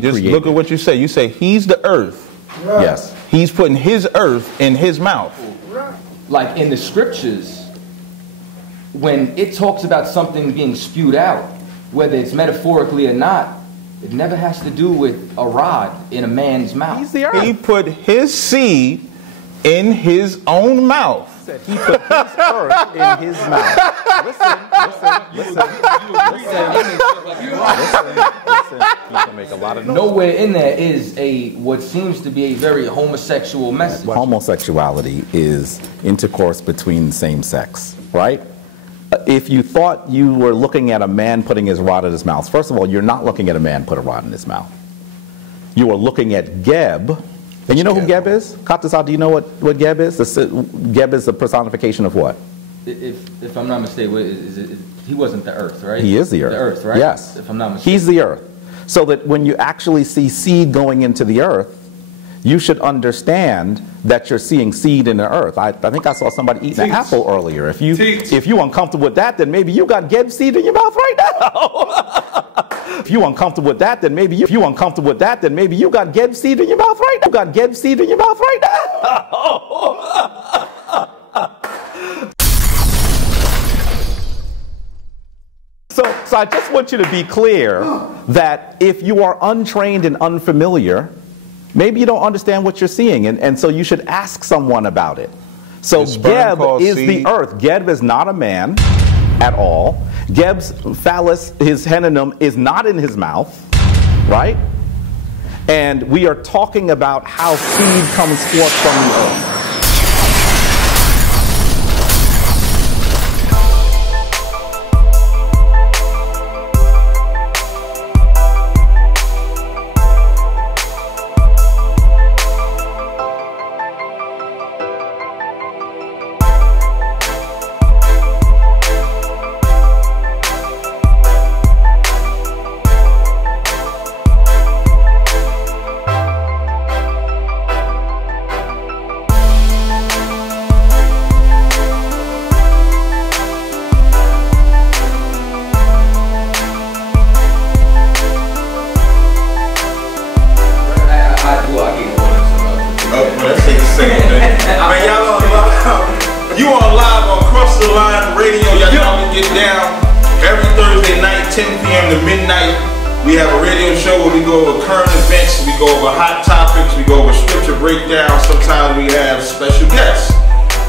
Just look at what you say. You say he's the earth. Right. Yes. He's putting his earth in his mouth. Right. Like in the scriptures, when it talks about something being spewed out, whether it's metaphorically or not, it never has to do with a rod in a man's mouth. He's the earth. He put his seed in his own mouth. He put his earth in his mouth. Listen. You can make a lot of noise. Nowhere in there is what seems to be a very homosexual message. Homosexuality is intercourse between same sex, right? If you thought you were looking at a man putting his rod in his mouth, first of all, you're not looking at a man put a rod in his mouth. You are looking at Geb. And you know who Geb is? Chaataza, do you know what Geb is? Geb is the personification of what? If I'm not mistaken, he wasn't the earth, right? He is the earth. The earth, right? Yes. If I'm not mistaken. He's the earth. So that when you actually see seed going into the earth, you should understand that you're seeing seed in the earth. I think I saw somebody eating an apple earlier. If you're uncomfortable with that, then maybe you got Geb seed in your mouth right now. If you're uncomfortable with that, then maybe you got Geb seed in your mouth right now. You got Geb seed in your mouth right now. So I just want you to be clear that if you are untrained and unfamiliar, maybe you don't understand what you're seeing, and so you should ask someone about it. So Geb is the earth. Geb is not a man at all. Geb's phallus, his henonum, is not in his mouth, right? And we are talking about how seed comes forth from the earth.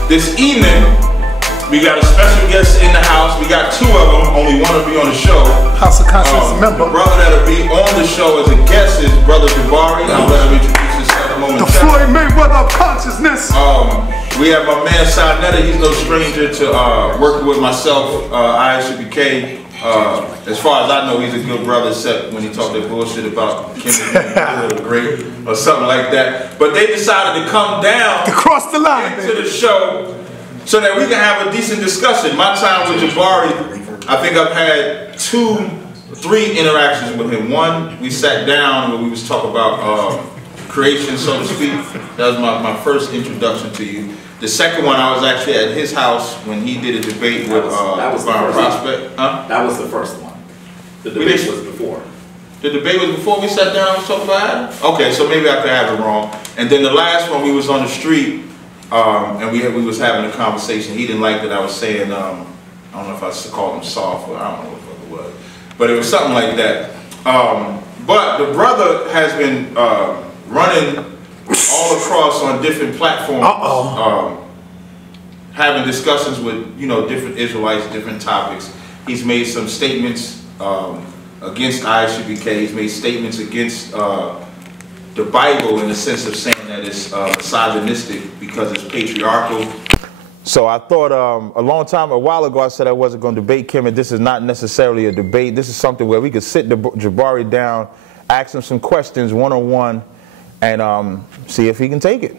This evening, we got a special guest in the house. We got two of them. Only one will be on the show. House of Conscience member. The brother that'll be on the show as a guest is Brother Jabari. I'll let him introduce himself momentarily. The Floyd Mayweather of consciousness. We have my man Sinetta. He's no stranger to working with myself, ISUPK. As far as I know, he's a good brother, except when he talked that bullshit about Kendrick great or something like that. But they decided to come down to cross the line into the show so that we can have a decent discussion. My time with Jabari, I think I've had 3 interactions with him. One, we sat down where we was talking about creation, so to speak. That was my first introduction to you. The second one, I was actually at his house when he did a debate with Divine Prospect. Huh? That was the first one. The debate was before. The debate was before we sat down and was talking about it? Okay, so maybe I could have it wrong. And then the last one, we was on the street, and we was having a conversation. He didn't like that I was saying, I don't know if I called him soft, or I don't know what it was. But it was something like that. But the brother has been running all across on different platforms, having discussions with different Israelites, different topics. He's made some statements against ISUPK. He's made statements against the Bible in the sense of saying that it's misogynistic because it's patriarchal. So I thought a while ago, I said I wasn't going to debate Kim, and this is not necessarily a debate. This is something where we could sit Jabari down, ask him some questions one-on-one, and see if he can take it.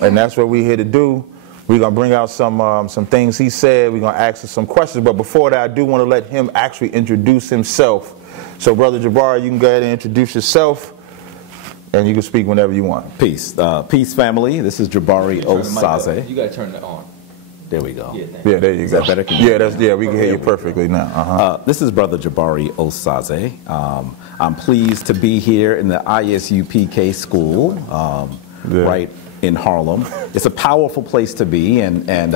And that's what we're here to do. We're going to bring out some things he said. We're going to ask him some questions. But before that, I do want to let him actually introduce himself. So, Brother Jabari, you can go ahead and introduce yourself, and you can speak whenever you want. Peace. Peace, family. This is Jabari Osaze. You got to turn that on. There we go. Yeah, there you Is go. that better? Yeah, we can hear you perfectly now. This is Brother Jabari Osaze. I'm pleased to be here in the ISUPK school, right in Harlem. It's a powerful place to be, and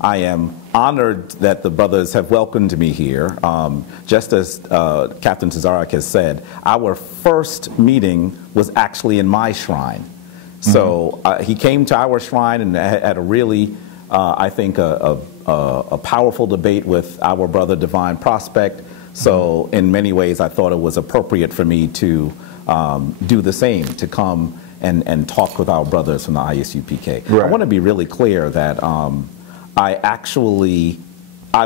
I am honored that the brothers have welcomed me here. Just as Captain Tazaryach has said, our first meeting was actually in my shrine. So he came to our shrine and had a really, I think, a powerful debate with our brother Divine Prospect. So in many ways, I thought it was appropriate for me to do the same, to come and talk with our brothers from the ISUPK. Right. I want to be really clear that I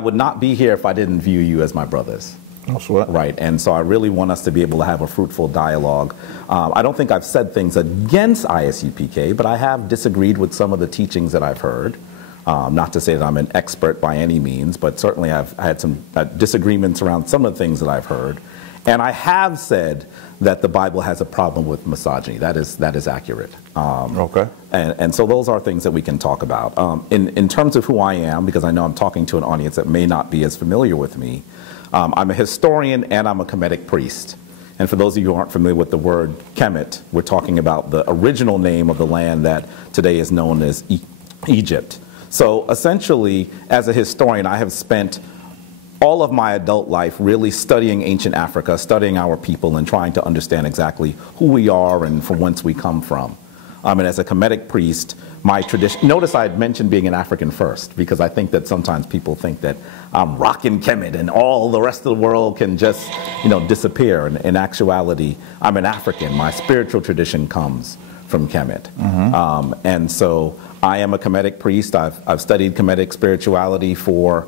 would not be here if I didn't view you as my brothers. That's what. Right, and so I really want us to be able to have a fruitful dialogue. I don't think I've said things against ISUPK, but I have disagreed with some of the teachings that I've heard. Not to say that I'm an expert by any means, but certainly I've had some disagreements around some of the things that I've heard. And I have said that the Bible has a problem with misogyny. That is accurate. Okay. And so those are things that we can talk about. In terms of who I am, because I know I'm talking to an audience that may not be as familiar with me, I'm a historian and I'm a Kemetic priest. And for those of you who aren't familiar with the word Kemet, we're talking about the original name of the land that today is known as Egypt. So essentially, as a historian, I have spent all of my adult life really studying ancient Africa, studying our people, and trying to understand exactly who we are and from whence we come from. And as a Kemetic priest, my tradition, notice I had mentioned being an African first, because I think that sometimes people think that I'm rocking Kemet and all the rest of the world can just, disappear. And in actuality, I'm an African. My spiritual tradition comes from Kemet. And so I am a Kemetic priest. I've studied Kemetic spirituality for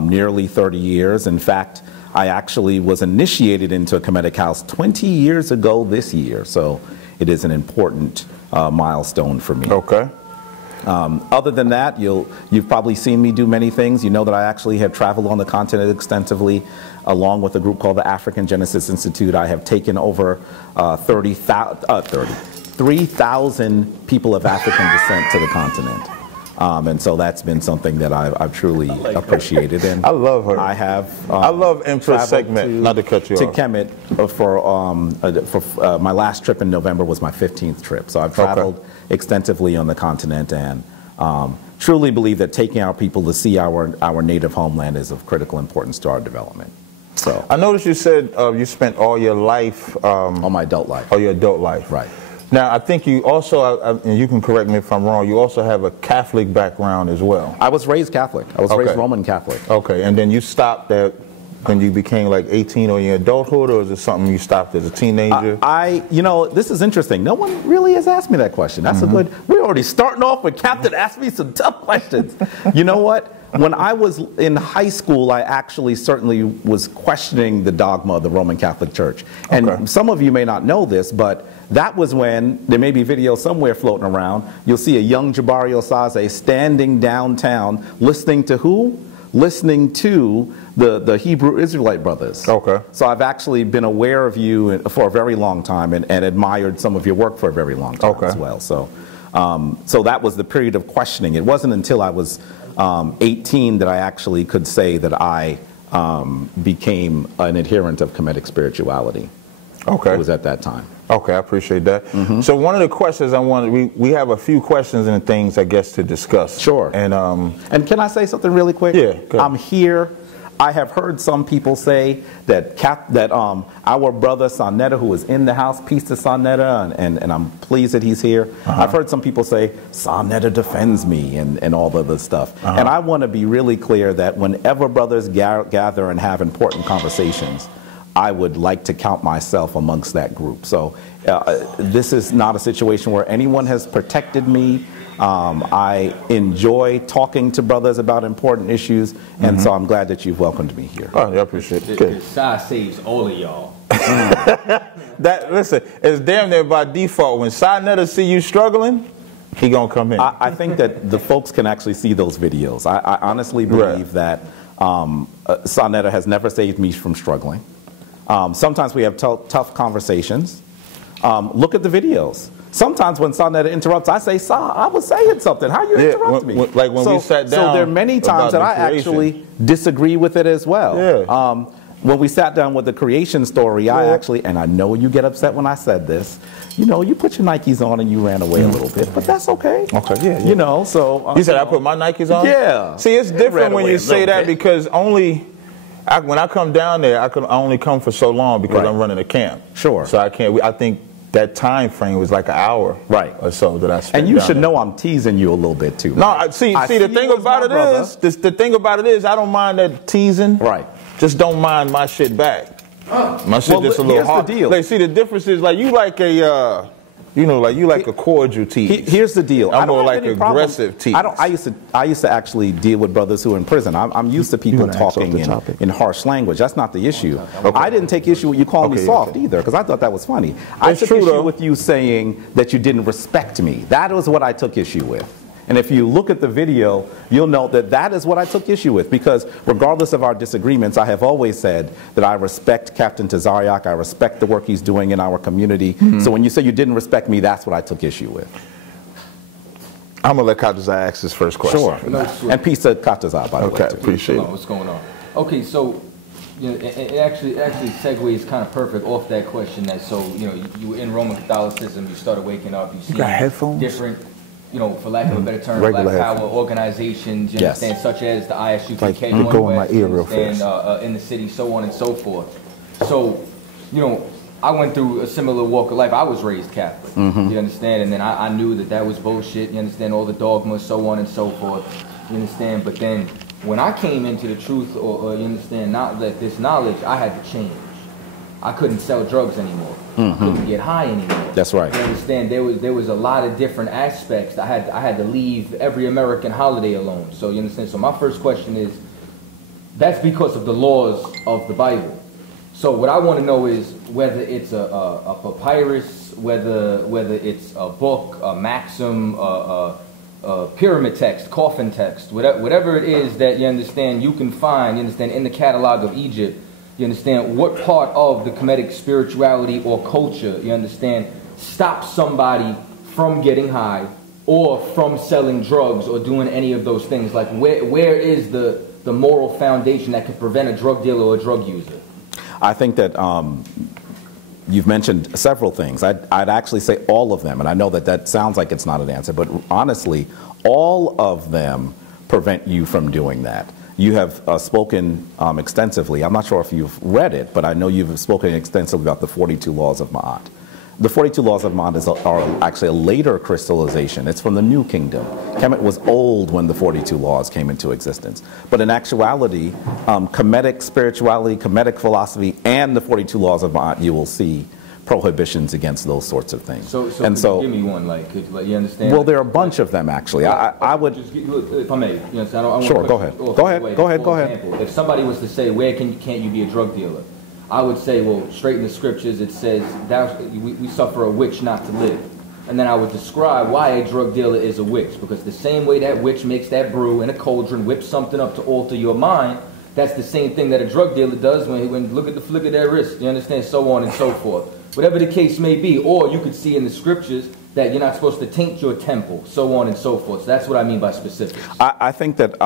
nearly 30 years. In fact, I actually was initiated into a Kemetic house 20 years ago this year. So it is an important milestone for me. Okay. Other than that, you've probably seen me do many things. You know that I actually have traveled on the continent extensively, along with a group called the African Genesis Institute. I have taken over 3,000 people of African descent to the continent. And so that's been something that I've truly appreciated. And I love her. I have. I love Empress segment. Not to cut you off. To Kemet for my last trip in November was my 15th trip. So I've traveled extensively on the continent, and truly believe that taking our people to see our native homeland is of critical importance to our development. So I noticed you said you spent all your life on my adult life. All your adult life. Right. Now, I think you also, and you can correct me if I'm wrong, you also have a Catholic background as well. I was raised Catholic. I was raised Roman Catholic. Okay, and then you stopped at when you became like 18 or in your adulthood, or is it something you stopped as a teenager? This is interesting. No one really has asked me that question. That's a good, we're already starting off with Captain asked me some tough questions. You know what? When I was in high school, I actually certainly was questioning the dogma of the Roman Catholic Church. And some of you may not know this, but that was when, there may be video somewhere floating around, you'll see a young Jabari Osaze standing downtown listening to who? Listening to the Hebrew Israelite brothers. Okay. So I've actually been aware of you for a very long time and admired some of your work for a very long time as well. So, so that was the period of questioning. It wasn't until I was 18 that I actually could say that I became an adherent of Kemetic spirituality. Okay. It was at that time. Okay, I appreciate that. So one of the questions I wanted, we have a few questions and things, I guess, to discuss. Sure. And can I say something really quick? Yeah. Go ahead. I'm here. I have heard some people say that our brother Sonetta, who is in the house, peace to Sonetta, and I'm pleased that he's here. I've heard some people say Sonetta defends me and all of this stuff. And I want to be really clear that whenever brothers gather and have important conversations, I would like to count myself amongst that group. So this is not a situation where anyone has protected me. I enjoy talking to brothers about important issues, and so I'm glad that you've welcomed me here. Oh, I appreciate it. The side saves all of y'all. Listen, it's damn near by default. When Sonetta see you struggling, he gonna come in. I think that the folks can actually see those videos. I honestly believe that Sonetta has never saved me from struggling. Sometimes we have tough conversations. Look at the videos. Sometimes when Sonetta interrupts, I say, Sa, I was saying something. How you interrupt me? Like when we sat down. So there are many times that I actually disagree with it as well. Yeah. When we sat down with the creation story, I actually, and I know you get upset when I said this, you know, you put your Nikes on and you ran away a little bit, but that's okay. Okay, yeah. You know, so. You said I put my Nikes on? Yeah. See, it's different when you say that because when I come down there, I only come for so long because I'm running a camp. Sure. So I can't, I think that time frame was like an hour or so that I spent. And you should there. know I'm teasing you a little bit too. No, see, the thing about it is, the thing about it is, I don't mind that teasing. Right. Just don't mind my shit back. My shit just a little hard. Here's the deal. Like, see, the difference is like you like a, you know, like you like a cordial tease. Here's the deal. I'm more like aggressive tease. I used to actually deal with brothers who are in prison. I'm used to people talking in harsh language. That's not the issue. Okay. I didn't take issue with you calling me soft either because I thought that was funny. I took issue with you saying that you didn't respect me. That was what I took issue with. And if you look at the video, you'll note that that is what I took issue with because regardless of our disagreements, I have always said that I respect Captain Tazaryach, I respect the work he's doing in our community. So when you say you didn't respect me, that's what I took issue with. I'm going to let Chaataza ask his first question. Sure. And peace to Chaataza, by the way. Okay, appreciate it. What's going on? Okay, so you know, it actually segues kind of perfect off that question. That so you know you were in Roman Catholicism, you started waking up, you see different. You know, for lack of a better term, Black Power organizations, you understand, such as the ISUPK, in the city, so on and so forth. So, you know, I went through a similar walk of life. I was raised Catholic, you understand, and then I knew that was bullshit, you understand, all the dogmas, so on and so forth, you understand. But then when I came into the truth, or you understand, not that this knowledge, I had to change. I couldn't sell drugs anymore. Couldn't get high anymore. That's right. You understand? There was a lot of different aspects. I had to leave every American holiday alone. So you understand? So my first question is, that's because of the laws of the Bible. So what I want to know is whether it's a papyrus, whether it's a book, a maxim, a pyramid text, coffin text, whatever it is that you understand you can find, you understand, in the catalog of Egypt. You understand what part of the Kemetic spirituality or culture, you understand, stops somebody from getting high or from selling drugs or doing any of those things? Like where is the moral foundation that could prevent a drug dealer or a drug user? I think that you've mentioned several things. I'd actually say all of them, and I know that sounds like it's not an answer, but honestly, all of them prevent you from doing that. You have spoken extensively. I'm not sure if you've read it, but I know you've spoken extensively about the 42 Laws of Ma'at. The 42 Laws of Ma'at are actually a later crystallization. It's from the New Kingdom. Kemet was old when the 42 Laws came into existence. But in actuality, Kemetic spirituality, Kemetic philosophy, and the 42 Laws of Ma'at, you will see prohibitions against those sorts of things. So give me one, like you understand? Well, there are a bunch of them actually. I would, just, if I may, you know, I don't sure, go ahead. Go ahead. If somebody was to say, where can't you be a drug dealer? I would say, well, straight in the scriptures it says, we suffer a witch not to live. And then I would describe why a drug dealer is a witch, because the same way that witch makes that brew in a cauldron, whips something up to alter your mind, that's the same thing that a drug dealer does when look at the flick of their wrist, you understand, so on and so forth. Whatever the case may be, or you could see in the scriptures that you're not supposed to taint your temple, so on and so forth. So that's what I mean by specifics. I think that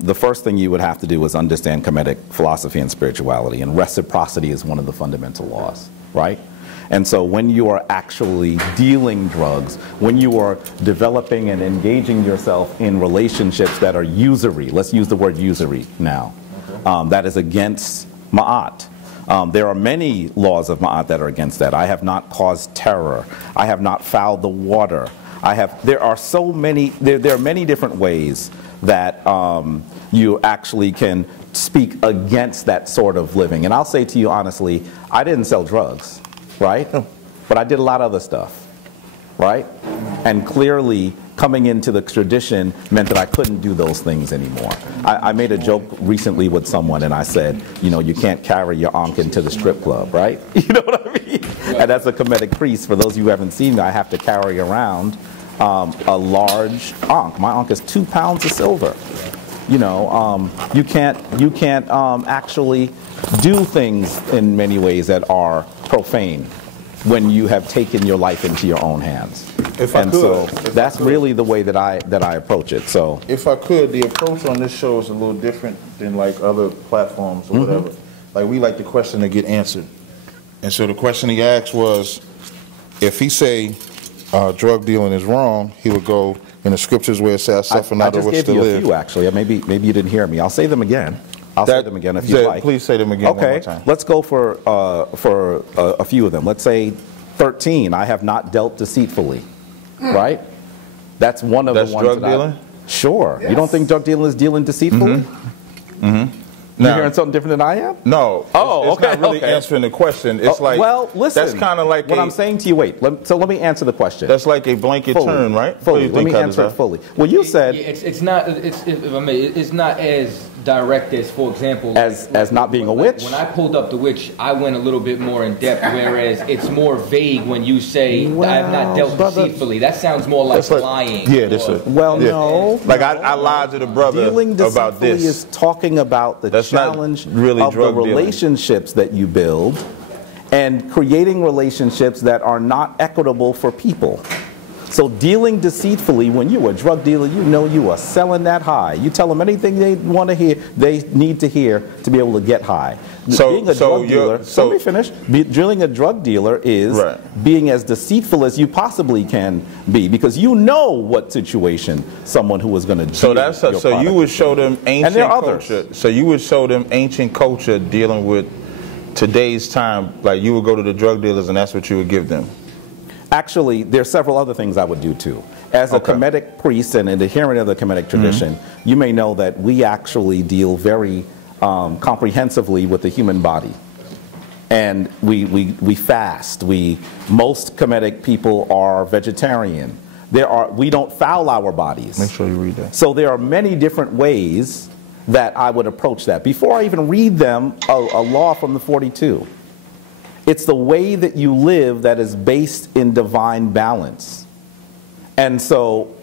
the first thing you would have to do is understand Kemetic philosophy and spirituality, and reciprocity is one of the fundamental laws, right? And so when you are actually dealing drugs, when you are developing and engaging yourself in relationships that are usury, let's use the word usury now, that is against Ma'at. There are many laws of Ma'at that are against that. I have not caused terror. I have not fouled the water. There are so many, there are many different ways that you actually can speak against that sort of living. And I'll say to you honestly, I didn't sell drugs, right? But I did a lot of other stuff, right? And clearly, coming into the tradition meant that I couldn't do those things anymore. I made a joke recently with someone and I said, you know, you can't carry your ankh into the strip club, right? You know what I mean? And as a Kemetic priest, for those of you who haven't seen me, I have to carry around a large ankh. My ankh is 2 pounds of silver. You know, you can't actually do things in many ways that are profane. when you have taken your life into your own hands. If I and could, so if I that's could. really the way that I approach it. So If I could, the approach on this show is a little different than like other platforms or whatever. Like we like the question to get answered. And so the question he asked was, if he say drug dealing is wrong, he would go in the scriptures where it says, I suffer not of just which gave to you a live. few, actually. Maybe you didn't hear me. I'll say them again. I'll say them again if you like. Please say them again one more Okay, time. let's go for a few of them. Let's say 13, I have not dealt deceitfully, right? That's one of That's the ones drug that dealing? Sure. You don't think drug dealing is dealing deceitfully? You Now- hearing something different than I am? No. Oh, it's not really okay. answering the question. It's like, well, listen. that's kind of like what I'm saying to you. Wait, so let me answer the question. That's like a blanket fully, term, right? What do Fully. you Let think, me answer Chaataza? it fully. Well, you said It's not. If I may, it's not as direct as, for example, as not being a witch. When I pulled up the witch, I went a little bit more in depth, whereas it's more vague when you say I have not dealt brother, deceitfully. That sounds more like That's like- lying. Yeah, that's or- it. Well, Yeah. no. Like I lied to the brother Dealing about deceitfully this. is talking about the That's not challenge really of the drug dealing. relationships that you build and creating relationships that are not equitable for people. So dealing deceitfully, when you're a drug dealer, you know you are selling that high. You tell them anything they want to hear, they need to hear to be able to get high. Being a drug dealer, let me finish. Being a drug dealer is being as deceitful as you possibly can be, because you know what situation someone who is going to. So that's so you would show them ancient others. culture. So you would show them ancient culture dealing with today's time. Like you would go to the drug dealers, and that's what you would give them. Actually, there are several other things I would do too. As a Kemetic priest and an adherent of the Kemetic tradition, you may know that we actually deal very comprehensively with the human body. And we fast. Most Kemetic people are vegetarian. We don't foul our bodies. Make sure you read that. So there are many different ways that I would approach that. Before I even read them, a law from the 42. It's the way that you live that is based in divine balance. And so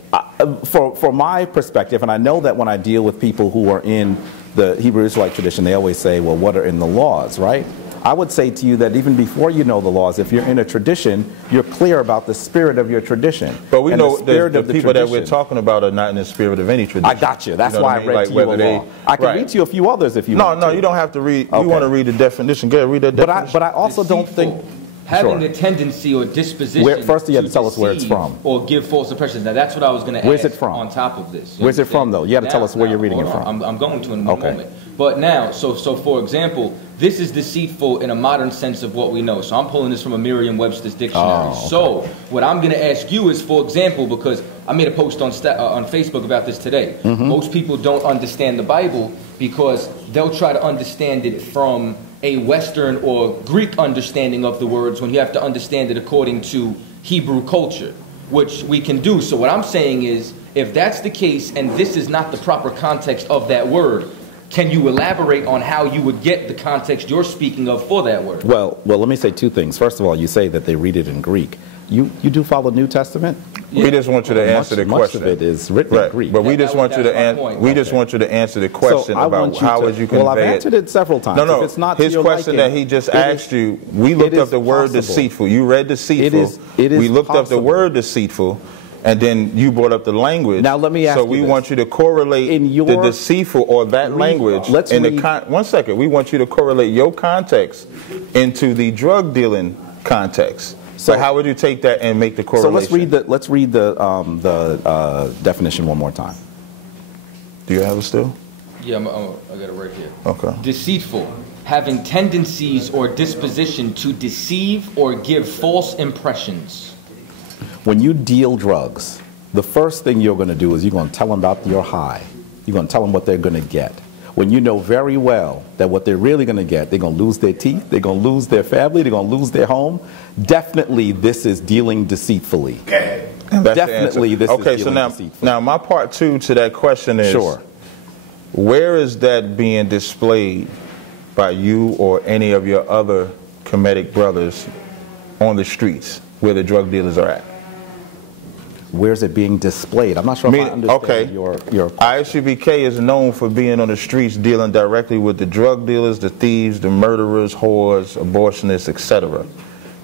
for my perspective, and I know that when I deal with people who are in the Hebrew Israelite tradition, they always say, well, what are in the laws, right? I would say to you that even before you know the laws, if you're in a tradition, you're clear about the spirit of your tradition. But we and know the the people that we're tradition. talking about are not in the spirit of any tradition. I got you. That's know why what I read Like to you a whether law. I can read to you a few others if you want No, to. you don't have to read. Okay. You want to read the definition. Go ahead, read that definition. But I also don't think... Having Sure. the tendency or disposition First you have to tell us where it's deceive from. or give false impressions. Now that's what I was going to ask. Where's it from? On top of this? Where's it from, though? You got to tell us where you're reading it hold from. on. I'm going to in a Okay. moment. But now, so for example, this is deceitful in a modern sense of what we know. So I'm pulling this from a Merriam-Webster's dictionary. Oh, okay. So what I'm going to ask you is, for example, because I made a post on Facebook about this today. Mm-hmm. Most people don't understand the Bible because they'll try to understand it from a Western or Greek understanding of the words when you have to understand it according to Hebrew culture, which we can do. So what I'm saying is, if that's the case and this is not the proper context of that word, can you elaborate on how you would get the context you're speaking of for that word? Well, let me say two things. First of all, you say that they read it in Greek. You do follow New Testament? We just want you to answer the question. Much of it is written in Greek. But we just want you to answer. We just want you to answer the question about how would you convey Well, I've answered it several times. No. If it's not his to your question liking, that he just asked you. We looked up the word deceitful. You read deceitful. It is we looked up the possible. word deceitful, and then you brought up the language. Now let me ask So you we this. want you to correlate the deceitful or that language. Let's in read. the 1 second. We want you to correlate your context into the drug dealing context. So how would you take that and make the correlation? So let's read the definition one more time. Do you have it still? Yeah, I got it right here. Okay. Deceitful, having tendencies or disposition to deceive or give false impressions. When you deal drugs, the first thing you're going to do is you're going to tell them about your high. You're going to tell them what they're going to get. When you know very well that what they're really going to get, they're going to lose their teeth, they're going to lose their family, they're going to lose their home, definitely this is dealing deceitfully. Okay. That's definitely this is dealing deceitfully. Now my part two to that question is, where is that being displayed by you or any of your other Kemetic brothers on the streets where the drug dealers are at? Where's it being displayed? I'm not sure if I understand your... ISUPK is known for being on the streets dealing directly with the drug dealers, the thieves, the murderers, whores, abortionists, etc.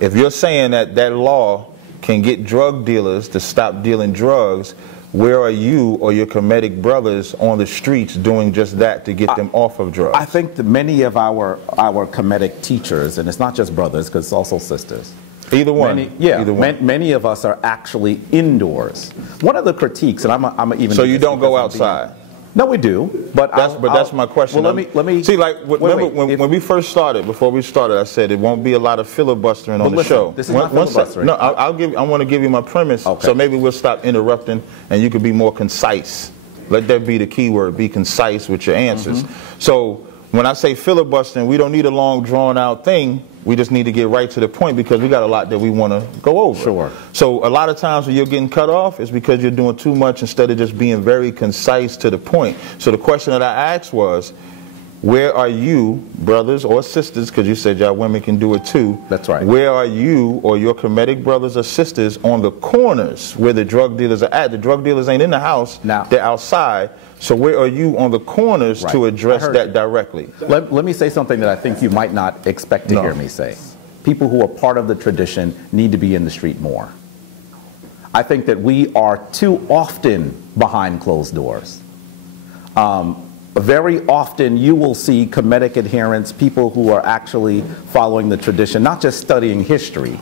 if you're saying that that law can get drug dealers to stop dealing drugs, where are you or your Kemetic brothers on the streets doing just that to get them off of drugs? I think that many of our Kemetic teachers, and it's not just brothers, because it's also sisters. Either one. Either one. Many of us are actually indoors. One of the critiques, and I'm even. So you don't go outside? No, we do. But that's my question. Well, let me see. Like, when we first started, before we started, I said it won't be a lot of filibustering on the show. This is not filibustering. No, I want to give you my premise. Okay. So maybe we'll stop interrupting, and you could be more concise. Let that be the key word. Be concise with your answers. So when I say filibustering, we don't need a long, drawn-out thing. We just need to get right to the point because we got a lot that we want to go over. Sure. So a lot of times when you're getting cut off, it's because you're doing too much instead of just being very concise to the point. So the question that I asked was, where are you, brothers or sisters, because you said y'all women can do it too. That's right. Where are you or your Kemetic brothers or sisters on the corners where the drug dealers are at? The drug dealers ain't in the house, they're outside. So where are you on the corners to address that directly? Let me say something that I think you might not expect to hear me say. People who are part of the tradition need to be in the street more. I think that we are too often behind closed doors. Very often you will see Kemetic adherents, people who are actually following the tradition, not just studying history,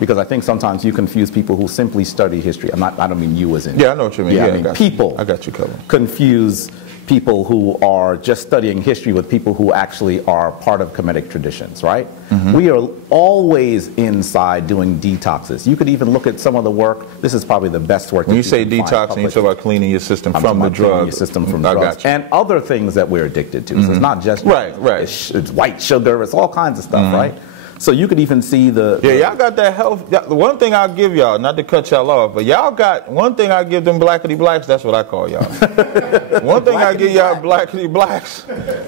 because I think sometimes you confuse people who simply study history. I don't mean you as in. Yeah, I know what you mean. Yeah, I mean got people. You. I got you covered. Confuse people who are just studying history with people who actually are part of Kemetic traditions, right? We are always inside doing detoxes. You could even look at some of the work. This is probably the best work. When you say detoxing, you talk about cleaning your system from the drugs. Your system from drugs and other things that we're addicted to. So it's not just it's white sugar. It's all kinds of stuff, right? So you could even see y'all got that health. The one thing I'll give y'all, not to cut y'all off, but y'all got one thing I give them blackity blacks. That's what I call y'all. One thing I give y'all blackity blacks.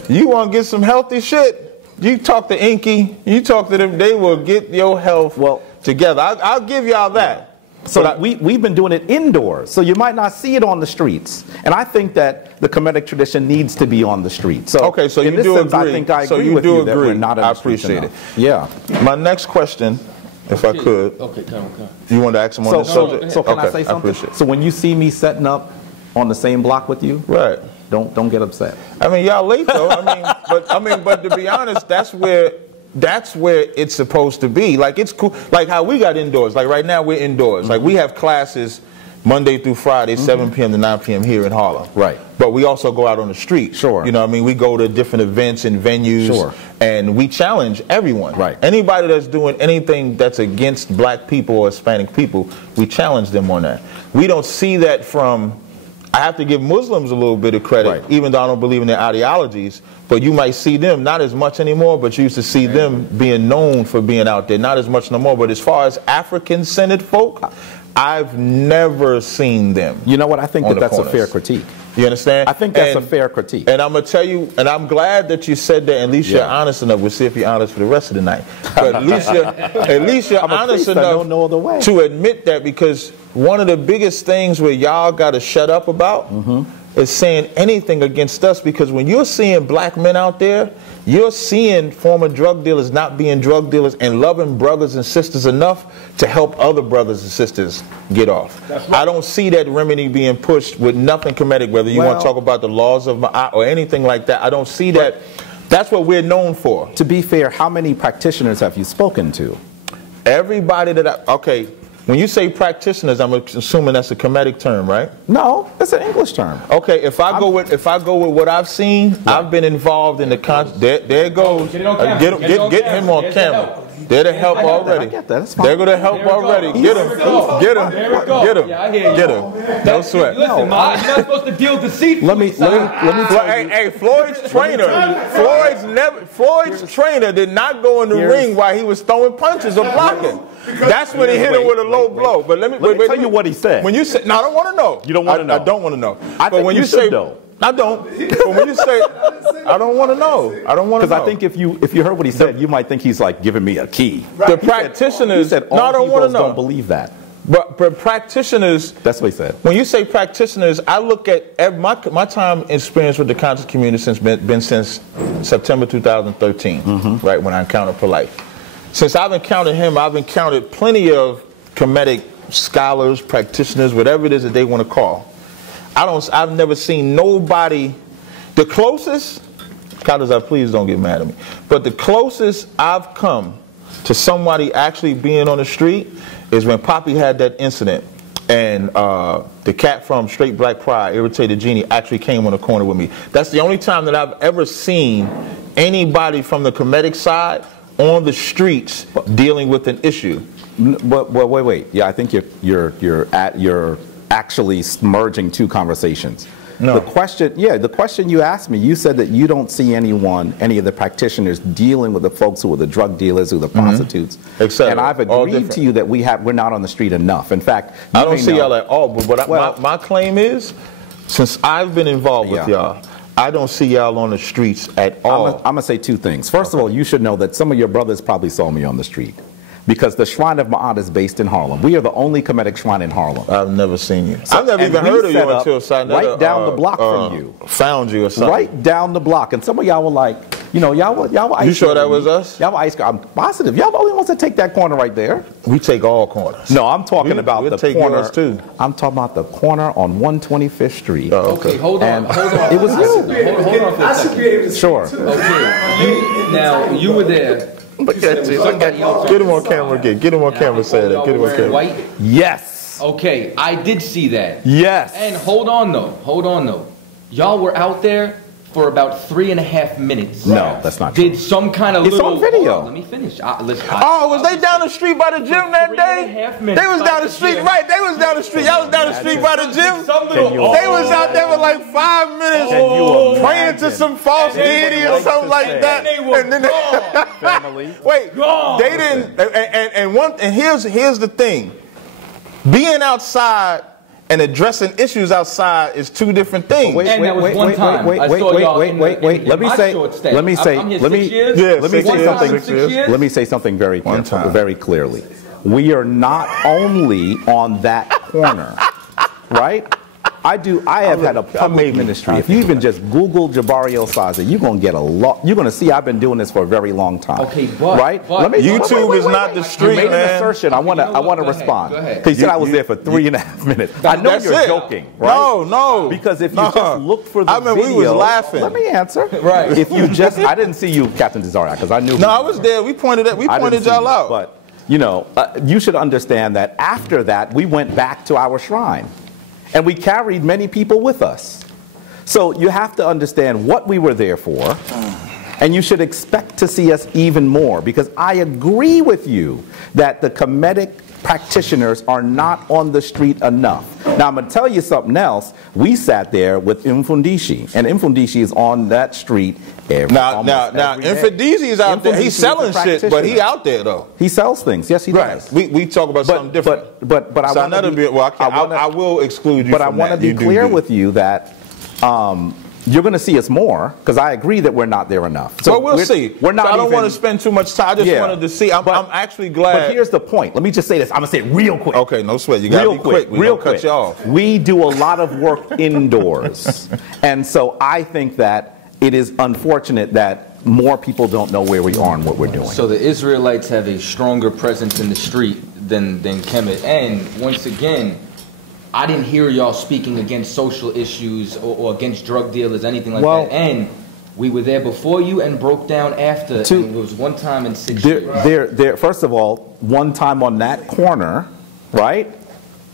You want to get some healthy shit? You talk to Inky. You talk to them. They will get your health together. I'll give y'all that. So we've been doing it indoors, so you might not see it on the streets. And I think that the Kemetic tradition needs to be on the streets. So okay, so in you do sense, agree. I think I agree so you with do you agree. That we're not I appreciate it. Yeah. My next question, if I could. Okay, come. You want to ask him on this subject? So can I say something? So when you see me setting up on the same block with you, right? Don't get upset. I mean, y'all late though. but to be honest, that's where it's supposed to be. Like, it's cool. Like how we got indoors. Like right now we're indoors. Like we have classes Monday through Friday, 7 p.m. to 9 p.m. here in Harlem. Right. But we also go out on the street. Sure. You know what I mean? We go to different events and venues. Sure. And we challenge everyone. Right. Anybody that's doing anything that's against black people or Hispanic people, we challenge them on that. We don't see that from, I have to give Muslims a little bit of credit, even though I don't believe in their ideologies. But you might see them, not as much anymore, but you used to see them being known for being out there. Not as much no more. But as far as African-centered folk, I've never seen them. You know what? I think that's a fair critique. You understand? I think that's a fair critique. And I'm going to tell you, and I'm glad that you said that. At least you're honest enough. We'll see if you're honest for the rest of the night. But at least you're honest enough no other way. to admit that, because one of the biggest things where y'all got to shut up about is saying anything against us, because when you're seeing black men out there, you're seeing former drug dealers not being drug dealers and loving brothers and sisters enough to help other brothers and sisters get off. Right. I don't see that remedy being pushed with nothing Kemetic, whether you want to talk about the laws of Ma'at or anything like that. I don't see that. That's what we're known for. To be fair, how many practitioners have you spoken to? Everybody that okay. When you say practitioners, I'm assuming that's a Kemetic term, right? No, it's an English term. Okay, if I go with what I've seen, I've been involved in the there it goes. Get him on camera. They're to help already. I get that. That's fine. They're going to help already. Get him. Get him. Get him. Yeah, I hear you. Get him. No sweat. Listen, you're not supposed to deal deceitfully. Let me tell you. Hey, Floyd's trainer did not go in the ring while he was throwing punches or blocking. That's when he hit him with a low blow. But let me tell you what he said. When you say, no, I don't want to know. You don't want to know. I don't want to know. But when you say, though. I don't. But when you say, I don't want to know. I don't want to know. Because I think if you heard what he said, you might think he's like giving me a key. The practitioners, I don't want to know. Don't believe that. But practitioners. That's what he said. When you say practitioners, I look at my time experience with the conscious community since September 2013, right when I encountered Polite. since I've encountered him, I've encountered plenty of Kemetic scholars, practitioners, whatever it is that they want to call. I've never seen nobody, the closest, Chaataza, please don't get mad at me, but the closest I've come to somebody actually being on the street is when Poppy had that incident, and the cat from Straight Black Pride, Irritated Genie, actually came on the corner with me. That's the only time that I've ever seen anybody from the Kemetic side on the streets dealing with an issue. But wait. Yeah, I think you're actually merging two conversations. No. The question you asked me, you said that you don't see any of the practitioners dealing with the folks who are the drug dealers, who are the prostitutes. And I've agreed to you that we're not on the street enough. In fact, I don't see y'all at all. But my claim is, since I've been involved with y'all, I don't see y'all on the streets at all. I'm going to say two things. First of all, you should know that some of your brothers probably saw me on the street, because the Shrine of Ma'at is based in Harlem. We are the only Kemetic shrine in Harlem. I've never seen you. I've never even heard of you until Sinetta right down the block from you. Found you or something. Right down the block. And some of y'all were like, y'all were ice. You sure that was us? Y'all were ice cream. I'm positive. Y'all the only ones that take that corner right there. We take all corners. No, I'm talking about the take corner. Yours too. I'm talking about the corner on 125th Street. Oh, Okay, hold on. It was you. Hold on for a second. Sure. Okay, you were there. Look at you. Get him on camera again. Get him on camera. Say that. Get him on camera. White? Yes. Okay, I did see that. Yes. And hold on though. Y'all were out there for about 3.5 minutes. No, that's not true. Did some kind of It's little... on video. Hold on, let me finish. Was they down the street by the gym that day? They was down the street, right? They was down the street. Y'all was down the street by the gym. They was out there for like 5 minutes praying to some false deity or something like that. And then wait, they didn't. And here's the thing: being outside and addressing issues outside is two different things. Wait. Let me say something very clearly. We are not only on that corner, right? I have had a public ministry. If you even just Google Jabari Osaze, you're gonna get a lot. You're gonna see I've been doing this for a very long time. Okay, but right? YouTube is not the street, you made man. an assertion. I want to respond. Because you said I was there for 3.5 minutes. I know you're joking, right? No. Because if you just look for the video, we was laughing. Let me answer. Right. If you just, I didn't see you, Captain Tazaryach, because I knew. No, I was there. We pointed y'all out. But you should understand that after that, we went back to our shrine. And we carried many people with us. So you have to understand what we were there for. And you should expect to see us even more. Because I agree with you that the Kemetic practitioners are not on the street enough. Now, I'm going to tell you something else. We sat there with Mfundishi. And Mfundishi is on that street every day. Mfundishi is out there. He's selling shit, but he out there, though. He sells things. Yes, he does. We talk about something different. But I will exclude you but from I want to be clear with you that you're going to see us more, because I agree that we're not there enough. So we'll see. We're not. I don't want to spend too much time. I just wanted to see. I'm actually glad. But here's the point. Let me just say this. I'm going to say it real quick. Okay, no sweat. You got to be quick. We'll cut you off. We do a lot of work indoors. And so I think that it is unfortunate that more people don't know where we are and what we're doing. So the Israelites have a stronger presence in the street than Kemet. And once again, I didn't hear y'all speaking against social issues or against drug dealers, anything like that. And we were there before you and broke down after. And it was one time in 6 years. First of all, one time on that corner, right?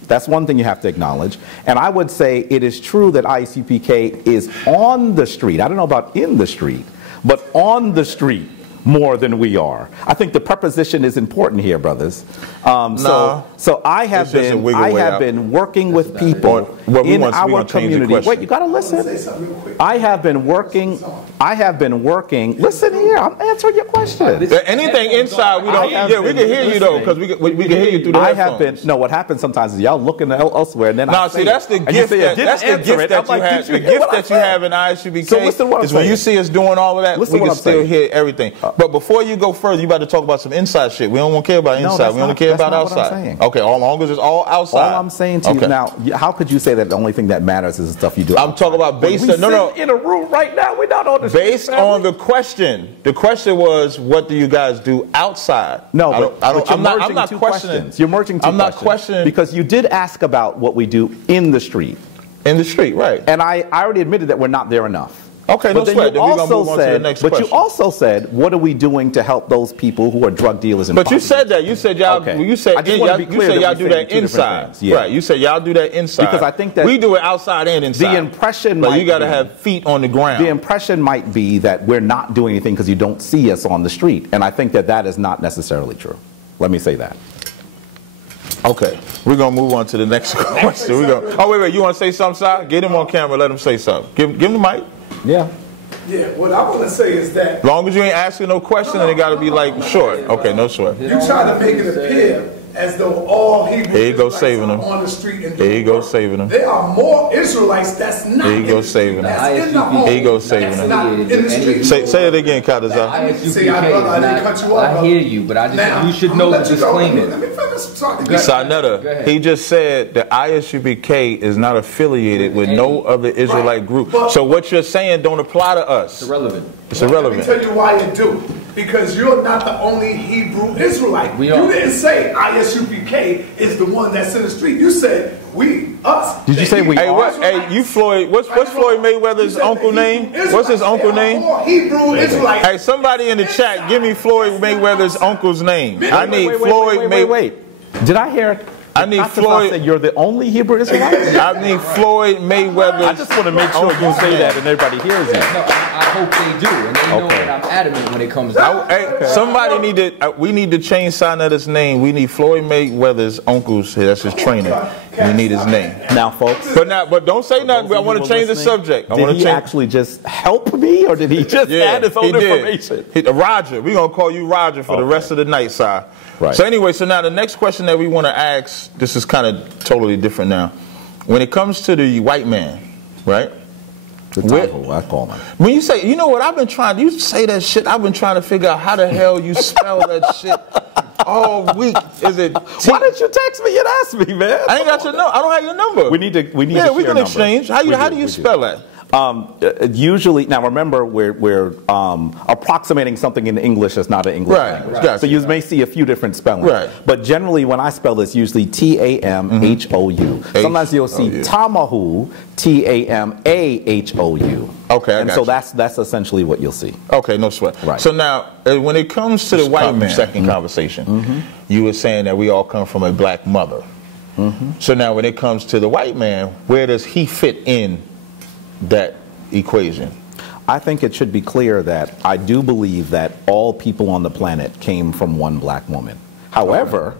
That's one thing you have to acknowledge. And I would say it is true that ISUPK is on the street. I don't know about in the street, but on the street more than we are. I think the preposition is important here, brothers. So I have been working with people in our community. Wait, you gotta listen. I have been working. Listen here, I'm answering your question. Anything inside, we don't. Yeah, we can hear you though, because we can hear you through the headphones. No, what happens sometimes is y'all looking elsewhere, and then that's the gift that you have. The gift that you have in ISUPK is when you see us doing all of that, we can still hear everything. But before you go further, you about to talk about some inside shit. We don't want to care about inside. We only care about outside. What I'm saying. Okay, all long as it's all outside. All I'm saying to you now, how could you say that the only thing that matters is the stuff you do outside? I'm talking about based on in a room right now. We're not on the based on the question. The question was, what do you guys do outside? No, I'm not questioning. You're merging two questions. I'm not questioning because you did ask about what we do in the street. In the street, right? And I already admitted that we're not there enough. Okay, no sweat. Then we're going to move on to the next question. But you also said, what are we doing to help those people who are drug dealers and But you said that. You said y'all you said y'all do that inside. Yeah. Right. You said y'all do that inside. Because I think that we do it outside and inside. The impression but you got to have feet on the ground. The impression might be that we're not doing anything because you don't see us on the street. And I think that that is not necessarily true. Let me say that. Okay, we're gonna move on to the next question. Oh wait, you want to say something, Si? Get him on camera. Let him say something. Give him the mic. Yeah. Yeah. What I want to say is that, as long as you ain't asking no question, and it got to be like short. Okay, no short. You try to make it appear as though all Hebrew Israelites are on the street and There you go, saving them. There are more Israelites that's not There you go, saving them. that's in the home. There you go, saving That's not in the street. Say it again, Caataza. I hear you, but you should know the disclaimer. Let me finish talking. Sinetta, he just said the ISUPK is not affiliated with no other Israelite group. So what you're saying don't apply to us. It's irrelevant. It's irrelevant. Let me tell you why it do. Because you're not the only Hebrew Israelite. You didn't say ISUPK is the one that's in the street. You said us. Did you say we? Hey, you Floyd. What's Floyd Mayweather's uncle name? What's his uncle name? Hebrew Israelites. Hey, somebody in the chat, give me Floyd Mayweather's uncle's name. I need Floyd Mayweather. Wait. Did I hear? I need Floyd. Said you're the only Hebrew Israelite? I need Floyd Mayweather. I just want to make sure you say that and everybody hears it. No, I hope they do, and they know that I'm adamant when it comes down. Somebody need to. We need to change Sinetta's name. We need Floyd Mayweather's uncle's. That's his trainer. We need his name. Now, folks. But don't say nothing. I want to change the subject. Did he actually just help me, or did he just add his own information? Roger. We're gonna call you Roger for the rest of the night, Si. Right. So anyway, so now the next question that we want to ask, this is kind of totally different now. When it comes to the white man, right? I call him. When you say, you know what, I've been trying, you say that shit, I've been trying to figure out how the hell you spell that shit all week. Is it Why didn't you text me and ask me, man? I ain't got your number. I don't have your number. We need to yeah, we can exchange. How do you spell that? Usually, now remember, we're approximating something in English that's not an English language. Right. So you may see a few different spellings. Right. But generally, when I spell this, usually T-A-M-H-O-U. Sometimes you'll see Tamahu, T-A-M-A-H-O-U. Okay, and so that's essentially what you'll see. Okay, no sweat. Right. So now, when it comes to the white man, second conversation, you were saying that we all come from a black mother. So now, when it comes to the white man, where does he fit in that equation? I think it should be clear that I do believe that all people on the planet came from one black woman. However,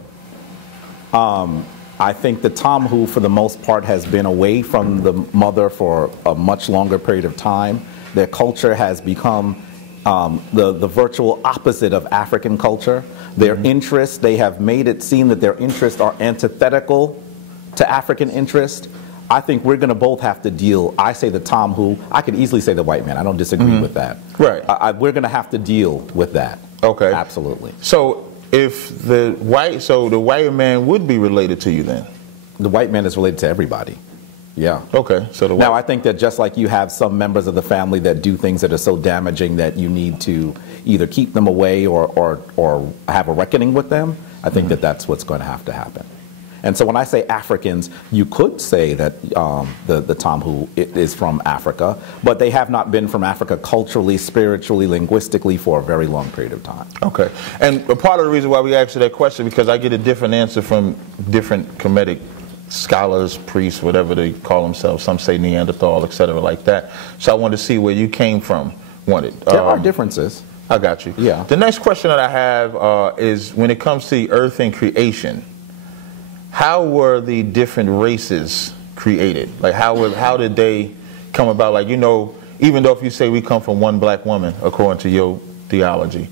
I think the Tomhu, for the most part, has been away from the mother for a much longer period of time. Their culture has become the virtual opposite of African culture. Their interests, they have made it seem that their interests are antithetical to African interest. I think we're going to both have to deal. I say the Tomhu. I could easily say the white man. I don't disagree with that. Right. We're going to have to deal with that. Okay. Absolutely. So if the white man would be related to you then? The white man is related to everybody. Yeah. Okay. So now I think that just like you have some members of the family that do things that are so damaging that you need to either keep them away or have a reckoning with them, I think that that's what's going to happen. And so when I say Africans, you could say that the Tomhu is from Africa, but they have not been from Africa culturally, spiritually, linguistically for a very long period of time. Okay. And a part of the reason why we asked you that question, because I get a different answer from different Kemetic scholars, priests, whatever they call themselves. Some say Neanderthal, etc., like that. So I wanted to see where you came from. There are differences. I got you. Yeah. The next question that I have is when it comes to the earth and creation, how were the different races created? Like how did they come about? Like, you know, even though if you say we come from one black woman, according to your theology,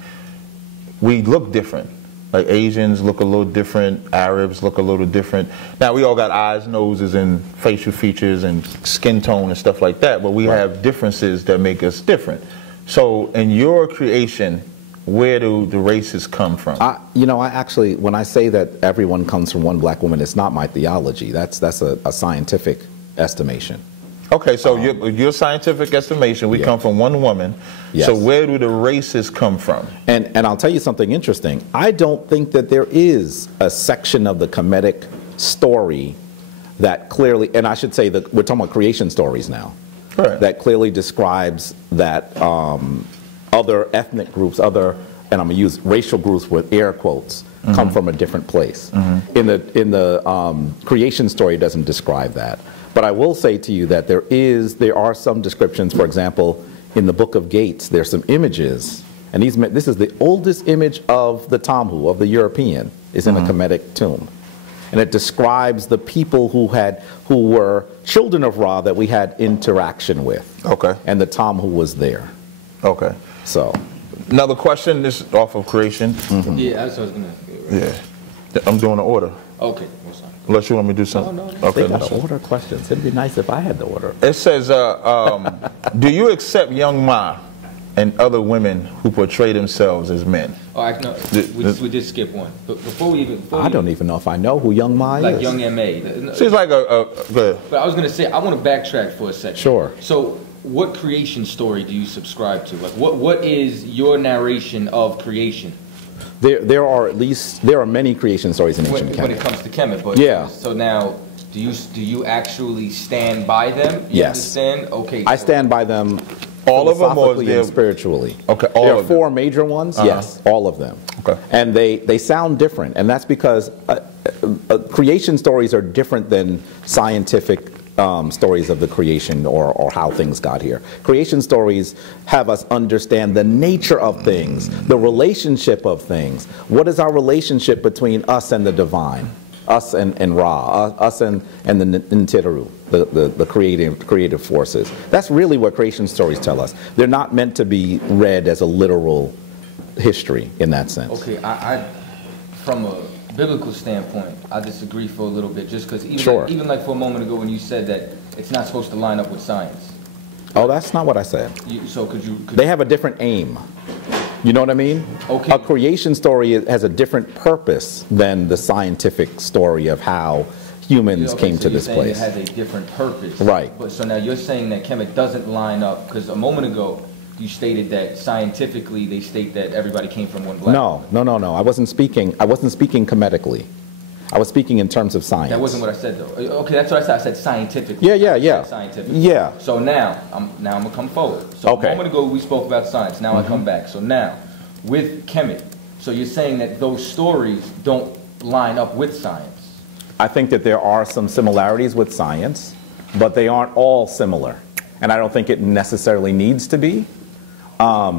we look different. Like Asians look a little different, Arabs look a little different. Now we all got eyes, noses, and facial features and skin tone and stuff like that, but we have differences that make us different. So in your creation, where do the races come from? You know, I actually, when I say that everyone comes from one black woman, it's not my theology. That's a scientific estimation. Okay, so your scientific estimation, we come from one woman. Yes. So where do the races come from? And I'll tell you something interesting. I don't think that there is a section of the Kemetic story that clearly, and I should say that we're talking about creation stories now, Right. that clearly describes that other ethnic groups, and I'm going to use racial groups with air quotes, come from a different place. In the creation story, it doesn't describe that. But I will say to you that there are some descriptions. For example, in the Book of Gates, there's some images, and this is the oldest image of the Tamhu, of the European, is in a Kemetic tomb, and it describes the people who were children of Ra that we had interaction with. Okay. And the Tamhu was there. Okay. So. Another question. This is off of creation. Yeah, that's what I was gonna. Yeah. I'm doing the order. Okay. What's up? Unless you want me to do something. No. Okay. They gotta order questions. It'd be nice if I had the order. It says, do you accept young Ma and other women who portray themselves as men? Oh, no, we did skip one. But before we even, I don't even know if I know who Young Ma is. like Young M.A. She's like good. But I was gonna say, I want to backtrack for a second. Sure. So, what creation story do you subscribe to? Like, what is your narration of creation? There are many creation stories in ancient When it Kemet. comes to Kemet, but Yeah. So now, do you actually stand by them? You Yes. Understand? Okay. I stand by them. All of them, or is philosophically there- and spiritually. Okay, all there are of them. 4 major ones. Yes, all of them. Okay. And they sound different, and that's because creation stories are different than scientific stories of the creation or how things got here. Creation stories have us understand the nature of things, the relationship of things. What is our relationship between us and the divine? Us and Ra, us and the Ntiru, the creative forces. That's really what creation stories tell us. They're not meant to be read as a literal history in that sense. Okay, I from a biblical standpoint, I disagree for a little bit, just because even like for a moment ago when you said that it's not supposed to line up with science. Oh, that's not what I said. They have a different aim. You know what I mean? Okay. A creation story has a different purpose than the scientific story of how humans came to this place. It has a different purpose. Right. But so now you're saying that Kemet doesn't line up, because a moment ago you stated that scientifically they state that everybody came from one black. No. I wasn't speaking Kemetically. I was speaking in terms of science. That wasn't what I said though. Okay, that's what I said. I said scientifically. Yeah. Scientifically. Yeah. So now I'm gonna come forward. So Okay. a moment ago we spoke about science. Now I come back. So now with Kemet, so you're saying that those stories don't line up with science. I think that there are some similarities with science, but they aren't all similar. And I don't think it necessarily needs to be,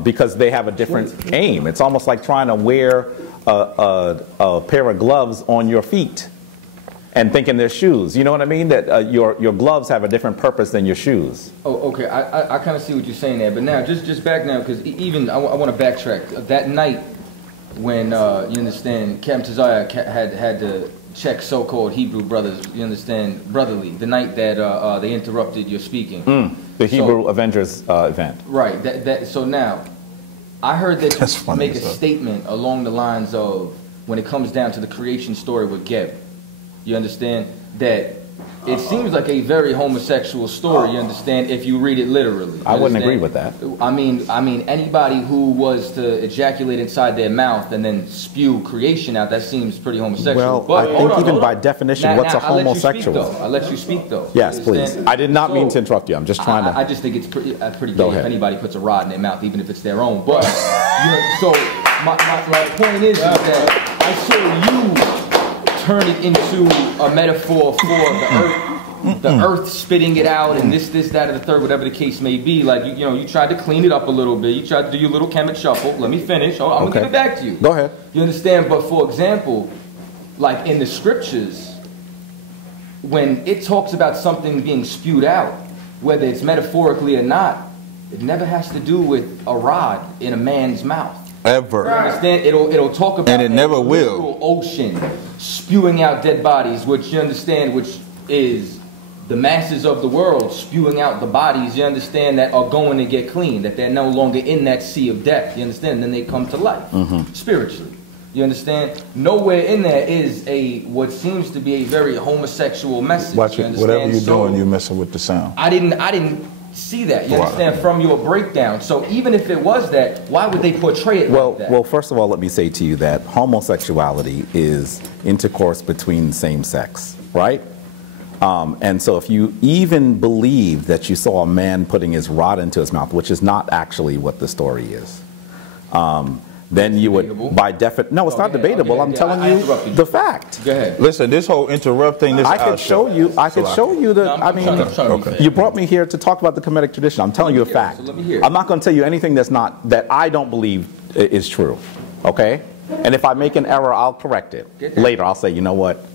because they have a different aim. It's almost like trying to wear a pair of gloves on your feet and thinking they're shoes. You know what I mean? That your gloves have a different purpose than your shoes. Oh, okay. I kind of see what you're saying there. But now, just back now, because even I want to backtrack. That night when, you understand, Capt. Tazaryach had to check so-called Hebrew brothers, you understand, brotherly, the night that they interrupted your speaking. The Hebrew Avengers event. Right. So now, I heard that you make a stuff. statement along the lines of, when it comes down to the creation story with Geb, you understand, that it seems like a very homosexual story, you understand, if you read it literally. I wouldn't agree with that. I mean, anybody who was to ejaculate inside their mouth and then spew creation out, that seems pretty homosexual. Well, but, I think even by definition, what's a homosexual? I'll let you speak, though. Yes, You please. understand? I did not mean to interrupt you. I'm just trying to. I just think it's pretty Go gay if ahead. anybody puts a rod in their mouth, even if it's their own. But, so, my point is that I saw you turn it into a metaphor for the earth spitting it out, and this, that, and the third, whatever the case may be. Like, you tried to clean it up a little bit. You tried to do your little Kemet shuffle. Let me finish. I'm going to give it back to you. Go ahead. You understand? But for example, like in the scriptures, when it talks about something being spewed out, whether it's metaphorically or not, it never has to do with a rod in a man's mouth. Ever. You understand? It'll talk about And it never a will. literal ocean spewing out dead bodies, which you understand, which is the masses of the world spewing out the bodies, you understand, that are going to get clean, that they're no longer in that sea of death, you understand, and then they come to life spiritually. You understand? Nowhere in there is what seems to be a very homosexual message. Watch it. Whatever you're doing, you're messing with the sound. I didn't see that. You understand, from your breakdown. So even if it was that, why would they portray it like that? Well, first of all, let me say to you that homosexuality is intercourse between same sex, right? And so if you even believe that you saw a man putting his rod into his mouth, which is not actually what the story is, then you would, by definition, no, it's not debatable. I'm telling you the fact. Go ahead. Listen, this whole interrupting, this I could show you the, I mean, you brought me here to talk about the Kemetic tradition. I'm telling you a fact. So let me hear. I'm not going to tell you anything that I don't believe is true, okay? And if I make an error, I'll correct it. Later, I'll say, you know what?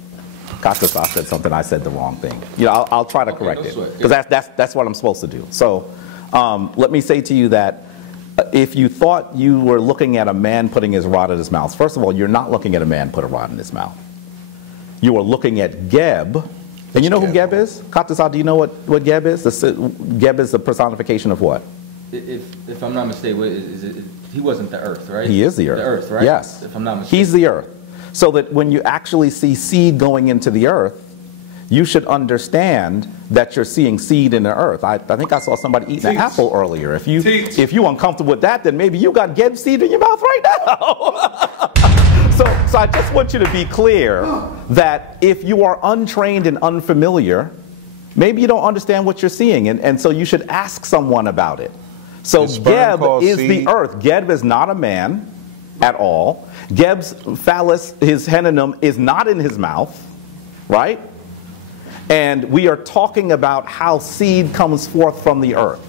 Capt, I said something, I said the wrong thing. You know, I'll try to correct it. Because that's what I'm supposed to do. So let me say to you that if you thought you were looking at a man putting his rod in his mouth, first of all, you're not looking at a man put a rod in his mouth. You are looking at Geb. And you know who Geb is? Chaataza, do you know what Geb is? Geb is the personification of what? If I'm not mistaken, he wasn't the earth, right? He is the earth. The earth, right? Yes. If I'm not mistaken. He's the earth. So that when you actually see seed going into the earth, you should understand that you're seeing seed in the earth. I think I saw somebody eating an apple earlier. If you're uncomfortable with that, then maybe you got Geb seed in your mouth right now. So I just want you to be clear that if you are untrained and unfamiliar, maybe you don't understand what you're seeing, and so you should ask someone about it. So Geb is the earth. Geb is not a man at all. Geb's phallus, his henonum, is not in his mouth, right? And we are talking about how seed comes forth from the earth.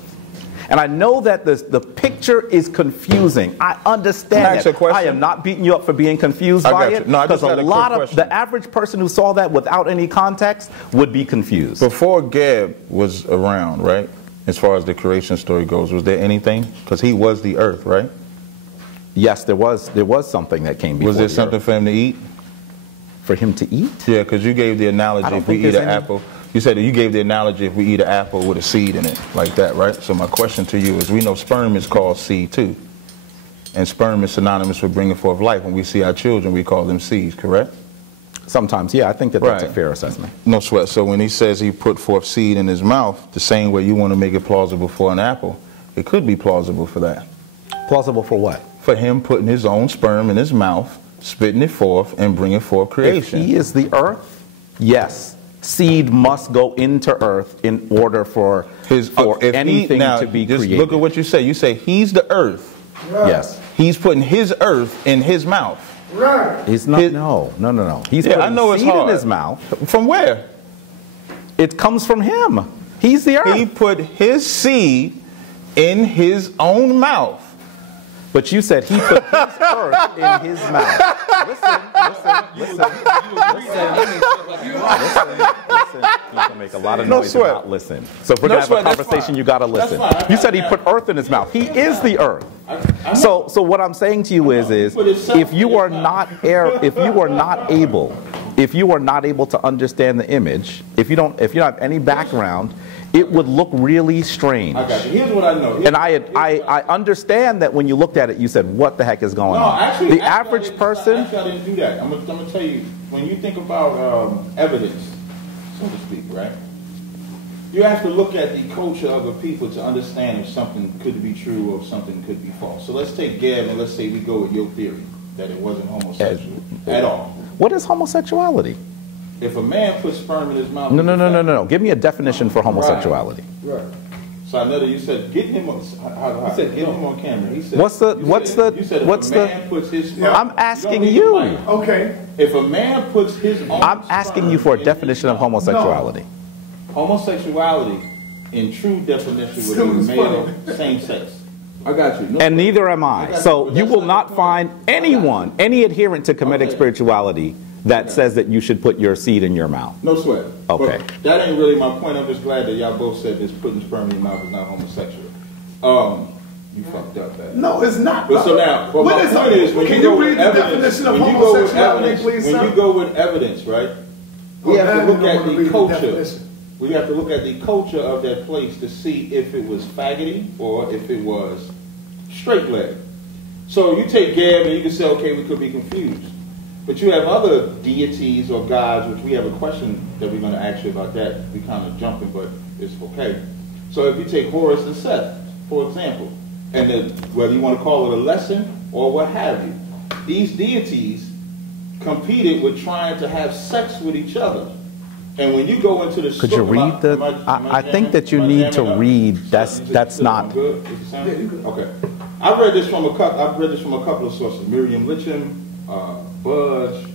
And I know that the picture is confusing. I understand that. I am not beating you up for being confused by it. Because a lot of the average person who saw that without any context would be confused. Before Geb was around, right? As far as the creation story goes, was there anything? Because he was the earth, right? Yes, there was something that came before. Was there something for him to eat? For him to eat? Yeah, because you gave the analogy if we eat an apple. You said that you gave the analogy if we eat an apple with a seed in it, like that, right? So my question to you is, we know sperm is called seed too. And sperm is synonymous with bringing forth life. When we see our children, we call them seeds, correct? Sometimes, yeah, I think that's a fair assessment. No sweat. So when he says he put forth seed in his mouth, the same way you want to make it plausible for an apple, it could be plausible for that. Plausible for what? For him putting his own sperm in his mouth, spitting it forth, and bringing forth creation. If he is the earth, yes, seed must go into earth in order for anything to be created. Look at what you say. You say he's the earth. Right. Yes. He's putting his earth in his mouth. Right. He's not. No. He's putting seed in his mouth. From where? It comes from him. He's the earth. He put his seed in his own mouth. But you said he put his earth in his mouth. Listen. You can make a lot of noise about listen. So if we're going to have a conversation, you got to listen. You said he put earth in his mouth. He is the earth. So what I'm saying to you is if you are not able to understand the image, if you don't have any background, it would look really strange. I got you. Here's what I know. And I understand that when you looked at it, you said, what the heck is going on? Actually, the average person... Actually, I didn't do that. I'm going to tell you, when you think about evidence, so to speak, right? You have to look at the culture of a people to understand if something could be true or if something could be false. So let's take Geb and let's say we go with your theory, that it wasn't homosexual at all. What is homosexuality? If a man puts sperm in his mouth... No. Give me a definition for homosexuality. Right. So I know that you said, get him on... You said, get him on camera. He said, You said, if a man puts his sperm... I'm asking you. Okay. If a man puts his own I'm asking you for a definition of homosexuality. No. Homosexuality, in true definition, would be male, same sex. I got you. And neither am I. So you will not find anyone, any adherent to Kemetic spirituality that says that you should put your seed in your mouth. No sweat. Okay. But that ain't really my point. I'm just glad that y'all both said this putting sperm in your mouth is not homosexual. You fucked up that. No, it's not. But so now, well, my point is, when you go with evidence, when you go with evidence, right? We have to look at the culture. we have to look at the culture of that place to see if it was faggoty or if it was straight leg. So you take Gab and you can say, okay, we could be confused. But you have other deities or gods, which we have a question that we're going to ask you about that. We're kind of jumping, but it's okay. So if you take Horus and Seth, for example, and then whether you want to call it a lesson or what have you, these deities competed with trying to have sex with each other. And when you go into the could you read the? I think that you need to read. That's not. Good? Okay. I've read this from a couple of sources. Miriam Litcham, Budge.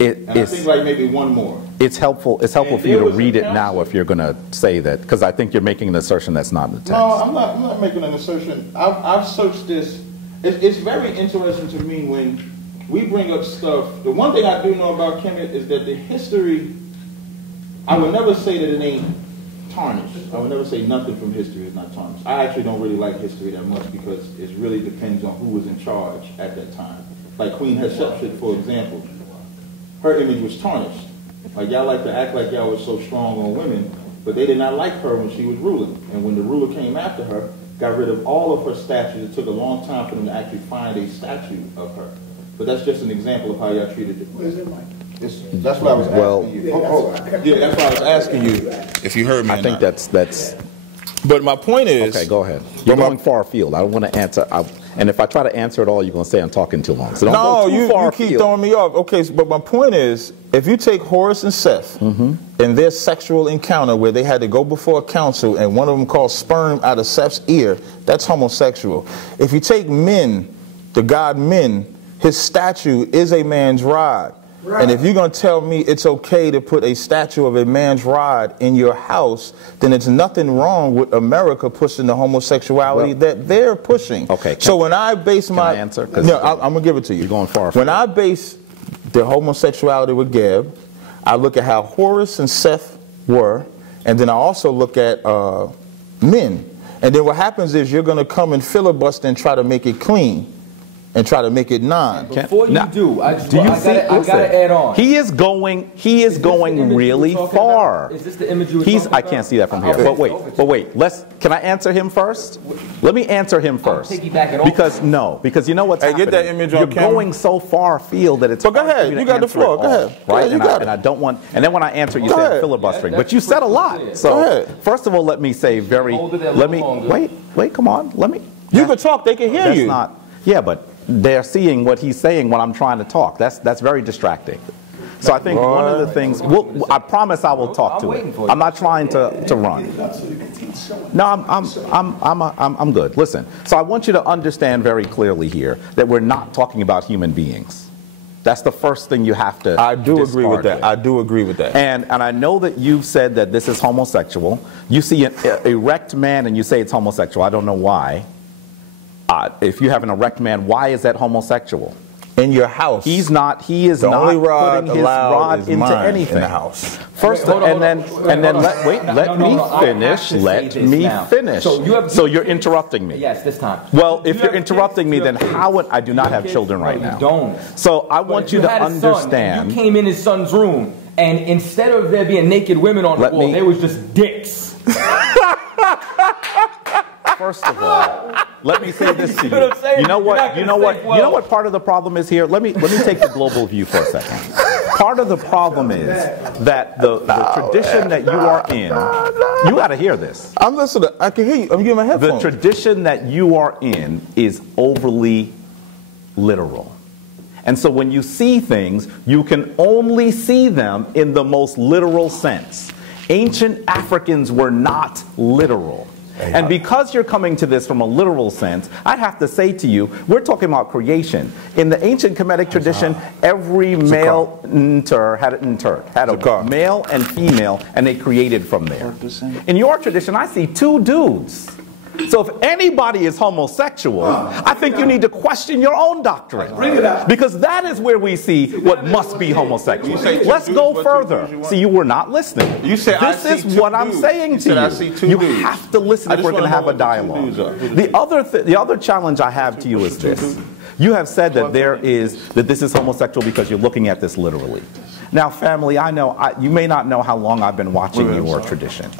I think like maybe one more. It's helpful. It's helpful for you to read it now if you're going to say that, because I think you're making an assertion that's not in the text. No, I'm not making an assertion. I've searched this. It's very interesting to me when we bring up stuff. The one thing I do know about Kemet is that the history. I would never say that it ain't tarnished. I would never say nothing from history is not tarnished. I actually don't really like history that much because it really depends on who was in charge at that time. Like Queen Hatshepsut, for example, her image was tarnished. Like y'all like to act like y'all was so strong on women, but they did not like her when she was ruling. And when the ruler came after her, got rid of all of her statues. It took a long time for them to actually find a statue of her. But that's just an example of how y'all treated it. Where's it, Mike? That's what I was asking you. Yeah, that's what I was asking you. If you heard me, I think that's. But my point is. Okay, go ahead. You're going far afield. I don't want to answer. And if I try to answer it all, you're going to say I'm talking too long. So don't go too far afield. You keep throwing me off. Okay, but my point is, if you take Horus and Seth and their sexual encounter where they had to go before a council and one of them called sperm out of Seth's ear, that's homosexual. If you take Min, the god Min, his statue is a man's rod. Right. And if you're going to tell me it's okay to put a statue of a man's rod in your house, then it's nothing wrong with America pushing the homosexuality that they're pushing. Okay. So when I base my answer, no, I'm going to give it to you. You're going far. When I base the homosexuality with Gab, I look at how Horus and Seth were, and then I also look at Min. And then what happens is you're going to come and filibuster and try to make it clean. And try to make it non. Before you do, I gotta add on. He is going really far. Is this the image you were talking about? I can't see that from here. But wait. Can I answer him first? Let me answer him first. Because you know what's happening. Get that image on You're camera. going so far afield that it's. But go ahead. You got the floor. Go ahead. Right? You got it. And I don't want. And then when I answer, you say I'm filibustering. But you said a lot. So first of all, let me say wait. Come on. Let me. You can talk. They can hear you. That's not. Yeah, but they're seeing what he's saying when I'm trying to talk. That's very distracting. So I think one of the things, I promise I will talk to it. I'm not trying to run. No, I'm good. Listen, so I want you to understand very clearly here that we're not talking about human beings. That's the first thing you have to. I do agree with that. I do agree with that. And I know that you've said that this is homosexual. You see an erect man and you say it's homosexual. I don't know why. If you have an erect man, why is that homosexual? In your house. He is not putting his rod into anything. In the house. First, let me finish. So you're interrupting me. Yes, this time. Well, if you're interrupting me, then how would I do not have children right now? You don't. So I want you to understand. You came in his son's room, and instead of there being naked women on the wall, there was just dicks. First of all, let me say this to you. You know what part of the problem is here? Let me take the global view for a second. Part of the problem is that the tradition that you are in, you got to hear this. I'm listening. I can hear you. I'm giving my headphones. The tradition that you are in is overly literal. And so when you see things, you can only see them in the most literal sense. Ancient Africans were not literal. And because you're coming to this from a literal sense, I'd have to say to you, we're talking about creation. In the ancient Kemetic tradition, every male had a male and female, and they created from there. In your tradition, I see two dudes. So if anybody is homosexual, I think you need to question your own doctrine. Bring it out. Because that is where we see what must be homosexual. Let's go further. See, you were not listening. You said this is what I'm saying to you. You have to listen if we're going to have a dialogue. The other challenge I have to you is this. You have said that this is homosexual because you're looking at this literally. Now, family, I know you may not know how long I've been watching your tradition,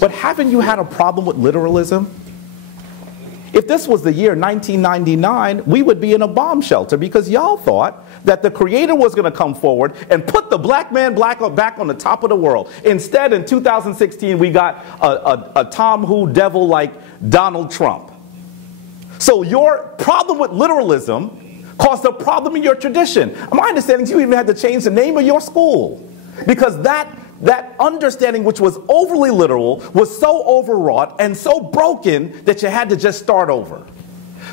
but haven't you had a problem with literalism? If this was the year 1999, we would be in a bomb shelter because y'all thought that the Creator was going to come forward and put the black man back on the top of the world. Instead, in 2016, we got a Tom Who devil like Donald Trump. So your problem with literalism caused a problem in your tradition. My understanding is you even had to change the name of your school because that understanding, which was overly literal, was so overwrought and so broken that you had to just start over.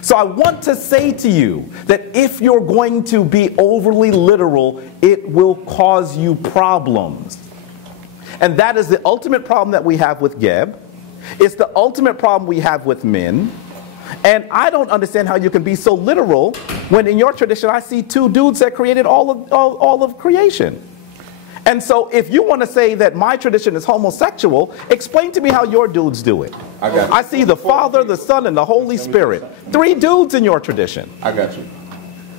So I want to say to you that if you're going to be overly literal, it will cause you problems. And that is the ultimate problem that we have with Geb. It's the ultimate problem we have with men. And I don't understand how you can be so literal when in your tradition I see two dudes that created all of creation. And so if you want to say that my tradition is homosexual, explain to me how your dudes do it. I see the Father, the Son, and the Holy Spirit. 3 dudes in your tradition. I got you.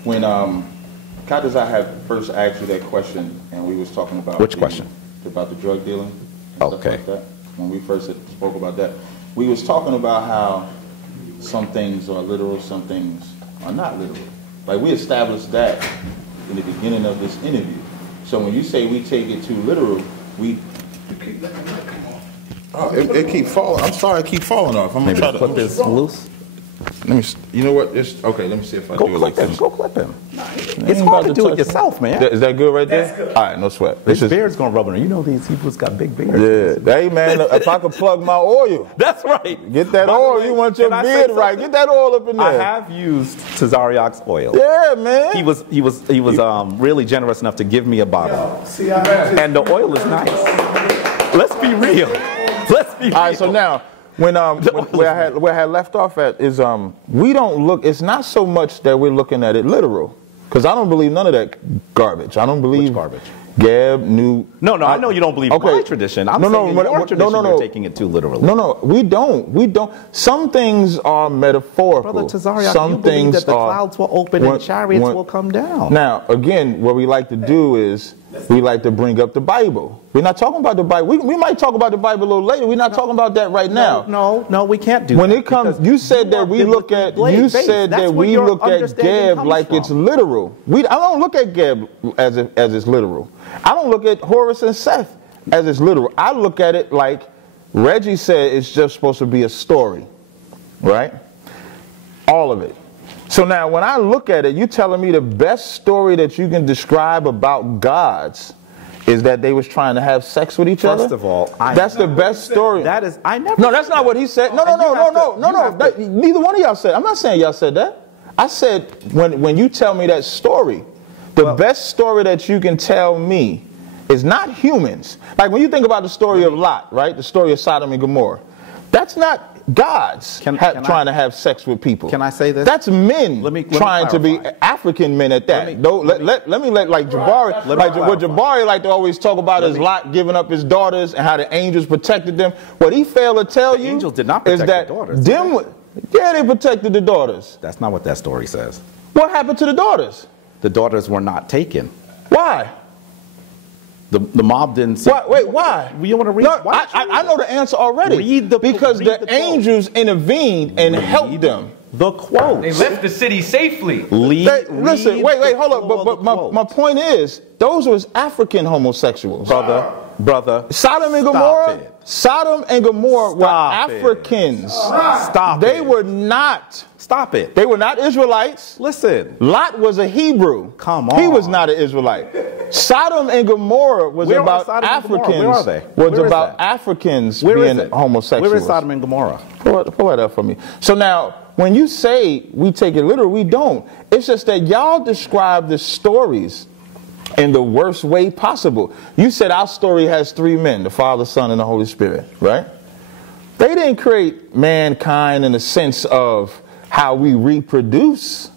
When Chaataza had first asked you that question, and we was talking about which question? About the drug dealing. Okay. Stuff like that. When we first spoke about that, we was talking about how some things are literal, some things are not literal. Like we established that in the beginning of this interview. So when you say we take it too literal, we keep letting the light come off. Oh, it keep falling. I'm sorry, it keep falling off. I'm gonna try to clip this loose. Let me. You know what? Okay, let me see if I do it like this. Go clip him. It's hard to do it yourself, man. Is that good right there? That's good. All right, no sweat. This beard's gonna rub it on. You know these Hebrews got big beards. Yeah. Hey man, if I could plug my oil. That's right. Get that oil. You want your beard right. Get that oil up in there. I have used Tazaryach's oil. Yeah, man. He was really generous enough to give me a bottle. See, and the oil is nice. Let's be real. Let's be real. All right, so now where I had left off at is we don't look. It's not so much that we're looking at it literal, because I don't believe none of that garbage. I don't believe which garbage. Gab knew. No, I know you don't believe my tradition. I'm saying your tradition, you're taking it too literally. No, we don't. Some things are metaphorical. Brother Tazaryach, some you believe things that the clouds will open and chariots will come down. Now, again, what we like to do is we like to bring up the Bible. We're not talking about the Bible. We might talk about the Bible a little later. We're not talking about that right now. No, we can't do when that. When it comes, you said that we look at Geb like it's literal. I don't look at Geb as it's literal. I don't look at Horus and Seth as it's literal. I look at it like Reggie said, it's just supposed to be a story, right? All of it. So now when I look at it, you're telling me the best story that you can describe about gods is that they was trying to have sex with each other? First of all, that's the best story. That is, I never. No, that's not what he said. No. Neither one of y'all said. I'm not saying y'all said that. I said when you tell me that story, the best story that you can tell me is not humans. Like when you think about the story of Lot, right? The story of Sodom and Gomorrah. That's not gods trying to have sex with people. Can I say this? That's men trying to be African men at that. Let me let like Jabari, what Jabari like to always talk about is Lot giving up his daughters and how the angels protected them. What he failed to tell you angels did not protect the daughters. They protected the daughters. That's not what that story says. What happened to the daughters? The daughters were not taken. Why? The mob didn't say. Wait, why? You want to read? No, I know the answer already. Because the angels intervened and helped them. The quote. They left the city safely. Listen, wait, hold up. But my point is, those was African homosexuals. Brother. Sodom and Gomorrah were Africans. Stop it. They were not. Stop it. They were not Israelites. Listen. Lot was a Hebrew. Come on. He was not an Israelite. Sodom and Gomorrah was about Africans. Where are they? Was about Africans being homosexuals. Where is Sodom and Gomorrah? Pull that up for me. So now, when you say we take it literal, we don't. It's just that y'all describe the stories in the worst way possible. You said our story has 3 men, the Father, Son, and the Holy Spirit, right? They didn't create mankind in the sense of how we reproduce.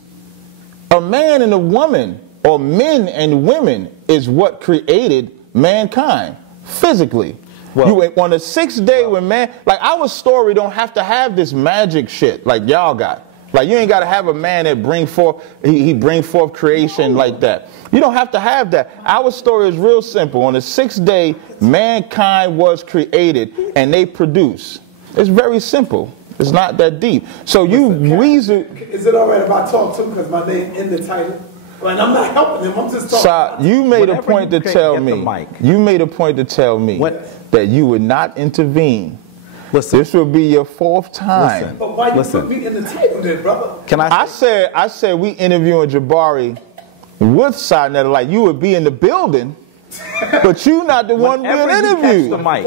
A man and a woman, or men and women, is what created mankind physically. On the 6th day when man, like our story don't have to have this magic shit like y'all got. Like, you ain't got to have a man that bring forth, he bring forth creation like that. You don't have to have that. Our story is real simple. On the 6th day, mankind was created and they produce. It's very simple. It's not that deep. So you reason. Is it all right if I talk to him because my name in the title? Like, I'm not helping him. I'm just talking. So you made a point to tell me. You made a point to tell me that you would not intervene. Listen, this will be your 4th time. Listen, but why you put me in the title then, brother? Can I said we interviewing Jabari with Saadnetta, like you would be in the building, but you not the one being interviewed. The mic.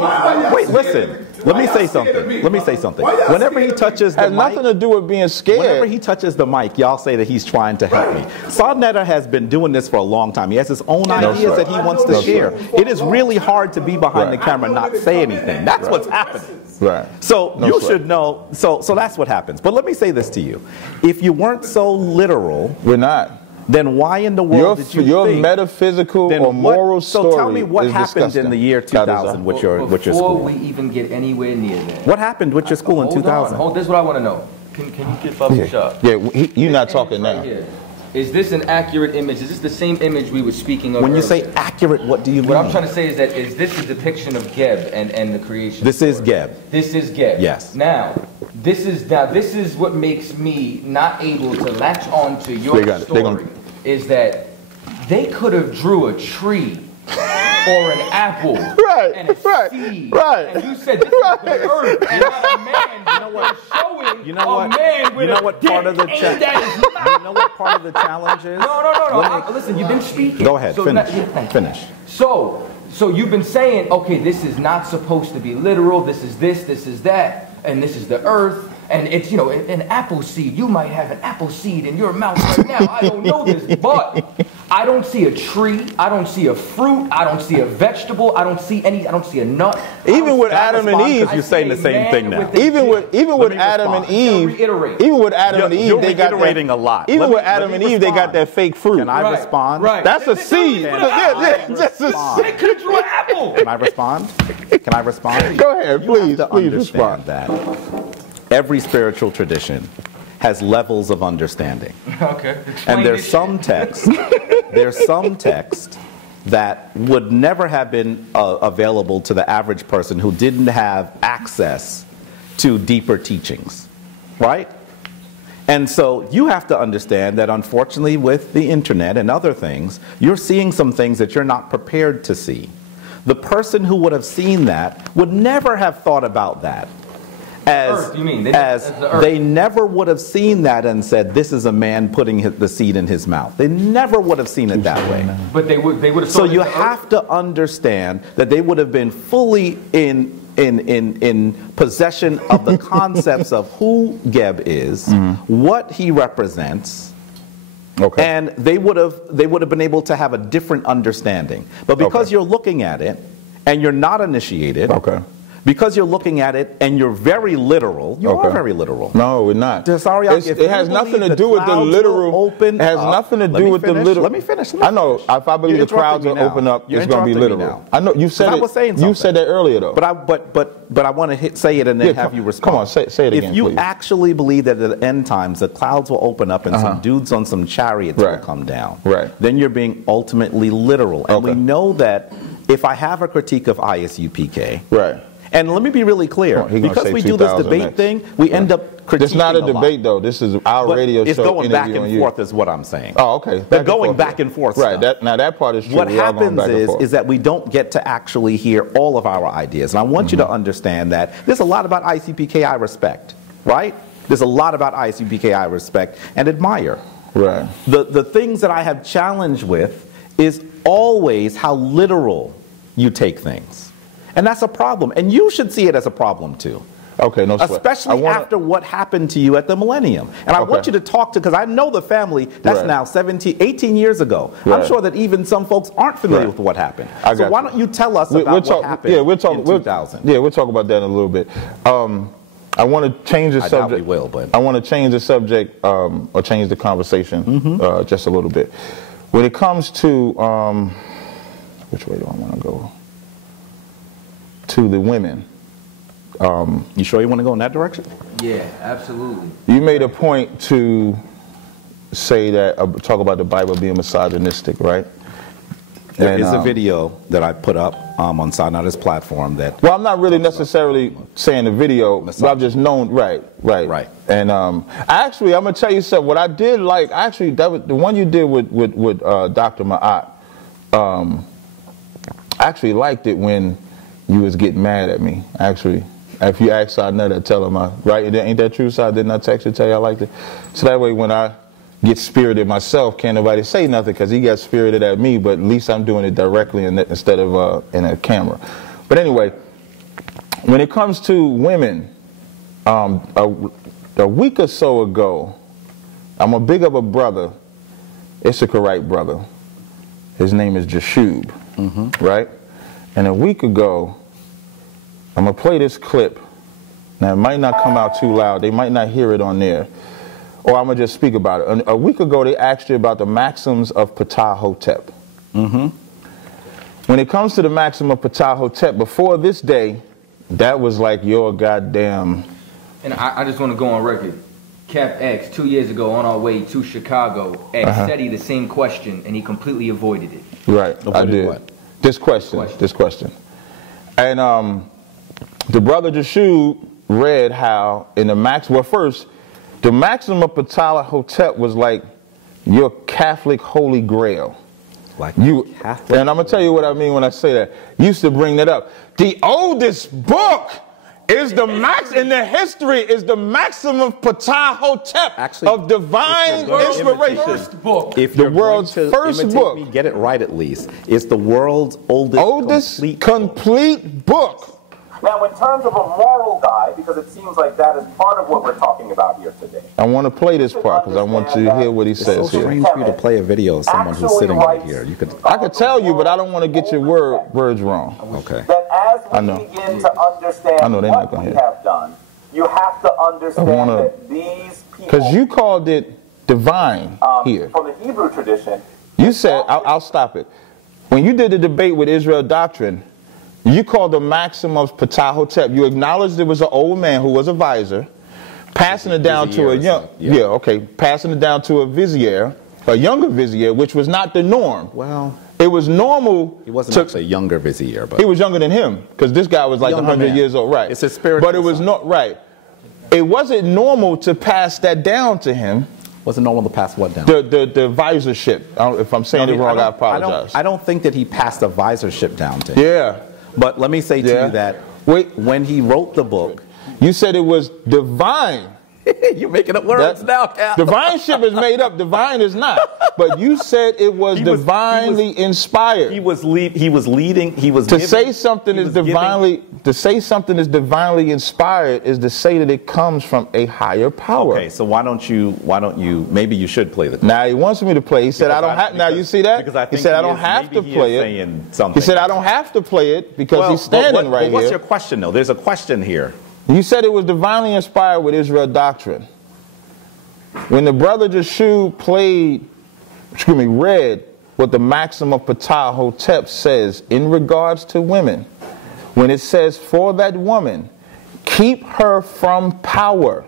Wait, listen. Let me say something. Whenever he touches the mic, has nothing to do with being scared. Whenever he touches the mic, y'all say that he's trying to help me. Saadnetta has been doing this for a long time. He has his own ideas that he wants to share. It is really hard to be behind the camera and not say anything. That's what's happening. Right. So you should know. So that's what happens. But let me say this to you: if you weren't so literal, we're not. Then why in the world did you your think, metaphysical or moral story? So tell me what happened in the year 2000 with your school. Before we even get anywhere near that. What happened with your school in 2000? This is what I want to know. Can you give up a shot? Yeah, you're not talking now. Is this an accurate image? Is this the same image we were speaking of? When you say accurate, what do you mean? What I'm trying to say is that is this a depiction of Geb and the creation? This is Geb. This is Geb. Yes. Now, this is what makes me not able to latch on to your story. Is that they could have drew a tree or an apple and a seed. And you said this is the earth. You're not a man. You know what? You know what part of the challenge is? No. Listen, you've been speaking. Go ahead. Finish. So you've been saying, okay, this is not supposed to be literal. This is this is that, and this is the earth. And it's, an apple seed. You might have an apple seed in your mouth right now. I don't know this, but I don't see a tree. I don't see a fruit. I don't see a vegetable. I don't see a nut. Even with Adam and Eve, you're saying the same thing now. Even with Adam and Eve, they got iterating a lot. Even with Adam and Eve, they got that fake fruit. Can I respond? Right. That's a seed. That's a seed. They could have drew an apple. Can I respond? Go ahead, please respond. That every spiritual tradition has levels of understanding. Okay. And there's some text that would never have been available to the average person who didn't have access to deeper teachings, right? And so you have to understand that unfortunately with the internet and other things, you're seeing some things that you're not prepared to see. The person who would have seen that would never have thought about that. They never would have seen that and said, this is a man putting the seed in his mouth. They never would have seen it that way. But they would have. So you have to understand that they would have been fully in possession of the concepts of who Geb is, what he represents, and they would have been able to have a different understanding. But because you're looking at it and you're not initiated, because you're looking at it and you're very literal, you are very literal. No, we're not. Tazaryach, it has nothing to do with the literal. It has nothing to do with the literal. Let me finish. I know. If I believe the clouds will open up, it's going to be literal. I know. You said it. You said that earlier, though. But I want to say it and then have you respond. Come on, say it again, If you please. actually believe that at the end times the clouds will open up and some dudes on some chariots will come down, then you're being ultimately literal. And we know that if I have a critique of ISUPK, and let me be really clear, because we do this debate thing, we end up critiquing It's not a debate, though. This is our radio show. It's going back and forth is what I'm saying. Oh, okay. They're going back and forth. Right. Now that part is true. What happens is that we don't get to actually hear all of our ideas. And I want you to understand that there's a lot about ISUPK I respect, right? There's a lot about ISUPK I respect and admire. Right. The things that I have challenged with is always how literal you take things. And that's a problem. And you should see it as a problem, too. Okay, no sweat. Especially after what happened to you at the Millennium. And I want you to talk to, because I know the family, that's now 18 years ago. I'm sure that even some folks aren't familiar with what happened. So why don't you tell us about what happened in 2000? We'll talk about that in a little bit. I want to change the subject. I doubt we will, but I want to change the subject or change the conversation just a little bit. When it comes to, which way do I want to go? To the women. You sure you want to go in that direction? Yeah, absolutely. You made a point to say that, talk about the Bible being misogynistic, right? There is a video that I put up on Sinai's platform that... Well, I'm not really necessarily saying the video, but I've just known, right. And actually, I'm going to tell you something. What I did like, actually, that was the one you did with Dr. Ma'at. I actually liked it when you was getting mad at me, actually. If you ask Sinai, tell him, right? Ain't that true, Si? Didn't I text you, tell you I liked it? So that way, when I get spirited myself, can't nobody say nothing because he got spirited at me, but at least I'm doing it directly instead of in a camera. But anyway, when it comes to women, a week or so ago, I'm a big of a brother, Issacharite brother. His name is Jashub, right? And a week ago, I'm going to play this clip. Now, it might not come out too loud. They might not hear it on there. Or I'm going to just speak about it. A week ago, they asked you about the maxims of Ptah-hotep. When it comes to the maxim of Ptah-hotep, before this day, that was like your goddamn... And I just want to go on record. Capt X, 2 years ago, on our way to Chicago, X said the same question, and he completely avoided it. Right, I did. What? This question. And the brother Jashub read how in the well, first, the maxim of Ptah-hotep was like your Catholic Holy Grail. Like Catholic? And I'm going to tell you what I mean when I say that. You used to bring that up. The oldest book is the in the history is the maxim of Ptah-hotep, of divine inspiration. First book. If the world's first book. Me, get it right at least. It's the world's oldest complete book. Now, in terms of a moral guide, because it seems like that is part of what we're talking about here today. I want to play this part because I want you to hear what he says here. It's so strange for you to play a video of someone who's sitting right here. I could tell you, but I don't want to get your words wrong. Okay. That as we begin to understand what we have done, you have to understand that these people... Because you called it divine here. From the Hebrew tradition... You said, I'll stop it. When you did the debate with Israel Doctrine, you called the maxim of Ptah-hotep. You acknowledged there was an old man who was a vizier, passing it down to a young, passing it down to a vizier, a younger vizier, which was not the norm. Well, it was normal. He wasn't actually a younger vizier, but he was younger than him because this guy was like 100 years old, right? It's a spiritual. But it was not right. It wasn't normal to pass that down to him. Wasn't normal to pass what down? The visorship. If I'm saying it wrong, I apologize. I don't think that he passed the visorship down to him. Yeah. But let me say to you that when he wrote the book... You said it was divine. You're making up words now, Cap. Divineship is made up. Divine is not. But you said it was divinely inspired. He was leading. To say something is divinely inspired is to say that it comes from a higher power. Okay, so why don't you? Maybe you should play the clip. Now he wants me to play. He said I don't have. Now you see that? Because I think he said I don't have to play it. He said I don't have to play it because he's standing right here. What's your question though? There's a question here. You said it was divinely inspired with Israel Doctrine. When the brother Jashub read what the maxim of Ptah-hotep says in regards to women, when it says, for that woman, keep her from power,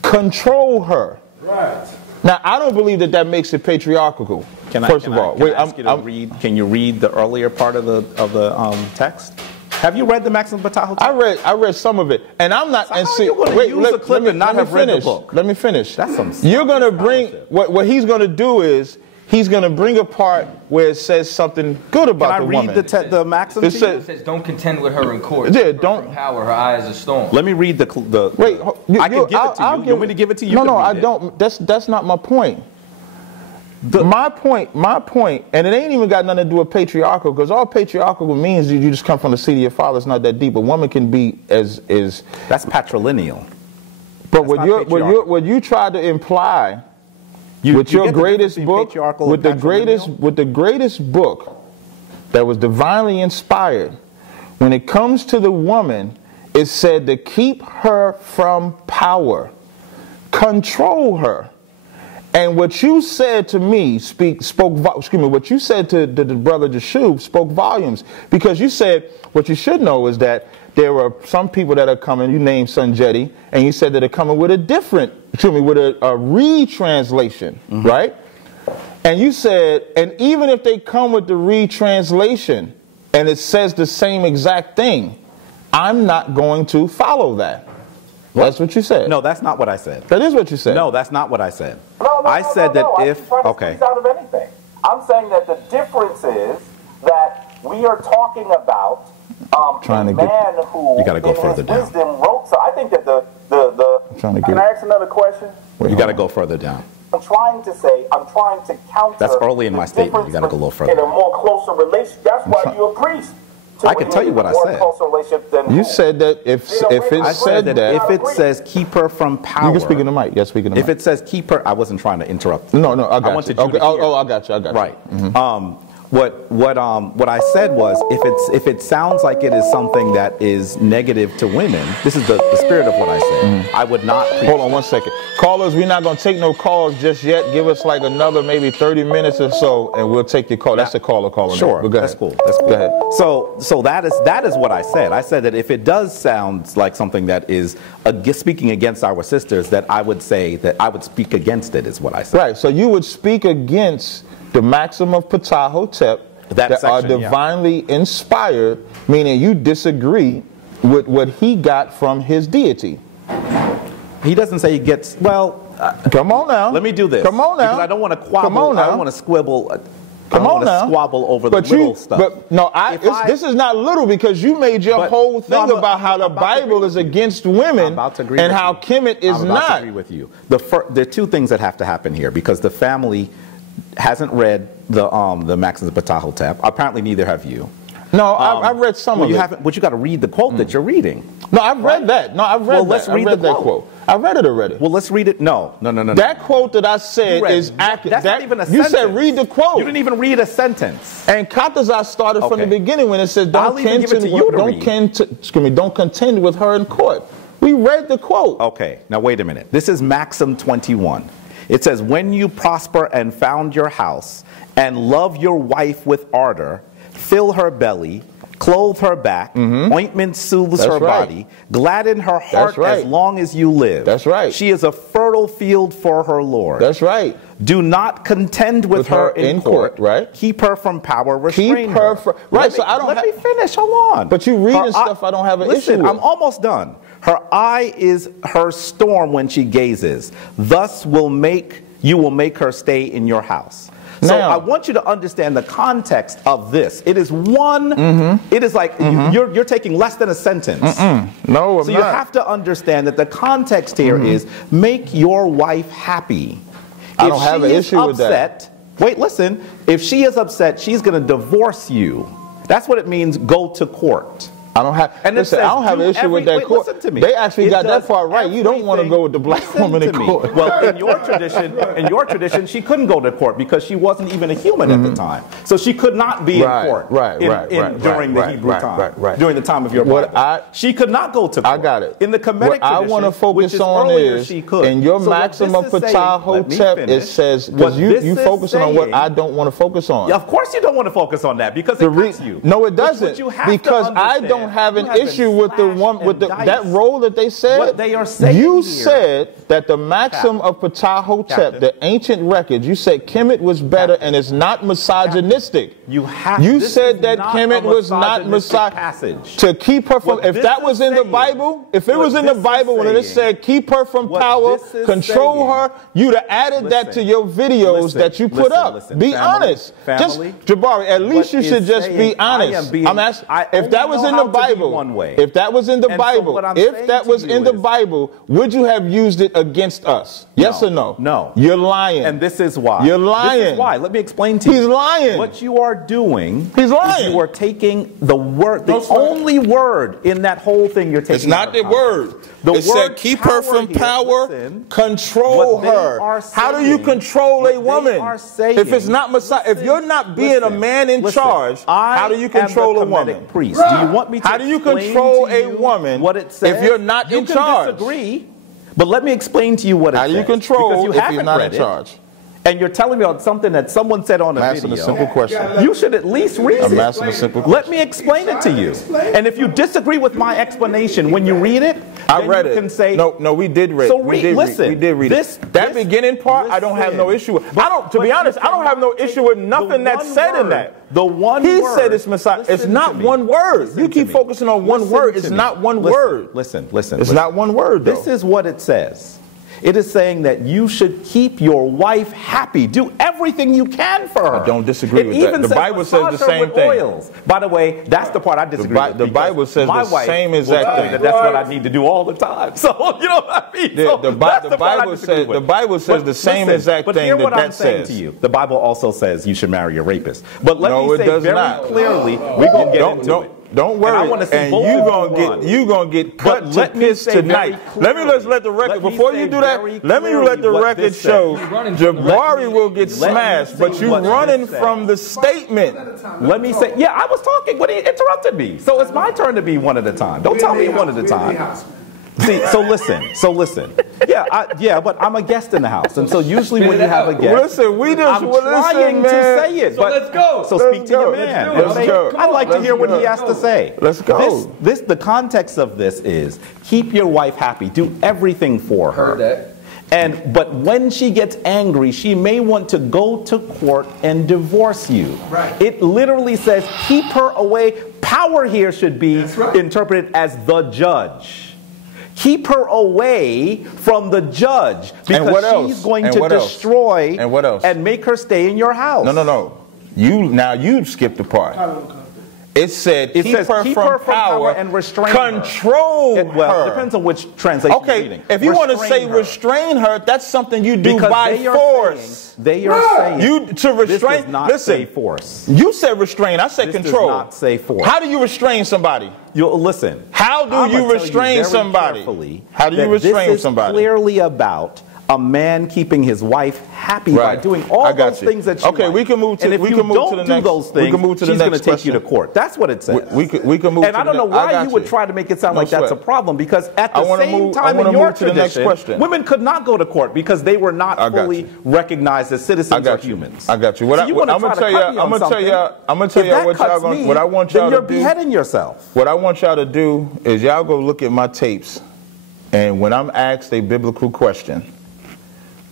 control her. Right. Now, I don't believe that makes it patriarchal. First of all, can you read the earlier part of the text? Have you read the maxim of Ptah-hotep? I read some of it, and I'm not. So how are you going to use a clip and not have read the book? Let me finish. That's some. You're going to bring what he's going to do is he's going to bring a part where it says something good about the woman. Can I read the maxim? It says, "Don't contend with her in court. Yeah, don't power her eye as a storm." Let me read the. Wait, I can give it to you. You want me to give it to you? No, I don't. That's not my point. My point, and it ain't even got nothing to do with patriarchal, because all patriarchal means you just come from the seed of your father. It's not that deep. A woman can be as that's patrilineal. But what you tried to imply with your greatest book, with the greatest book that was divinely inspired, when it comes to the woman, it said to keep her from power, control her. And what you said to me what you said to the brother Jashub spoke volumes, because you said what you should know is that there are some people that are coming, you named Sunjeti, and you said that they're coming with a different, with a retranslation, right? And you said, and even if they come with the retranslation and it says the same exact thing, I'm not going to follow that. What? That's what you said. No, that's not what I said. That is what you said. No, that's not what I said. I said that if... Okay. Out of anything. I'm saying that the difference is that we are talking about a man who, you got to go further down. Wisdom wrote. So I think that can I ask another question? You got to go further down. I'm trying to counter. That's early in my statement. You got to go a little further. In a more closer relationship. That's why you're a priest. I can tell you what I said. You said that if it says keep her from power. You can speak in the mic. Yes, speak in the mic. If it says keep her, I wasn't trying to interrupt. No, I got you. Okay. I got you. Right. Mm-hmm. What I said was if it sounds like it is something that is negative to women, this is the spirit of what I said. I would not. Hold on 1 second. Callers, we're not going to take no calls just yet. Give us like another maybe 30 minutes or so, and we'll take your call. That's a caller calling. Sure. But go ahead. That's cool. Go ahead. So that is what I said. I said that if it does sound like something that is speaking against our sisters, that I would say that I would speak against it, is what I said. Right. So you would speak against the maxim of Ptah that are divinely inspired, meaning you disagree with what he got from his deity. He doesn't say he gets, come on now. Let me do this. Come on now. Because I don't want to quabble. Come on now. I don't want to squibble. Come on now. Squabble over the little stuff. But no, this is not little, because you made your whole thing about how the Bible is against women and how Kemet is not. I'm about to agree with you. There are two things that have to happen here, because the family hasn't read the Maxims of Ptah. Apparently, neither have you. No, I've read some of it. Haven't, but you got to read the quote that you're reading. No, I've read that. No, I've read that. Let's read that quote. I read it already. Well, let's read it. No. That quote that I said is accurate. That's not even a sentence. You said read the quote. You didn't even read a sentence. And Chaataza started from the beginning when it says don't contend with her in court. We read the quote. Okay, now wait a minute. This is Maxim 21. It says, when you prosper and found your house, and love your wife with ardor, fill her belly, clothe her back, ointment soothes her body, gladden her heart as long as you live. That's right. She is a fertile field for her Lord. That's right. Do not contend with her in court. Right. Keep her from power. Restrain her. Right. So I don't. Let me finish. Hold on. But you reading stuff I don't have an issue with. I'm almost done. Her eye is her storm when she gazes. Thus you will make her stay in your house. So I want you to understand the context of this. It is it is like you're taking less than a sentence. No, I'm not. So you have to understand that the context here is make your wife happy. I don't have an issue with that. Wait, listen. If she is upset, she's going to divorce you. That's what it means, go to court. I don't have. And listen, I don't have an issue with that court. Listen to me. They actually got that part right. You don't want to go with the black woman in court. Well, in your tradition, she couldn't go to court because she wasn't even a human at the time. So she could not be in court during the Hebrew time, during the time of your Bible. She could not go to court. I got it. In the Kemetic tradition, what I want to focus on is in your Maxim of Ptah, it says, because you focusing on what I don't want to focus on. Of course you don't want to focus on that because it hurts you. No, it doesn't. Because I don't have an issue with the one with that role that they said. What they are saying you said that the Maxim of Ptah, the ancient records, you said Kemet was better and it's not misogynistic. You said that Kemet was not misogynistic. To keep her from, if that was in the Bible, if it was in the Bible when it said keep her from power, control her, you'd have added that to your videos that you put up. Be honest. Just Jabari, at least you should just be honest. I'm asking if that was in the Bible, if that was in the Bible, would you have used it against us? Yes or no? No. You're lying. And this is why. You're lying. This is why. Let me explain to you. He's lying. What you are doing He's lying. You are taking the word, the only word in that whole thing you're taking. It's not the word. It said keep her from power, control her. How do you control a woman? If it's not Messiah, if you're not being a man in charge, how do you control a woman? Priest. Do you want me to How do you control a woman what it says? if you're not in charge? You can disagree, but let me explain to you what it says. How do you control if you're not in charge? and you're telling me about something that someone said on a asking video, a simple question. you should at least read I'm it. asking a simple question. Let me explain it to you. And if you disagree with my explanation when you read it, I read you it. can say, no, we did read. So we did read it. That beginning part, I don't have no issue with. To be honest, I don't have no issue with nothing that's said in that. The one he word, said it's Messiah. It's not one word. You keep focusing on one word. It's not one word. Listen. It's not one word, though. This is what it says. It is saying that you should keep your wife happy. Do everything you can for her. I don't disagree with that. The Bible says the same thing. Oils. By the way, that's the part I disagree with. The Bible says the same exact thing. That's what I need to do all the time. So, you know what I mean? The Bible says the same exact thing that says. To you. The Bible also says you should marry a rapist. But let me say very clearly, we're going to get into it. Don't worry, and you gonna get cut to piss tonight. Let the record before you do that. Let me let the record show Jabari will get smashed, but you running from the statement. Let me say, yeah, I was talking, but he interrupted me, so it's my turn to be one at a time. Don't tell me one at a time. See, so listen. Yeah, but I'm a guest in the house, and so usually when you have a guest, I'm trying to say it. So let's go. So speak to your man. Let's go. I'd like to hear what he has to say. Let's go. The context of this is keep your wife happy. Do everything for her. Heard that. But when she gets angry, she may want to go to court and divorce you. Right. It literally says keep her away. Power here should be interpreted as the judge. Keep her away from the judge because she's going to destroy and make her stay in your house. No. You skipped the part. It said keep her from power and restrain control her. Well, it depends on which translation you're reading. If you want to say restrain her, that's something you do by force. They are saying you to restrain. This does not say force. You said restrain. I said control. Does not say force. How do you restrain somebody? Listen. How do you restrain somebody? How do you restrain somebody? This is clearly about a man keeping his wife happy by doing all those things that you like. We can move to and if you don't do those things, she's going to take you to court. That's what it says. We can move. And I don't know why you would try to make it sound like that's a problem, because at the same time in your tradition, women could not go to court because they were not fully recognized as citizens or humans. I got you. I'm going to tell you what I want y'all to do. Then you're beheading yourself. What I want y'all to do is y'all go look at my tapes, and when I'm asked a biblical question,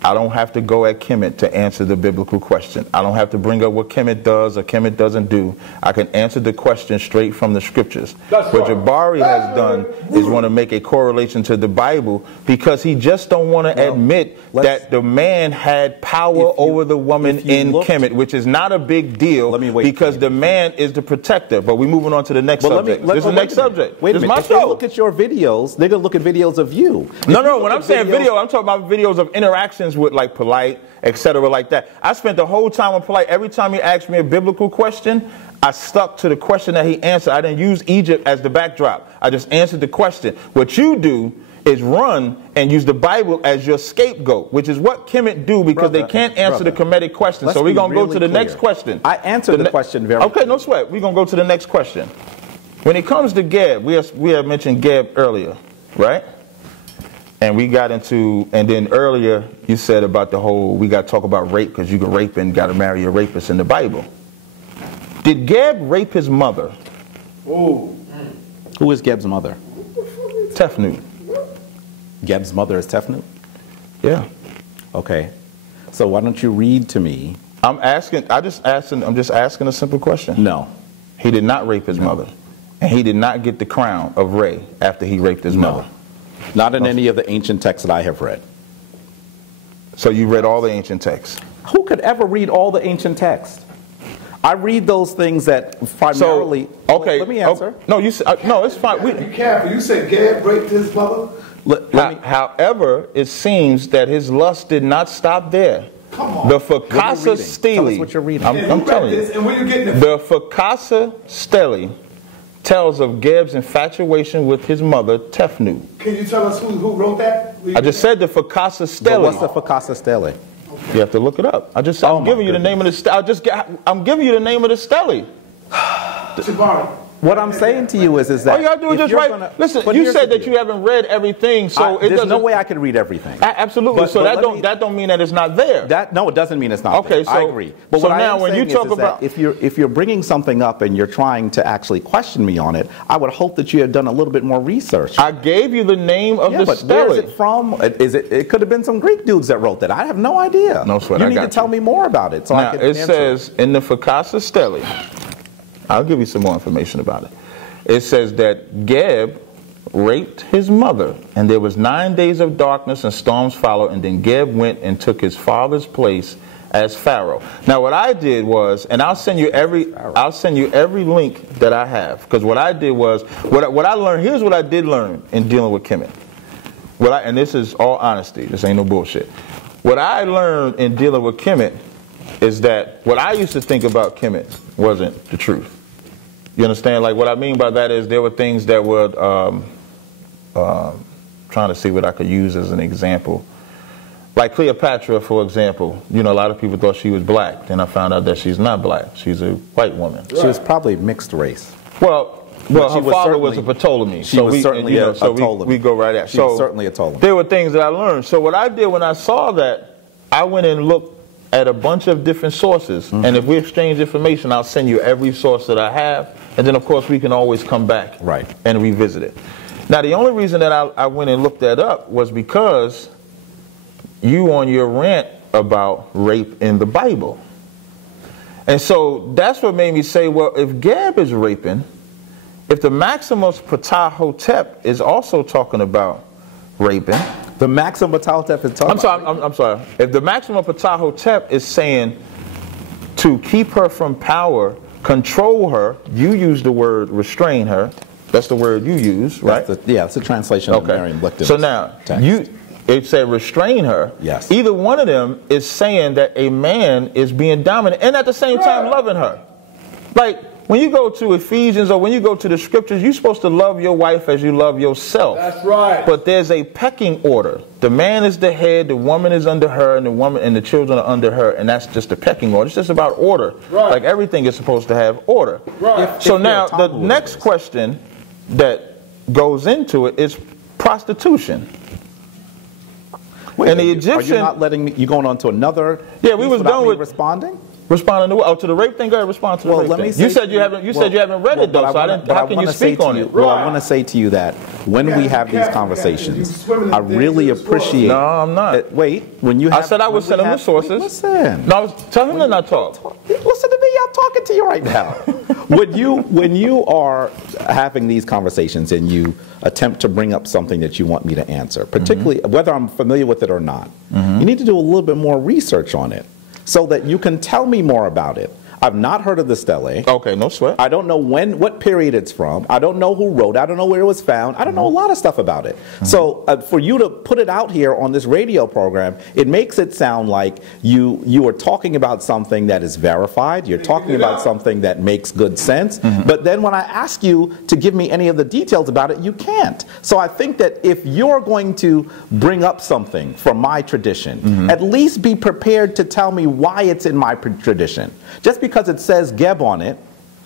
I don't have to go at Kemet to answer the biblical question. I don't have to bring up what Kemet does or Kemet doesn't do. I can answer the question straight from the scriptures. What Jabari has done is want to make a correlation to the Bible because he just don't want to admit that the man had power over the woman in Kemet, which is not a big deal because the man is the protector. But we're moving on to the next subject. This is the next subject. Wait a minute. If they look at your videos, they're going to look at videos of you. No. When I'm saying video, I'm talking about videos of interactions with like Polite, etc. like that. I spent the whole time with Polite. Every time he asked me a biblical question, I stuck to the question that he answered. I didn't use Egypt as the backdrop. I just answered the question. What you do is run and use the Bible as your scapegoat, which is what Kemet do because they can't answer the Kemetic question. So we're going to go to the next question. I answered the question very Okay, no sweat. We're going to go to the next question. When it comes to Gab, we have mentioned Gab earlier, right? And we got into, and then earlier you said about the whole, we got to talk about rape because you can rape and got to marry a rapist in the Bible. Did Gab rape his mother? Oh. Who is Gab's mother? Tefnut. Gab's mother is Tefnut? Yeah. Okay. So why don't you read to me? I'm just asking a simple question. No. He did not rape his mother. And he did not get the crown of Ray after he raped his mother. Not in any of the ancient texts that I have read. So you read all the ancient texts? Who could ever read all the ancient texts? I read those things that primarily... okay. Let me answer. No, no, it's fine. Be careful. You said Gab raped his mother? However, it seems that his lust did not stop there. Come on. The Fakasa Stele... Tell us what you're reading. I'm telling you. And where you getting it? The Fakasa Stele tells of Gab's infatuation with his mother, Tefnut. Can you tell us who wrote that? I just said the Fakasa Stele. What's the Fakasa Stele? You have to look it up. I'm giving you the name of the stele. I'm giving you the name of the stele. Jabari, What I'm saying to you is that all you gotta do is just write. Listen, you said that you haven't read everything, so there's no way I can read everything. Absolutely. So that don't mean that it's not there. No, it doesn't mean it's not there. So I agree. But so now when you talk about, if you're bringing something up and you're trying to actually question me on it, I would hope that you had done a little bit more research. I gave you the name of the stele. Where is it from? It could have been some Greek dudes that wrote that. I have no idea. No sweat. You need to tell me more about it. So now I can it says in the Fakasa stele. I'll give you some more information about it. It says that Geb raped his mother, and there was 9 days of darkness and storms followed, and then Geb went and took his father's place as Pharaoh. Now what I did was, and I'll send you every link that I have, because what I did was, what I learned, here's what I did learn in dealing with Kemet. And this is all honesty, this ain't no bullshit. What I learned in dealing with Kemet is that what I used to think about Kemet wasn't the truth. You understand? Like what I mean by that is there were things that would, trying to see what I could use as an example. Like Cleopatra, for example, you know, a lot of people thought she was black. Then I found out that she's not black. She's a white woman. She was probably mixed race. Well, her father was a Ptolemy. She was certainly a Ptolemy. We go right at. She was certainly a Ptolemy. There were things that I learned. So what I did when I saw that, I went and looked at a bunch of different sources. And if we exchange information, I'll send you every source that I have. And then, of course, we can always come back and revisit it. Now, the only reason that I went and looked that up was because you on your rant about rape in the Bible. And so that's what made me say, well, if Geb is raping, if the Maximus Ptahhotep is also talking about raping. The Maximus Ptahhotep is talking about I'm sorry. If the Maximus Ptahhotep is saying to keep her from power, control her, you use the word restrain her. That's the word you use, right? It's a translation of Merriam-Webster. So now, it said restrain her. Yes. Either one of them is saying that a man is being dominant and at the same time loving her. Like, when you go to Ephesians or when you go to the scriptures, you're supposed to love your wife as you love yourself. That's right. But there's a pecking order. The man is the head, the woman is under her, and the woman and the children are under her, and that's just a pecking order. It's just about order. Right. Like everything is supposed to have order. Right. So now the next question that goes into it is prostitution. Wait, and the Egyptian, are you not letting me? You going on to another? Yeah, we was done with responding. Responding to the rape thing. Go ahead, respond to the rape thing. You said you haven't. You said you haven't read it though. So I didn't. How can you speak on it? Well, I want to say to you that when we have these conversations, I really appreciate. No, I'm not. Wait, when you have. I said I would send him the sources. Listen. No, tell him to not talk. Listen to me. I'm talking to you right now. when you are having these conversations and you attempt to bring up something that you want me to answer, particularly whether I'm familiar with it or not, you need to do a little bit more research on it, so that you can tell me more about it. I've not heard of the stele. Okay, no sweat. I don't know what period it's from. I don't know who wrote it. I don't know where it was found. I don't know a lot of stuff about it. So for you to put it out here on this radio program, it makes it sound like you are talking about something that is verified. You're talking about something that makes good sense. But then when I ask you to give me any of the details about it, you can't. So I think that if you're going to bring up something from my tradition, at least be prepared to tell me why it's in my tradition. Just because it says Geb on it,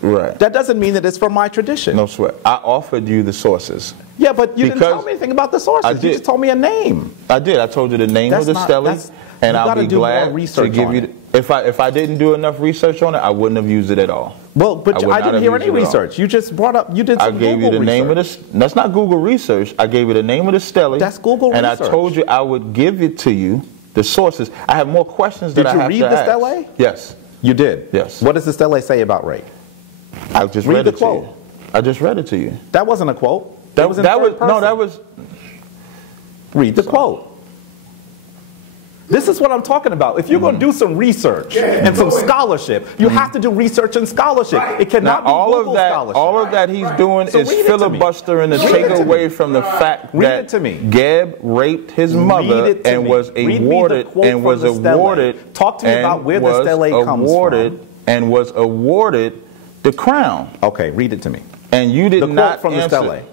that doesn't mean that it's from my tradition. No sweat. I offered you the sources. Yeah, but you didn't tell me anything about the sources. You just told me a name. I did. I told you the name of the stele, and I'll be glad to give you. If I didn't do enough research on it, I wouldn't have used it at all. Well, but I didn't hear any research. You just brought up. You did some Google research. I gave you the name of this. That's not Google research. I gave you the name of the stele. That's Google research. And I told you I would give it to you. The sources. I have more questions that I have to ask. Did you read the stele? Yes. You did? Yes. What does the stele say about rape? I just read it to you. I just read it to you. That wasn't a quote. That was no, that was. Read the quote. This is what I'm talking about. If you're going to do some research and some scholarship, you have to do research and scholarship. It cannot be Google scholarship. All of that he's doing is filibustering to take away from the fact that Geb raped his mother and was awarded Talk to me about where the stele comes from. And was awarded the crown. Okay, read it to me. And you did not from the stele.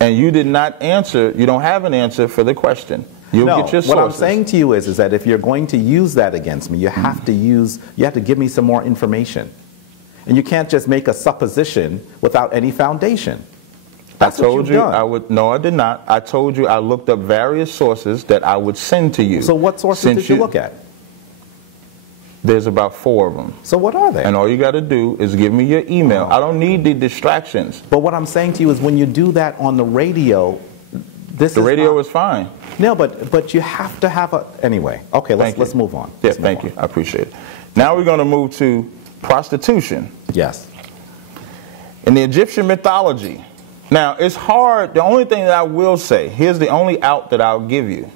And you did not answer. You don't have an answer for the question. You'll get your sources. What I'm saying to you is that if you're going to use that against me, you have to give me some more information. And you can't just make a supposition without any foundation. That's I told you I would. No, I did not. I told you I looked up various sources that I would send to you. So what sources did you look at? There's about 4 of them. So what are they? And all you got to do is give me your email. I don't need the distractions. But what I'm saying to you is when you do that on the radio, the radio is fine. No, but you have to have a... Anyway, okay, let's move on. Yeah, thank you. I appreciate it. Now we're going to move to prostitution. Yes. In the Egyptian mythology. Now, it's hard. The only thing that I will say, here's the only out that I'll give you.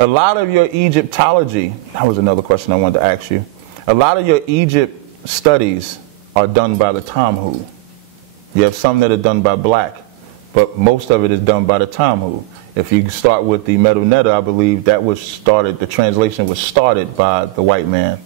A lot of your Egyptology, that was another question I wanted to ask you. A lot of your Egypt studies are done by the Tamhu. You have some that are done by black, but most of it is done by the Tamhu. If you start with the Medu Neter, I believe that was started, the translation was started by the white man,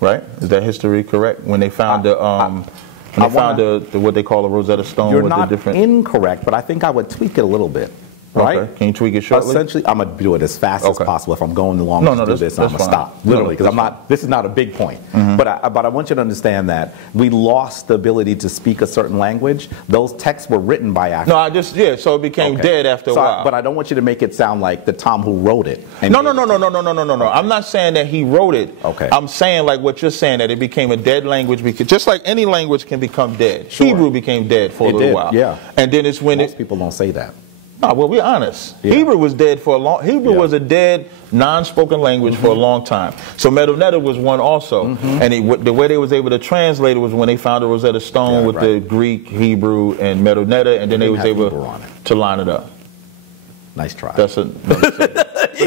right? Is that history correct? When they found what they call a Rosetta Stone. You're with not the different... incorrect, but I think I would tweak it a little bit. Right? Okay. Can you tweak it shortly? Essentially, I'm going to do it as fast as possible. If I'm going long to do this, I'm going to stop. Literally, because this is not a big point. But I want you to understand that we lost the ability to speak a certain language. Those texts were written by Africans. No, so it became dead after a while. But I don't want you to make it sound like the Tom who wrote it. No. I'm not saying that he wrote it. Okay. I'm saying like what you're saying, that it became a dead language, because just like any language can become dead. Sure. Hebrew became dead for a little while. Yeah. And then it's when most people don't say that. No, well, we're honest. Yeah. Hebrew was dead for a long. Hebrew was a dead, non-spoken language for a long time. So Medu Neter was one also, and the way they was able to translate it was when they found a Rosetta Stone with the Greek, Hebrew, and Medu Neter, and then they was able to line it up. Nice try. But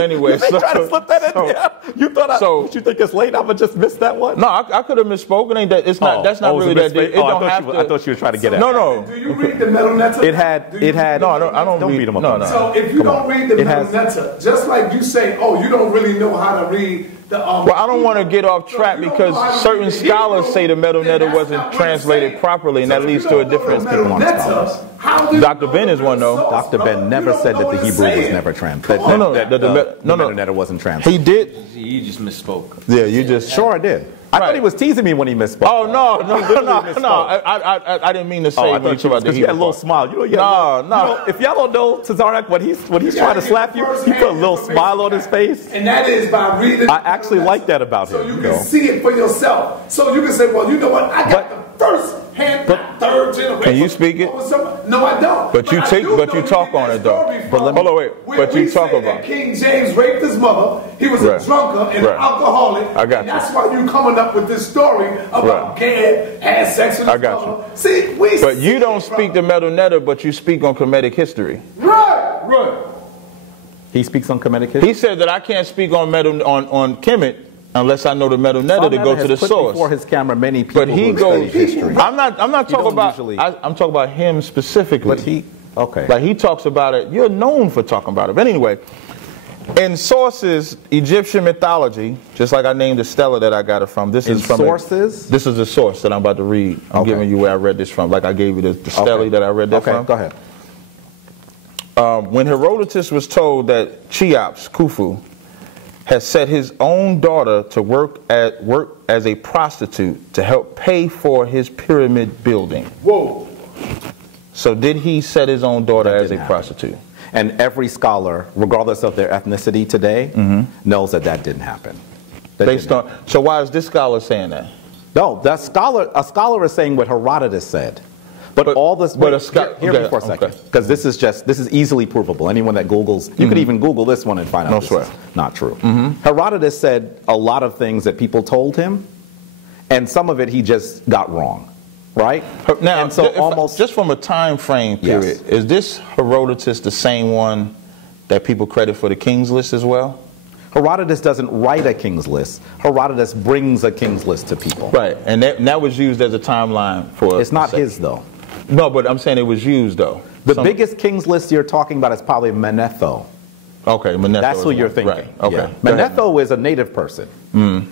anyway, you try to slip that in there. You thought you think it's late? I'm gonna just miss that one. No, I could have misspoken. Ain't that? It's not. That's not really that. I thought you were trying to get at. No. Do you read the Medu Neter? It had. No, I don't read them. No. So if you don't read the Medu Neter, just like you say, oh, you don't really know how to read. Well, I don't want to get off track because certain scholars say the Medu Neter wasn't translated properly, and that leads to a difference. Dr. Ben is one, though. Dr. Ben never said that the Hebrew was never translated. The Medu Neter wasn't translated. He did. You just misspoke. Yeah, you just. Sure, I did. I thought he was teasing me when he misspoke. Oh, no. I didn't mean to say when you talk about the Hebrew. You had a little smile. No. If y'all don't know Tazaryach, when he's trying to slap you, he put a little smile on his face. And that is by reading. I actually like that about him. So you can see it for yourself. So you can say, well, you know what? I got the first hand, third generation. Can you speak it? No, I don't. But you talk on it, though. Hold on, wait. But you talk about King James raped his mother. He was a drunkard and an alcoholic. I got you. That's why you coming up with this story about Gad had sex with his mother. See, but you don't speak the Medu Neter, but you speak on Kemetic history. Right. He speaks on Kemetic history. He said that I can't speak on Kemet unless I know the Medu Neter to go to the source. Before his camera, many people. But he goes. History. I'm not talking about. I'm talking about him specifically. But like he talks about it. You're known for talking about it. But anyway, in sources, Egyptian mythology, just like I named the stela that I got it from. This is from sources. This is the source that I'm about to read. I'm giving you where I read this from. Like I gave you the stela that I read that from. Okay, go ahead. When Herodotus was told that Cheops, Khufu, has set his own daughter to work as a prostitute to help pay for his pyramid building. Whoa. So did he set his own daughter as a prostitute? And every scholar, regardless of their ethnicity today, knows that didn't happen. So why is this scholar saying that? No, a scholar is saying what Herodotus said. But all this. Hear me for a second, because this is easily provable. Anyone that Googles, you could even Google this one and find out this is not true. Herodotus said a lot of things that people told him, and some of it he just got wrong, right? Now, and so just from a time frame period, is this Herodotus the same one that people credit for the King's List as well? Herodotus doesn't write a King's List. Herodotus brings a King's List to people. Right, and that was used as a timeline for. It's not his though. No, but I'm saying it was used though. The biggest King's List you're talking about is probably Manetho. Okay, Manetho. That's who you're thinking. Right. Okay. Yeah. Manetho is a native person.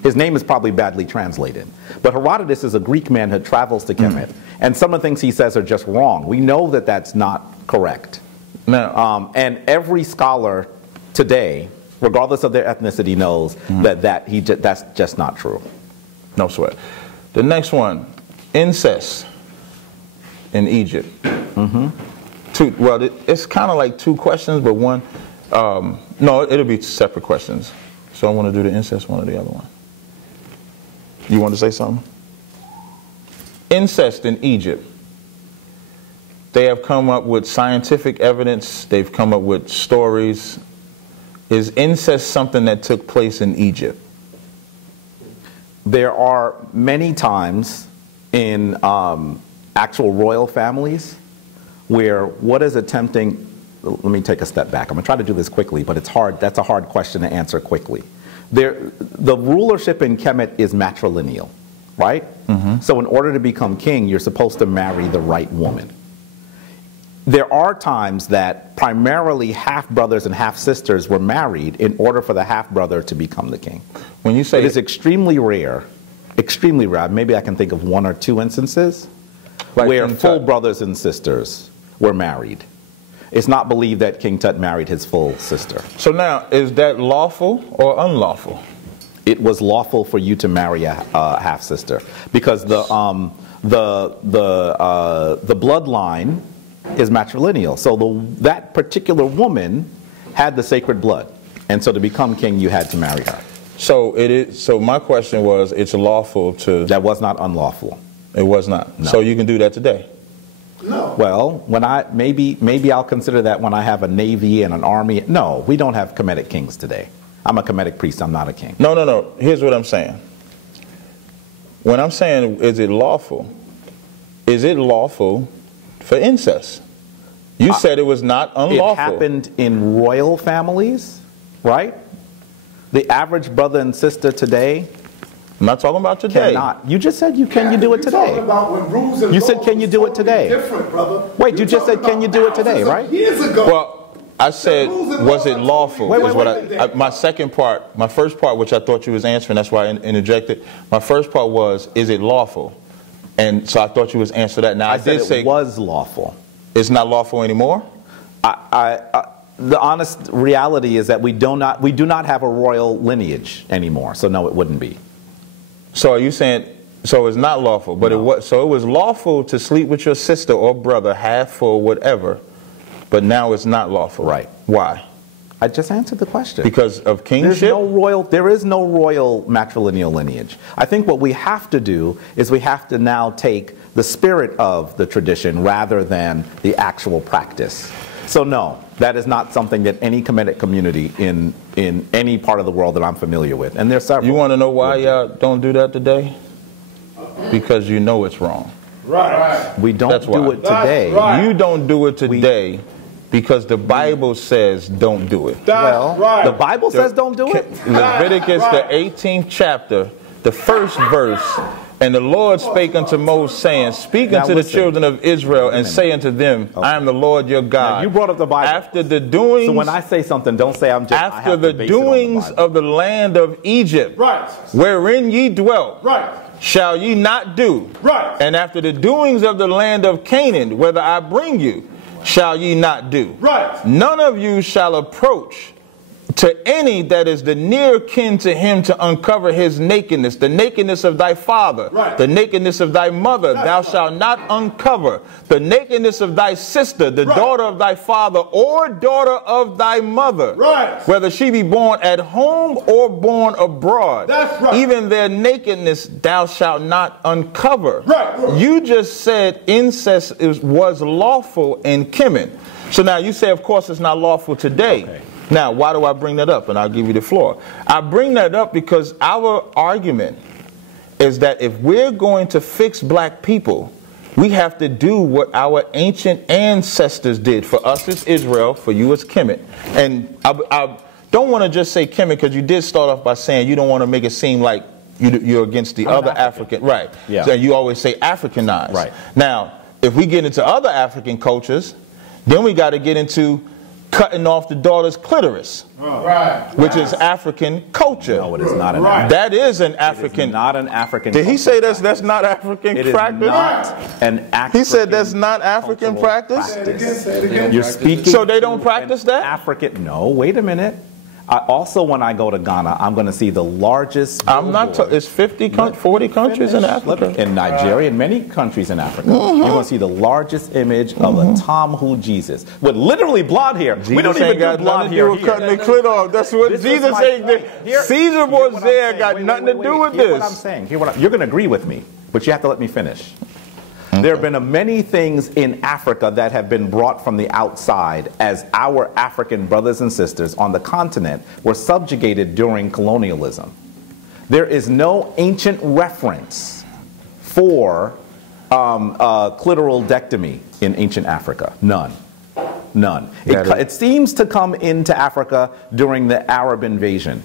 His name is probably badly translated. But Herodotus is a Greek man who travels to Kemet. And some of the things he says are just wrong. We know that that's not correct. No. And every scholar today, regardless of their ethnicity, knows that's just not true. No sweat. The next one. incest in Egypt. Well, it's kind of like two questions, but one. No, it'll be separate questions. So I want to do the incest one or the other one. You want to say something? Incest in Egypt. They have come up with scientific evidence. They've come up with stories. Is incest something that took place in Egypt? There are many times in actual royal families where what is attempting, let me take a step back. I'm going to try to do this quickly, but it's hard. That's a hard question to answer quickly. The rulership in Kemet is matrilineal, right? So in order to become king, you're supposed to marry the right woman. There are times that primarily half-brothers and half-sisters were married in order for the half-brother to become the king. When you say it is extremely rare, maybe I can think of one or two instances where full brothers and sisters were married. It's not believed that King Tut married his full sister. So now, is that lawful or unlawful? It was lawful for you to marry a half-sister because the bloodline is matrilineal. So that particular woman had the sacred blood, and so to become king, you had to marry her. So it is. So my question was, it's lawful to. That was not unlawful. It was not. No. So you can do that today. No. Well, when maybe I'll consider that when I have a navy and an army. No, we don't have Kemetic kings today. I'm a Kemetic priest. I'm not a king. No. Here's what I'm saying. When I'm saying, is it lawful for incest? You said it was not unlawful. It happened in royal families, right? The average brother and sister today. I'm not talking about today. Cannot. You just said can you do it today? About when rules and you said can you do it today? Different, brother. Wait, you just said can you do it today, right? Years ago. Well, I said, was it lawful? My first part, which I thought you was answering, that's why I interjected. My first part was, is it lawful? And so I thought you was answering that. Now I did say it was lawful. It's not lawful anymore? The honest reality is that we do not have a royal lineage anymore. So no, it wouldn't be. So are you saying, so it's not lawful, but no. It was lawful to sleep with your sister or brother, half full, whatever, but now it's not lawful. Right. Why? I just answered the question. Because of kingship? There is no royal matrilineal lineage. I think what we have to do is we have to now take the spirit of the tradition rather than the actual practice. So no, that is not something that any Kemetic community in any part of the world that I'm familiar with. And there's several. You want to know why y'all don't do that today? Because you know it's wrong. Right. We don't do it today. Right. You don't do it today because the Bible says don't do it. The Bible says don't do it? Leviticus, the 18th chapter, the first verse. And the Lord spake unto Moses, saying, speak unto the children of Israel and say unto them, I am the Lord your God. Now, you brought up the Bible. After the doings, so when I say something, don't say I'm just. After the doings of the land of Egypt, wherein ye dwelt, shall ye not do. And after the doings of the land of Canaan, whither I bring you, shall ye not do. None of you shall approach to any that is the near kin to him to uncover his nakedness, the nakedness of thy father, the nakedness of thy mother, thou shalt not uncover, the nakedness of thy sister, the daughter of thy father, or daughter of thy mother, whether she be born at home or born abroad. Even their nakedness thou shalt not uncover. You just said incest was lawful in Kemet. So now you say, of course, it's not lawful today. Now, why do I bring that up? And I'll give you the floor. I bring that up because our argument is that if we're going to fix black people, we have to do what our ancient ancestors did. For us, it's Israel. For you, it's Kemet. And I don't want to just say Kemet because you did start off by saying you don't want to make it seem like you're against the other African. Right. Yeah. So you always say Africanized. Right. Now, if we get into other African cultures, then we got to get into cutting off the daughter's clitoris, which is African culture. No, it is not an That is an African. It is not an African. Did he say that's not African practice? It is not an African. He said that's not African practice. You're speaking. So they don't practice that? African. No, wait a minute. Also, when I go to Ghana, I'm going to see the largest. I'm not. It's 40 countries in Africa. In Nigeria, and many countries in Africa. You're going to see the largest image of a Tom Who Jesus with literally blonde hair. Jesus we don't even got blonde hair. Cutting the clit off. That's what this Jesus ain't. Caesar was there. Got nothing to do with this. Hear what I'm saying. You're going to agree with me, but you have to let me finish. Okay. There have been many things in Africa that have been brought from the outside as our African brothers and sisters on the continent were subjugated during colonialism. There is no ancient reference for clitoraldectomy in ancient Africa. None. None. It seems to come into Africa during the Arab invasion.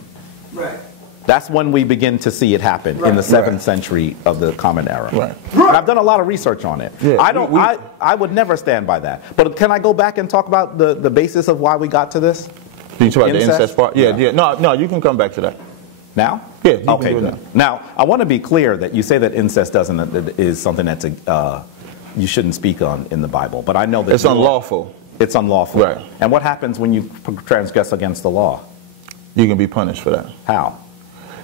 Right. That's when we begin to see it happen in the 7th century of the Common Era. Right. And I've done a lot of research on it. Yeah, I would never stand by that. But can I go back and talk about the basis of why we got to this? Can you talk about the incest part? Yeah. No, you can come back to that. Now? Yeah, you okay, can do good. Now, I want to be clear that you say that incest is something that's you shouldn't speak on in the Bible. But I know that it's unlawful. It's unlawful. Right. And what happens when you transgress against the law? You can be punished for that. How?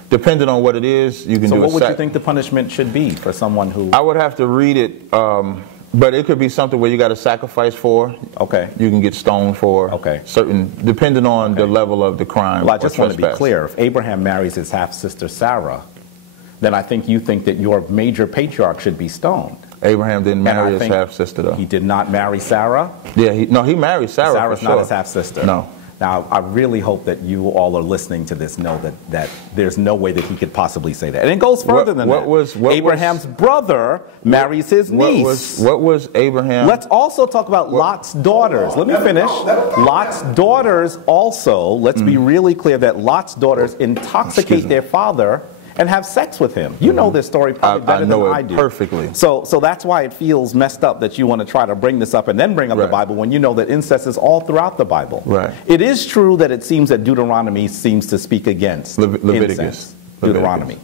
Depending on what it is, you can do. So what would you think the punishment should be for someone who? I would have to read it, but it could be something where you got to sacrifice for. Okay. You can get stoned for. Okay. Certain, depending on the level of the crime. Well, I just want to be clear. If Abraham marries his half-sister Sarah, then I think you think that your major patriarch should be stoned. Abraham didn't marry his half-sister, though. He did not marry Sarah? Yeah, he married Sarah. Sarah's not his half-sister. No. Now, I really hope that you all are listening to this know that there's no way that he could possibly say that. And it goes further than that. Abraham's brother marries his niece. What was Abraham? Let's also talk about Lot's daughters. Let me finish. Lot's daughters also, let's be really clear that Lot's daughters intoxicate their father and have sex with him. You know this story probably better than I do. Perfectly. So that's why it feels messed up that you want to try to bring this up and then bring up the Bible when you know that incest is all throughout the Bible. Right. It is true that it seems that Deuteronomy seems to speak against Leviticus. Deuteronomy.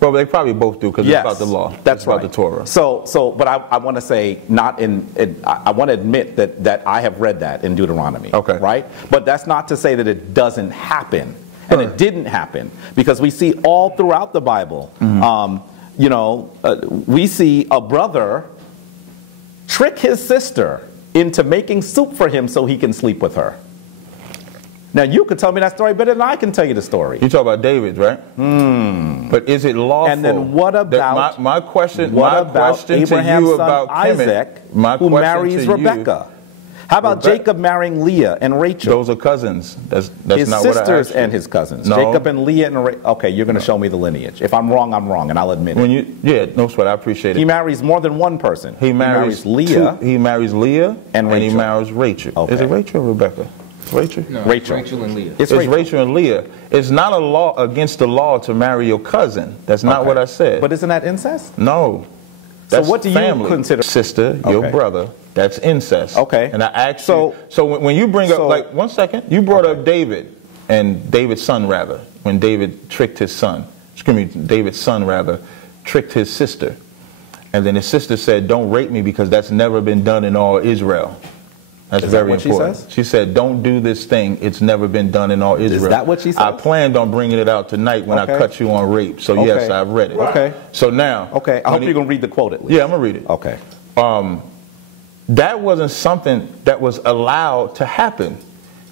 Well, they probably both do because it's about the law. That's about the Torah. But I want to say I want to admit that I have read that in Deuteronomy. Okay. Right? But that's not to say that it doesn't happen. And it didn't happen because we see all throughout the Bible, we see a brother trick his sister into making soup for him so he can sleep with her. Now, you could tell me that story better than I can tell you the story. You talk about David, right? But is it lawful? And then what about my question Abraham's to you son about Isaac, who marries Rebecca? How about Jacob marrying Leah and Rachel? Those are cousins. That's his not what I asked. His sisters and his cousins. No. Jacob and Leah and Rachel. Okay, you're going to show me the lineage. If I'm wrong, I'm wrong, and I'll admit it. No sweat. I appreciate it. He marries more than one person. He marries Leah. He marries Leah and Rachel. He marries Rachel. Okay. Is it Rachel or Rebecca? Rachel? No, Rachel. Rachel and Leah. It's Rachel and Leah. It's not a law against the law to marry your cousin. That's not what I said. But isn't that incest? No. That's so what do you consider? Sister, your brother. That's incest. Okay. And I asked you. So when you bring up, like, 1 second, you brought up David and David's son, rather, when David tricked his son. David's son, rather, tricked his sister. And then his sister said, don't rape me because that's never been done in all Israel. That's very important. She says? She said, don't do this thing. It's never been done in all Israel. Is that what she said? I planned on bringing it out tonight when I cut you on rape. So yes, I've read it. Okay. So now. Okay. I hope you're going to read the quote at least. Yeah, I'm going to read it. Okay. That wasn't something that was allowed to happen.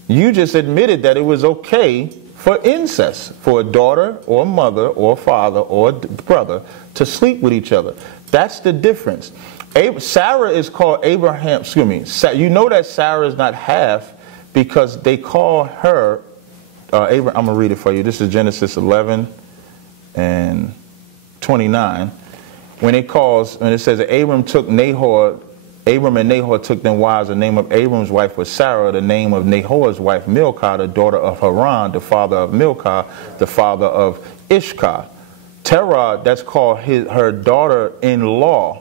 You just admitted that it was okay for incest, for a daughter or a mother or a father or a brother to sleep with each other. That's the difference. Sarah is called Abraham, you know that Sarah is not half because they call her, I'm going to read it for you. This is Genesis 11 and 29. When it says that Abram and Nahor took them wives. The name of Abram's wife was Sarah. The name of Nahor's wife, Milcah, the daughter of Haran, the father of Milcah, the father of Ishkah. Terah, that's called her daughter-in-law,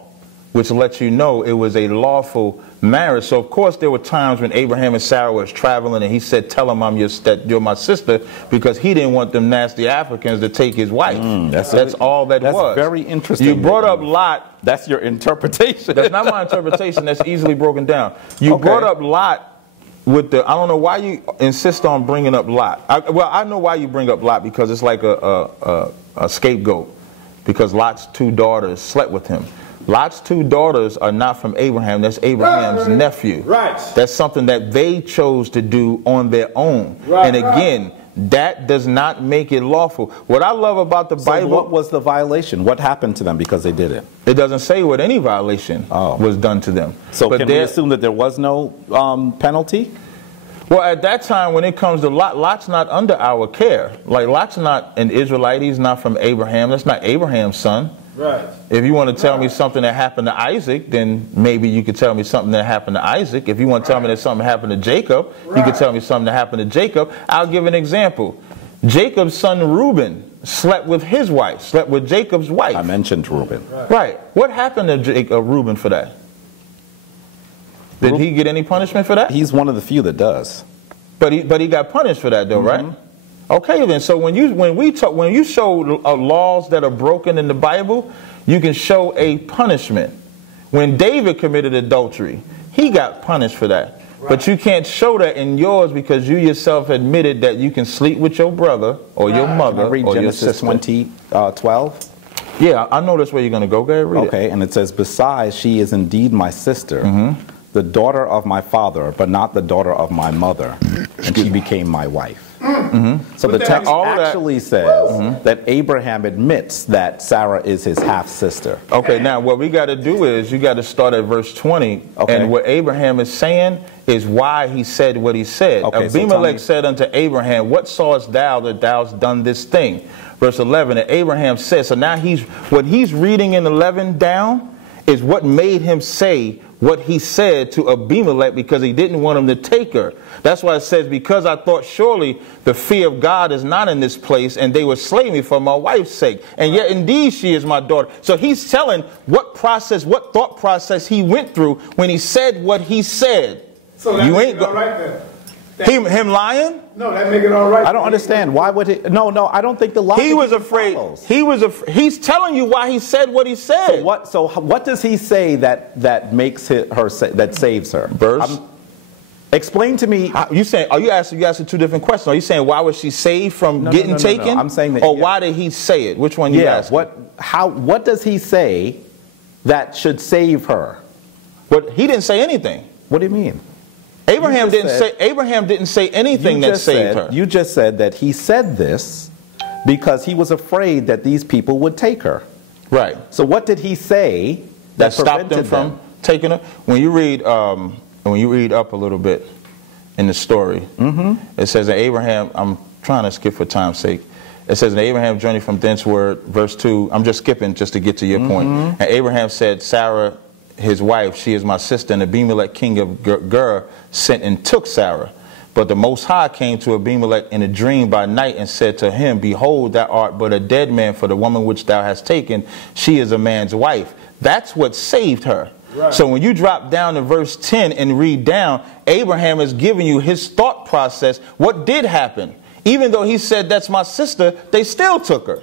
which lets you know it was a lawful marriage. So, of course, there were times when Abraham and Sarah was traveling and he said, tell him that you're my sister, because he didn't want them nasty Africans to take his wife. That's all that was. That's very interesting. You brought up Lot. That's your interpretation. That's not my interpretation. That's easily broken down. You brought up Lot with the, I don't know why you insist on bringing up Lot. Well, I know why you bring up Lot, because it's like a scapegoat, because Lot's 2 daughters slept with him. Lot's 2 daughters are not from Abraham. That's Abraham's nephew. Right. That's something that they chose to do on their own. Right. And again, that does not make it lawful. What I love about the Bible... what was the violation? What happened to them because they did it? It doesn't say what any violation was done to them. So can we assume that there was no penalty? Well, at that time, when it comes to Lot, Lot's not under our care. Like, Lot's not an Israelite. He's not from Abraham. That's not Abraham's son. Right. If you want to tell me something that happened to Isaac, then maybe you could tell me something that happened to Isaac. If you want to tell me that something happened to Jacob, you could tell me something that happened to Jacob. I'll give an example. Jacob's son Reuben slept with his wife, slept with Jacob's wife. I mentioned Reuben. Right. What happened to Reuben for that? Did he get any punishment for that? He's one of the few that does. But he got punished for that, though, right? Okay, then. So when you show laws that are broken in the Bible, you can show a punishment. When David committed adultery, he got punished for that. Right. But you can't show that in yours, because you yourself admitted that you can sleep with your brother or your mother or Genesis your sister. 20:12. Yeah, I know that's where you're going to go. Go ahead, read it. Okay, and it says, "Besides, she is indeed my sister, the daughter of my father, but not the daughter of my mother, and she became my wife." So the text actually says that Abraham admits that Sarah is his half-sister. Okay, now what we got to do is you got to start at verse 20. Okay. And what Abraham is saying is why he said what he said. Okay, Abimelech said unto Abraham, "What sawest thou that thou hast done this thing?" Verse 11, and Abraham said, so now what he's reading in 11 down is what made him say what he said to Abimelech, because he didn't want him to take her. That's why it says, because I thought surely the fear of God is not in this place, and they would slay me for my wife's sake. And yet indeed she is my daughter. So he's telling what thought process he went through when he said what he said. So that makes it all right then. Him lying? No, that make it all right. I don't understand. Why would he? No, I don't think the logic. He was afraid. He's telling you why he said what he said. So what does he say that makes that saves her? Verse. Explain to me. You asking 2 different questions. Are you saying why was she saved from getting taken? No. I'm saying that. Or why did he say it? Which one you asking? What does he say that should save her? He didn't say anything. What do you mean? Abraham didn't say anything that saved her. You just said that he said this because he was afraid that these people would take her. Right. So what did he say that stopped them from taking her? When you read up a little bit in the story, it says that Abraham, I'm trying to skip for time's sake. It says, and Abraham journeyed from thenceward, verse 2. I'm just skipping just to get to your point. And Abraham said, Sarah, his wife, she is my sister, and Abimelech, king of Ger, sent and took Sarah. But the Most High came to Abimelech in a dream by night and said to him, behold, thou art but a dead man, for the woman which thou hast taken, she is a man's wife. That's what saved her. Right. So when you drop down to verse 10 and read down, Abraham is giving you his thought process. What did happen? Even though he said, that's my sister, they still took her.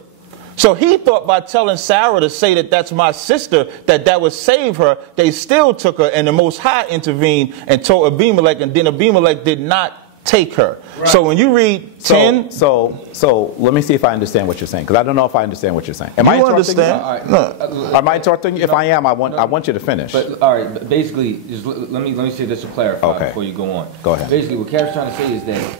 So he thought by telling Sarah to say that that's my sister, that would save her. They still took her, and the Most High intervened and told Abimelech, and then Abimelech did not take her. Right. So when you read 10... So let me see if I understand what you're saying, because I don't know if I understand what you're saying. Am I understand? Am I interrupting you? If I am, I want you to finish. But, all right, basically, just let me say this to clarify before you go on. Go ahead. Basically, what Cap's trying to say is that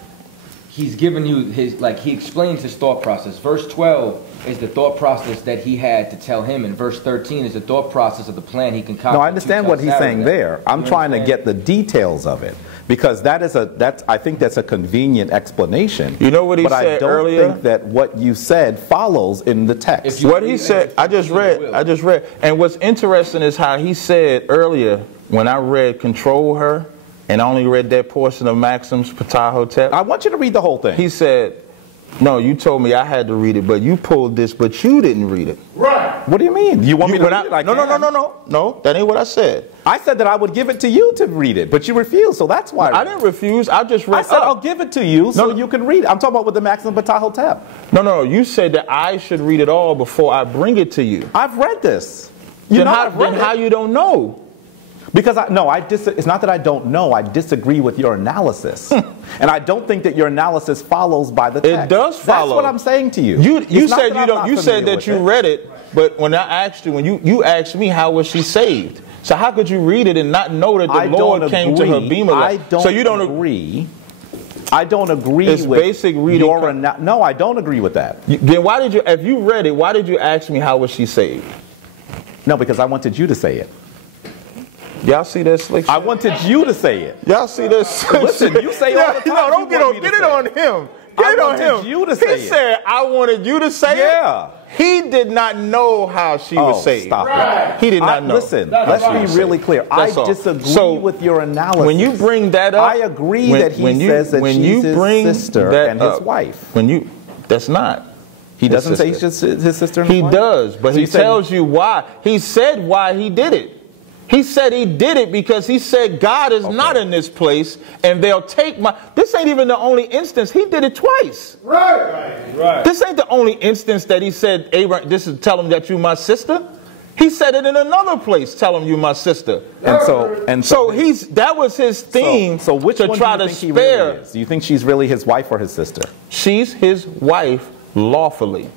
he's giving you he explains his thought process. Verse 12 is the thought process that he had to tell him, and verse 13 is the thought process of the plan he concocted. No, I understand what he's saying there. I'm trying to get the details of it, because I think that's a convenient explanation. You know what he said earlier? But I don't think that what you said follows in the text. What he said, I just read. And what's interesting is how he said earlier, when I read control her, and I only read that portion of Maxim's Ptahhotep. I want you to read the whole thing. He said, no, you told me I had to read it, but you pulled this, but you didn't read it. Right. What do you mean? You want me to read it? No, that ain't what I said. I said that I would give it to you to read it, but you refused, so that's why. I didn't refuse. I just read. I said I'll give it to you so you can read it. I'm talking about with the Maxim Ptahhotep. No. You said that I should read it all before I bring it to you. I've read this. Then how you don't know? Because it's not that I don't know. I disagree with your analysis, and I don't think that your analysis follows by the text. It does follow. That's what I'm saying to you. You said you don't. You said that you read it, but when I asked you, when you asked me how was she saved, so how could you read it and not know that the Lord came to her bema? So you don't agree. I don't agree it's with basic reading. No, I don't agree with that. Then why did you? If you read it, why did you ask me how was she saved? No, because I wanted you to say it. Y'all see this slick shit? I wanted you to say it. Y'all see this? Listen, you say all the time. No, don't get it on him. Get it on him. You to say he said, I wanted you to say it. Yeah. He did not know how she was saved. Stop it. He did not know. Listen, let's be really clear. I disagree with your analysis. When you bring that up, I agree that he says that she's his sister and his wife. That's not. He doesn't say he's just his sister and his wife? He does, but he tells you why. He said why he did it. He said he did it because he said God is not in this place and they'll take my... This ain't even the only instance. He did it twice. Right. This ain't the only instance that he said, Abraham, this is tell him that you my sister. He said it in another place, tell him you my sister. And so that was his theme so which to one try do you to think he spare. really is? Do you think she's really his wife or his sister? She's his wife lawfully.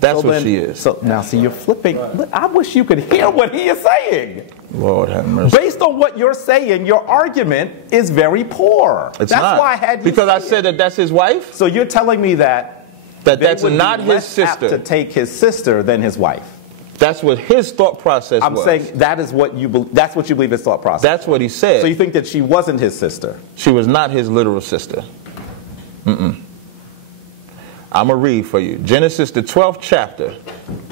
That's what she is. So now, see, you're flipping. I wish you could hear what he is saying. Lord have mercy. Based on what you're saying, your argument is very poor. That's why I had you because I said that that's his wife. So you're telling me that that's not his sister. To take his sister than his wife. That's what his thought process was. I'm saying that is what you believe. That's what you believe his thought process. That's what he said. So you think that she wasn't his sister? She was not his literal sister. I'm going to read for you. Genesis, the 12th chapter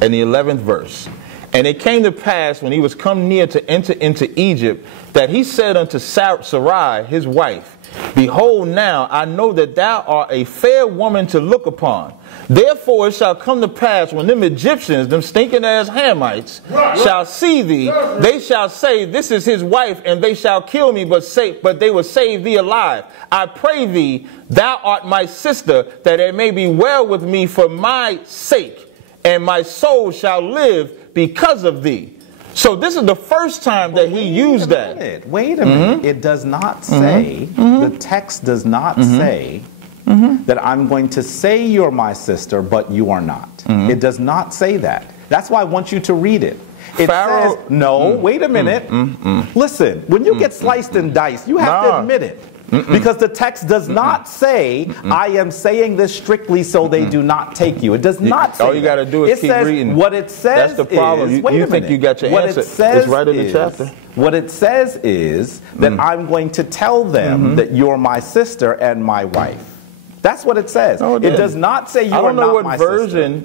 and the 11th verse. And it came to pass when he was come near to enter into Egypt that he said unto Sarai, his wife, Behold, now I know that thou art a fair woman to look upon. Therefore it shall come to pass when them Egyptians, them stinking ass Hamites, shall see thee, they shall say, This is his wife, and they shall kill me, but they will save thee alive. I pray thee, thou art my sister, that it may be well with me for my sake, and my soul shall live because of thee. So this is the first time that he used that. Wait a minute. It does not say, the text does not say that I'm going to say you're my sister, but you are not. It does not say that. That's why I want you to read it. It says, no, wait a minute. Listen, when you get sliced and diced, you have to admit it. Because the text does not say, I am saying this strictly so they do not take you. It does not say all you got to do is keep reading. What it says That's the problem. is, you think you got your answer. It's right in the chapter. What it says is that I'm going to tell them that you're my sister and my wife. That's what it says. No, it does not say you are not my sister.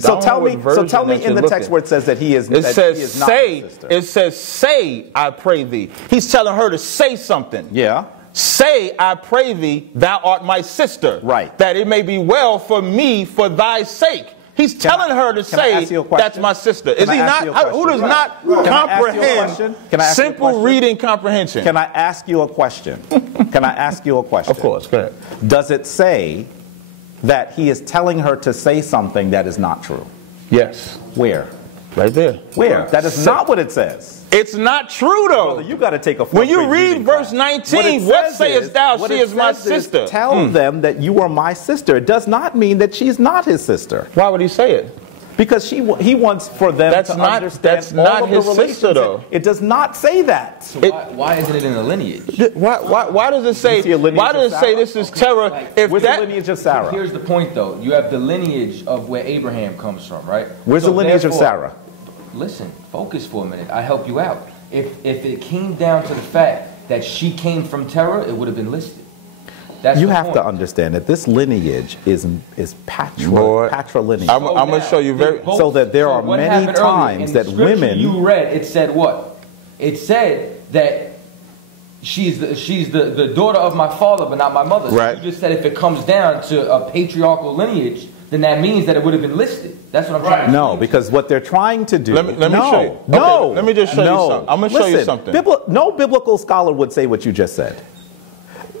So tell me in the text where it says that he is. It says say. It says say. I pray thee. He's telling her to say something. Yeah. Say, I pray thee, thou art my sister. Right. That it may be well for me for thy sake. He's telling her to say, that's my sister. Is he not? Who does not comprehend simple reading comprehension? Can I ask you a question? Can I ask you a question? Of course, go ahead. Does it say that he is telling her to say something that is not true? Yes. Where? Right there. Where? That is not what it says. It's not true, though. Brother, you got to take a when you read verse 19, what sayest thou? She is my sister. Tell them that you are my sister. It does not mean that she's not his sister. Why would he say it? Because he wants for them to understand that's not his sister, though. It does not say that. So why isn't it in the lineage? Why does it say? Why does it say this is Terah? Where's the lineage of Sarah? Here's the point, though. You have the lineage of where Abraham comes from, right? Where's the lineage of Sarah? Listen, focus for a minute. I help you out. If it came down to the fact that she came from Terah, it would have been listed. You have to understand that this lineage is patrilineage. I'm going to show you so that there are many times that women. You read it said what? It said that she's the daughter of my father, but not my mother. Right. So you just said if it comes down to a patriarchal lineage, then that means that it would have been listed. That's what I'm trying to say. No, because what they're trying to do. Let me show you. No. Okay, let me just show you something. I'm going to show you something. No biblical scholar would say what you just said.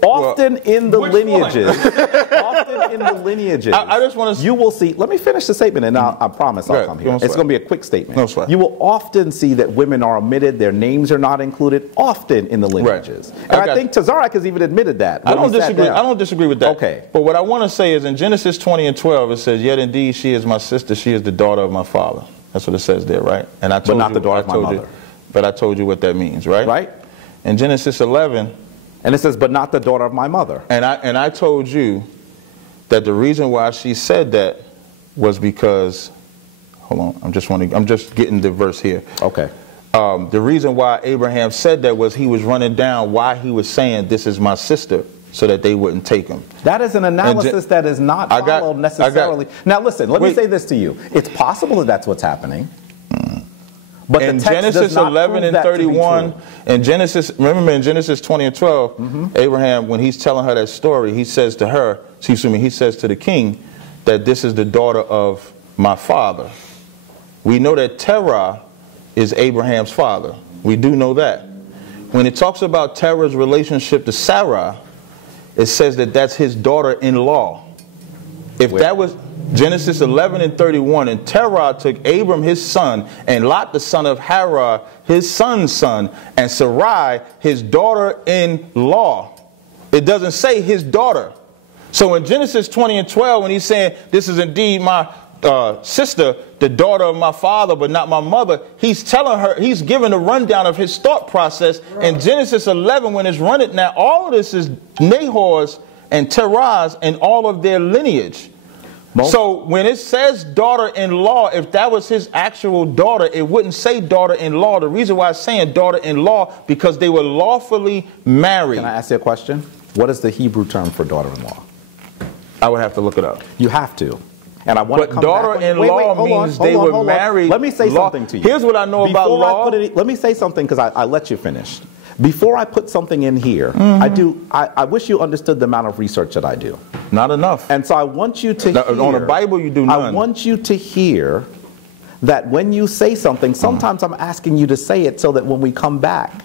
Often in the lineages. Often in the lineages. I just want to. You will see. Let me finish the statement, and I promise I'll come here. It's going to be a quick statement. No sweat. You will often see that women are omitted; their names are not included. Often in the lineages, and I think Tazaryach has even admitted that. I don't disagree. I don't disagree with that. Okay. But what I want to say is in Genesis 20:12, it says, "Yet indeed she is my sister; she is the daughter of my father." That's what it says there, right? And I told but not you, the daughter of my mother. But I told you what that means, right? Right. In Genesis 11. And it says, but not the daughter of my mother. And I told you that the reason why she said that was because, hold on, I'm just getting the verse here. Okay. The reason why Abraham said that was he was running down why he was saying this is my sister, so that they wouldn't take him. That is an analysis that is not followed necessarily. Now listen, let me say this to you. It's possible that that's what's happening. But in Genesis 11 and 31, in Genesis, remember in Genesis 20 and 12, Abraham, when he's telling her that story, he says to her, he says to the king, that this is the daughter of my father. We know that Terah is Abraham's father. We do know that. When it talks about Terah's relationship to Sarah, it says that that's his daughter-in-law. If that was Genesis 11 and 31, and Terah took Abram his son, and Lot the son of Haran his son's son, and Sarai his daughter-in-law. It doesn't say his daughter. So in Genesis 20 and 12, when he's saying, this is indeed my sister, the daughter of my father, but not my mother, he's telling her, he's giving a rundown of his thought process. In Genesis 11, when it's running, now all of this is Nahor's and Terah's and all of their lineage. So when it says daughter-in-law, if that was his actual daughter, it wouldn't say daughter-in-law. The reason why it's saying daughter-in-law, because they were lawfully married. Can I ask you a question? What is the Hebrew term for daughter-in-law? I would have to look it up. You have to. And I want to come daughter-in-law means they were married. Let me say something to you. Here's what I know about law. Let me say something, because I let you finish. Before I put something in here, I wish you understood the amount of research that I do. Not enough. And so I want you to hear. On the Bible, you do none. I want you to hear that when you say something, sometimes I'm asking you to say it so that when we come back,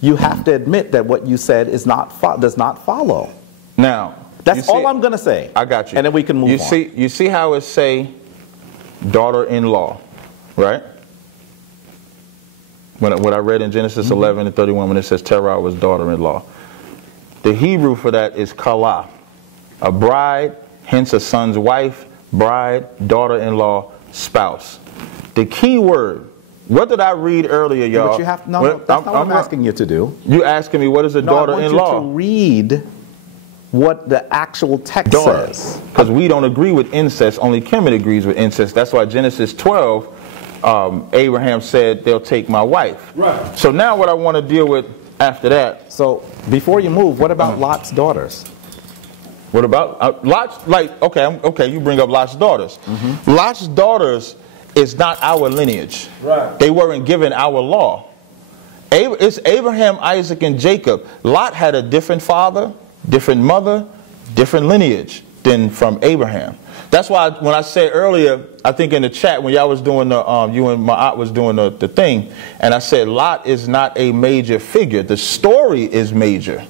you have to admit that what you said is does not follow. Now, that's all I'm going to say. I got you. And then we can move on. You see how it say daughter-in-law, right? What I read in Genesis 11 and 31, when it says Terah was daughter-in-law. The Hebrew for that is kala, a bride, hence a son's wife, bride, daughter-in-law, spouse. The key word, what did I read earlier, y'all? But you have, that's not what I'm asking you to do. You asking me what is a daughter-in-law? I want you to read what the actual text says. Because we don't agree with incest, only Kemet agrees with incest. That's why Genesis 12, Abraham said, they'll take my wife. Right. So now what I want to deal with after that. So before you move, what about Lot's daughters? What about Lot's? Okay, you bring up Lot's daughters. Lot's daughters is not our lineage. Right. They weren't given our law. It's Abraham, Isaac, and Jacob. Lot had a different father, different mother, different lineage than from Abraham. That's why when I said earlier, I think in the chat when y'all was doing the, you and my aunt was doing the thing, and I said Lot is not a major figure. The story is major,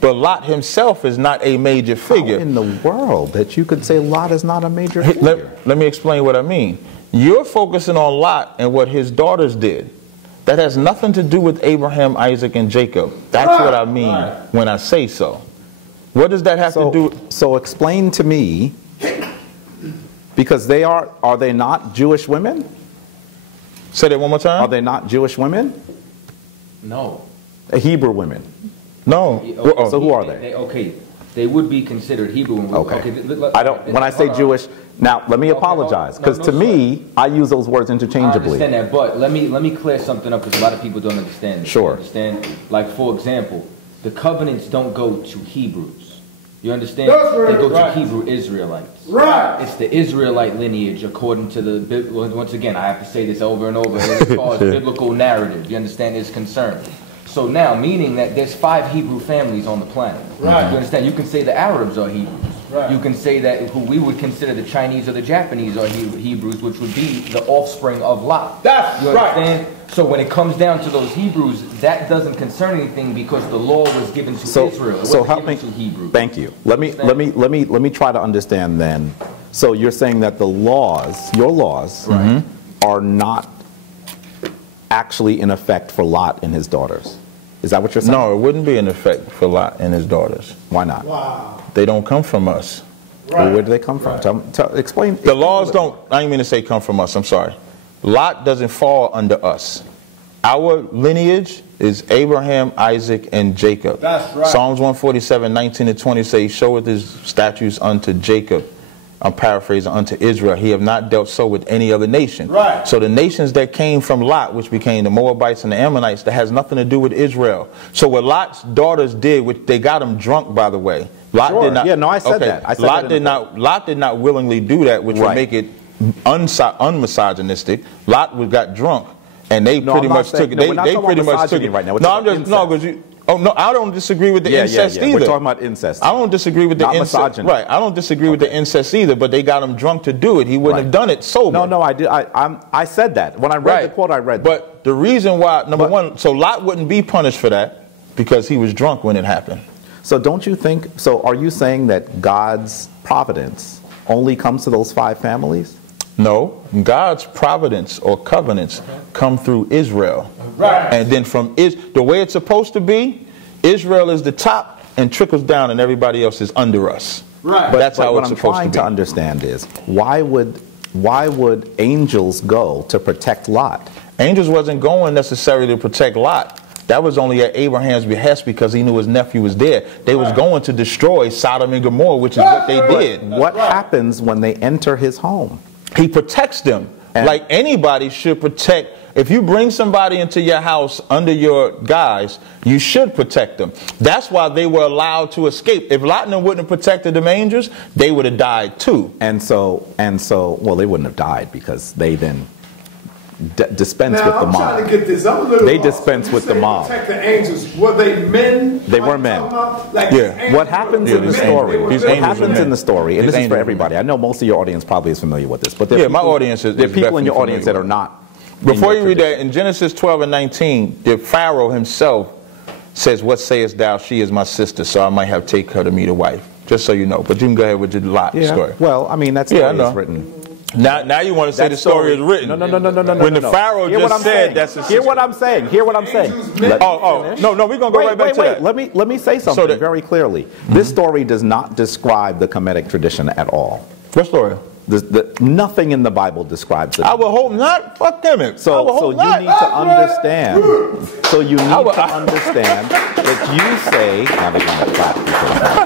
but Lot himself is not a major figure. How in the world that you could say Lot is not a major figure? Let me explain what I mean. You're focusing on Lot and what his daughters did. That has nothing to do with Abraham, Isaac, and Jacob. That's what I mean when I say so. What does that have to do? So explain to me, because are they not Jewish women? Say that one more time. Are they not Jewish women? No. Hebrew women? No. Okay. So who are they? Okay, they would be considered Hebrew women. Okay. When I say Jewish, now let me apologize, because to me, I use those words interchangeably. I understand that, but let me clear something up, because a lot of people don't understand this. Sure. You understand? Like, for example, the covenants don't go to Hebrews. You understand? They go to Hebrew Israelites. Right. It's the Israelite lineage according to the, once again, I have to say this over and over, as far as biblical narrative, you understand, is concerned. So now, meaning that there's 5 Hebrew families on the planet. Right. You understand? You can say the Arabs are Hebrews. Right. You can say that who we would consider the Chinese or the Japanese are Hebrews, which would be the offspring of Lot. That's you understand? Right. So when it comes down to those Hebrews, that doesn't concern anything because the law was given to Israel. So help me. Thank you. Let me try to understand then. So you're saying that the laws, your laws, right, are not actually in effect for Lot and his daughters. Is that what you're saying? No, it wouldn't be in effect for Lot and his daughters. Why not? Wow. They don't come from us. Right. Well, where do they come from? Explain. The laws don't, I didn't mean to say come from us, I'm sorry. Lot doesn't fall under us. Our lineage is Abraham, Isaac, and Jacob. That's right. Psalms 147, 19 and 20 say, showeth his statutes unto Jacob. I'm paraphrasing, unto Israel. He have not dealt so with any other nation. Right. So the nations that came from Lot, which became the Moabites and the Ammonites, that has nothing to do with Israel. So what Lot's daughters did, which they got him drunk, by the way. Lot did not. Yeah, no, I said that. I said Lot did not willingly do that, which would make it unmisogynistic. Lot got drunk, and they pretty much took it. They pretty much took it right now. No, I'm just because you. Oh no, I don't disagree with the incest either. We're talking about incest. I don't disagree with the incest. Right, I don't disagree with the incest either. But they got him drunk to do it. He wouldn't have done it sober. No, I did. I said that when I read the quote. I read that. But the reason why, number one, so Lot wouldn't be punished for that because he was drunk when it happened. So don't you think? So are you saying that God's providence only comes to those 5 families? No, God's providence or covenants come through Israel. Right. And then from the way it's supposed to be, Israel is the top and trickles down and everybody else is under us. Right. But that's how what it's I'm supposed trying to to be. understand is why would angels go to protect Lot? Angels wasn't going necessarily to protect Lot. That was only at Abraham's behest because he knew his nephew was there. They was going to destroy Sodom and Gomorrah, which is what they did. What happens when they enter his home? He protects them. Like anybody should protect. If you bring somebody into your house under your guise, you should protect them. That's why they were allowed to escape. If Lot wouldn't have protected them angels, they would have died too. And so, well, they wouldn't have died because they then dispense with the mob. I'm trying to get this. I'm a little they lost. dispense with the mob. Protect the angels. Were they men? They were men. Like What happens in the story? What happens in the story? And this is for everybody. Men. I know most of your audience probably is familiar with this, but my audience is. There are people in your audience that are not. Before you read that, in Genesis 12 and 19, the Pharaoh himself says, "What sayest thou? She is my sister, so I might have take her to meet a wife." Just so you know. But you can go ahead with your Lot story. Well, I mean, that story is written. Now you want to say the story is written. No. When the Pharaoh just said that's a sister. Hear what I'm saying. Hear what I'm saying. No, we're going to go right back to that. Let me say something very clearly. This story does not describe the Kemetic tradition at all. What story? Nothing in the Bible describes it. I would hope not. Fuck him. So you need to understand. So you need to understand that you say. Now they're going to clap.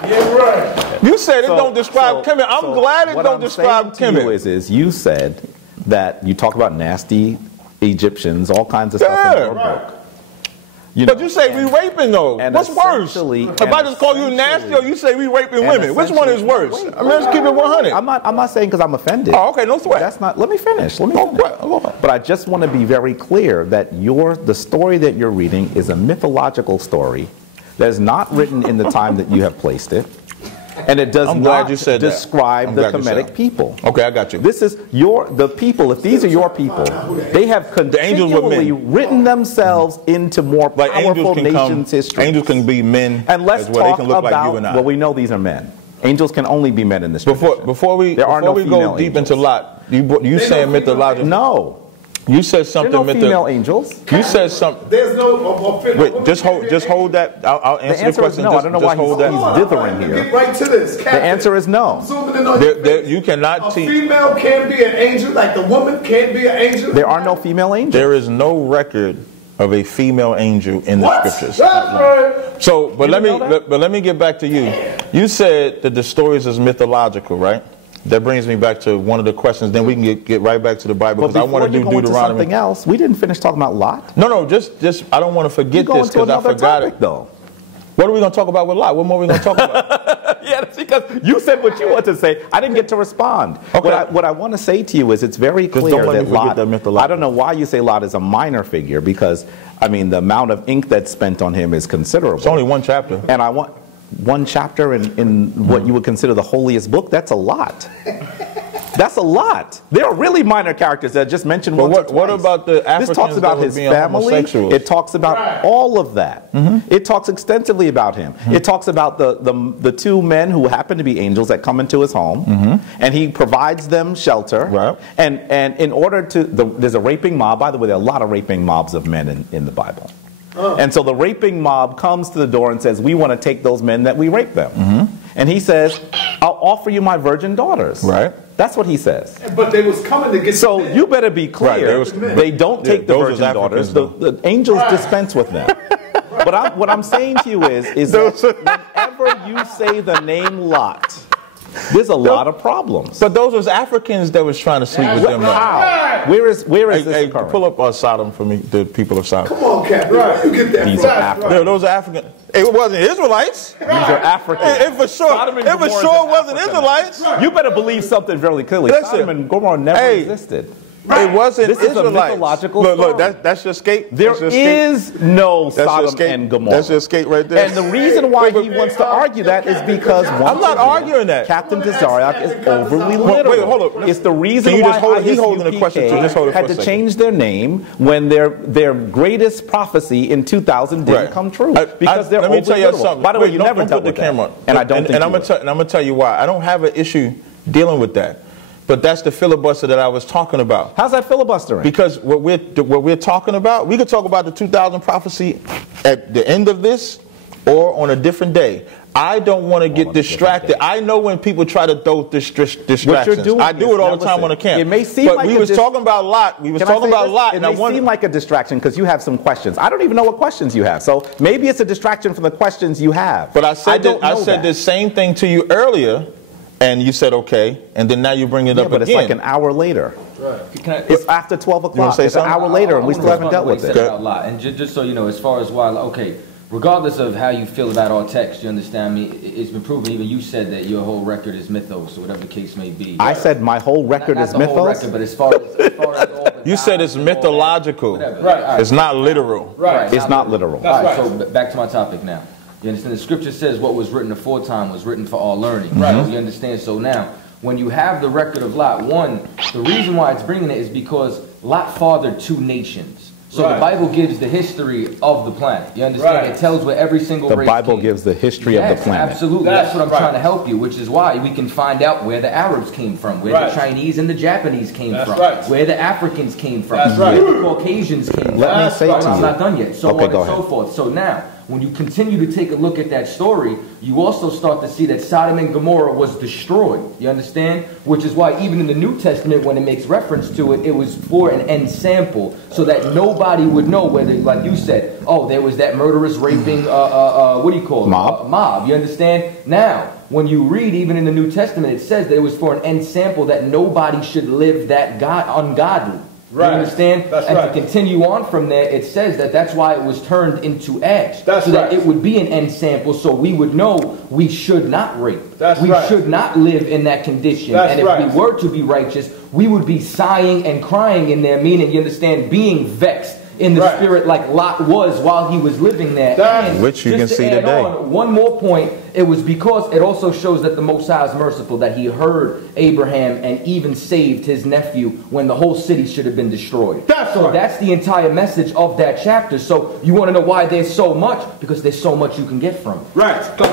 Yeah, right. You said it don't describe Kemet. I'm glad it don't describe Kemet. Is you said that you talk about nasty Egyptians, all kinds of stuff in your book. But you say we raping though. What's worse? If I just call you nasty or you say we raping women, which one is worse? I mean, let's keep it 100. I'm not saying because I'm offended. Oh, okay, no sweat. That's not. Let me finish. But I just want to be very clear that the story that you're reading is a mythological story that is not written in the time that you have placed it. And it does not describe the Kemetic people. Okay, I got you. This is the people. If these are your people, they have continually written themselves into more powerful nations' history. Angels can be men, and let's as well. talk They can look about. like you and I. Well, we know these are men. Angels can only be men in this. Before we go deep into Lot, you saying mythological? No. You said something. There are no female angels. You said something. There's no. Wait, just hold that. I'll answer the question. No, I don't know why he's dithering here. Get right to this. The answer is no. You cannot teach. A female can be an angel, like the woman can't be an angel. There are no female angels. There is no record of a female angel in the scriptures. That's right. So, but let me get back to you. You said that the stories is mythological, right? That brings me back to one of the questions. Then we can get right back to the Bible because I want to do Deuteronomy. Something else. We didn't finish talking about Lot. No. Just I don't want to forget this because I forgot it. Though. What are we going to talk about with Lot? What more are we going to talk about? Yeah, that's because you said what you want to say. I didn't get to respond. Okay. What I want to say to you is it's very clear that Lot. I don't know why you say Lot is a minor figure because I mean the amount of ink that's spent on him is considerable. It's only one chapter. And I want. one chapter in what you would consider the holiest book, that's a lot. That's a lot. There are really minor characters that just mentioned once or twice. What about the Africans? This talks about his family. It talks about all of that. It talks extensively about him. It talks about the two men who happen to be angels that come into his home, and he provides them shelter. Right. And in order to, there's a raping mob. By the way, there are a lot of raping mobs of men in the Bible. And so the raping mob comes to the door and says, we want to take those men that we raped them. And he says, I'll offer you my virgin daughters. Right. That's what he says. But they was coming to get. So you better be clear. They don't take the virgin daughters. The angels dispense with them. But what I'm saying to you is that whenever you say the name Lot, there's a lot of problems. But those was Africans that was trying to sleep with them. How? Where is this occurring? Pull up Sodom for me, the people of Sodom. Come on, Capt. Right. You get that. These are Africans. Yeah, those are African. It wasn't Israelites. These are Africans. It for sure wasn't Israelites. You better believe something very clearly. Listen, Sodom and Gomorrah never existed. It wasn't This is Israelites. a mythological story. Look, that's your escape. There is no Sodom and Gomorrah. That's your escape right there. And the reason why he wants to argue that is because I'm not arguing that. Captain Tazaryach is overly literal. Wait, hold up. It's the reason Can you why just hold, he's holding the question too. Just hold it for had a to second. change their name when their greatest prophecy in 2000 didn't come true. Because they're let me tell you literal. something. By the way, Wait, you don't never put dealt the with camera that. And I don't think I'm going to tell you why. I don't have an issue dealing with that. But that's the filibuster that I was talking about. How's that filibustering? Because what we're talking about, we could talk about the 2000 prophecy at the end of this or on a different day. I don't want to get distracted. I know when people try to throw distractions. I do it all the time on the camp. It may seem like we was talking about Lot. We was talking about Lot. It may seem like a distraction because you have some questions. I don't even know what questions you have. So maybe it's a distraction from the questions you have. But I said the same thing to you earlier. And you said okay, and then now you bring it up but again. It's like an hour later. Right. It's after 12 o'clock. Say it's an hour later, and we still haven't dealt with it. And just so you know, as far as why, okay, regardless of how you feel about our text, you understand me, it's been proven, even you said that your whole record is mythos, or whatever the case may be. I said my whole record is mythos? Whole record, but as far as all the you said it's mythological. Right. It's not literal. Right. It's not literal. All right, so back to my topic now. You understand, the scripture says what was written aforetime was written for all learning. Right. You understand? So now, when you have the record of Lot, one, the reason why it's bringing it is because Lot fathered two nations. So the Bible gives the history of the planet. You understand? It tells where every single race The Bible came. gives the history of the planet. Absolutely. That's what I'm trying to help you, which is why we can find out where the Arabs came from, where the Chinese and the Japanese came from, where the Africans came from, where the Caucasians came from. Let me say to you. I'm not done yet. So okay, on and so forth. So now, when you continue to take a look at that story, you also start to see that Sodom and Gomorrah was destroyed. You understand? Which is why even in the New Testament, when it makes reference to it, it was for an ensample, so that nobody would know whether, like you said, oh, there was that murderous, raping, what do you call it? Mob. You understand? Now, when you read even in the New Testament, it says that it was for an ensample that nobody should live that ungodly. You understand? To continue on from there, it says that that's why it was turned into ash. That it would be an ensample, so we would know we should not rape. We should not live in that condition. And if we were to be righteous, we would be sighing and crying in there, meaning, you understand, being vexed in the spirit like Lot was while he was living there. Which you can see today. One more point, it was because it also shows that the Most High is merciful, that he heard Abraham and even saved his nephew when the whole city should have been destroyed. That's the entire message of that chapter. So you want to know why there's so much? Because there's so much you can get from it.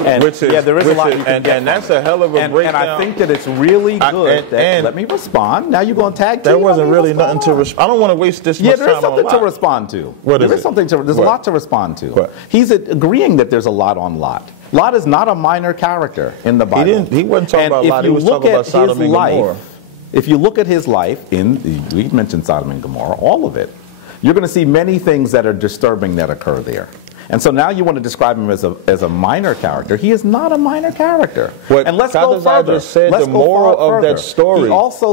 And, there is a lot you can get and that's a hell of a breakdown. And I think that it's really good. Let me respond. Now you're going to tag team. There wasn't really nothing to respond. I don't want to waste this much time on there is something to respond to. There's a lot to respond to. What? He's agreeing that there's a lot on Lot. Lot is not a minor character in the Bible. He wasn't talking about Lot. He was talking about Sodom and Gomorrah. If you look at his life, we mentioned Sodom and Gomorrah, all of it, you're going to see many things that are disturbing that occur there. And so now you want to describe him as a minor character. He is not a minor character. And let's go further. Just said the moral of that story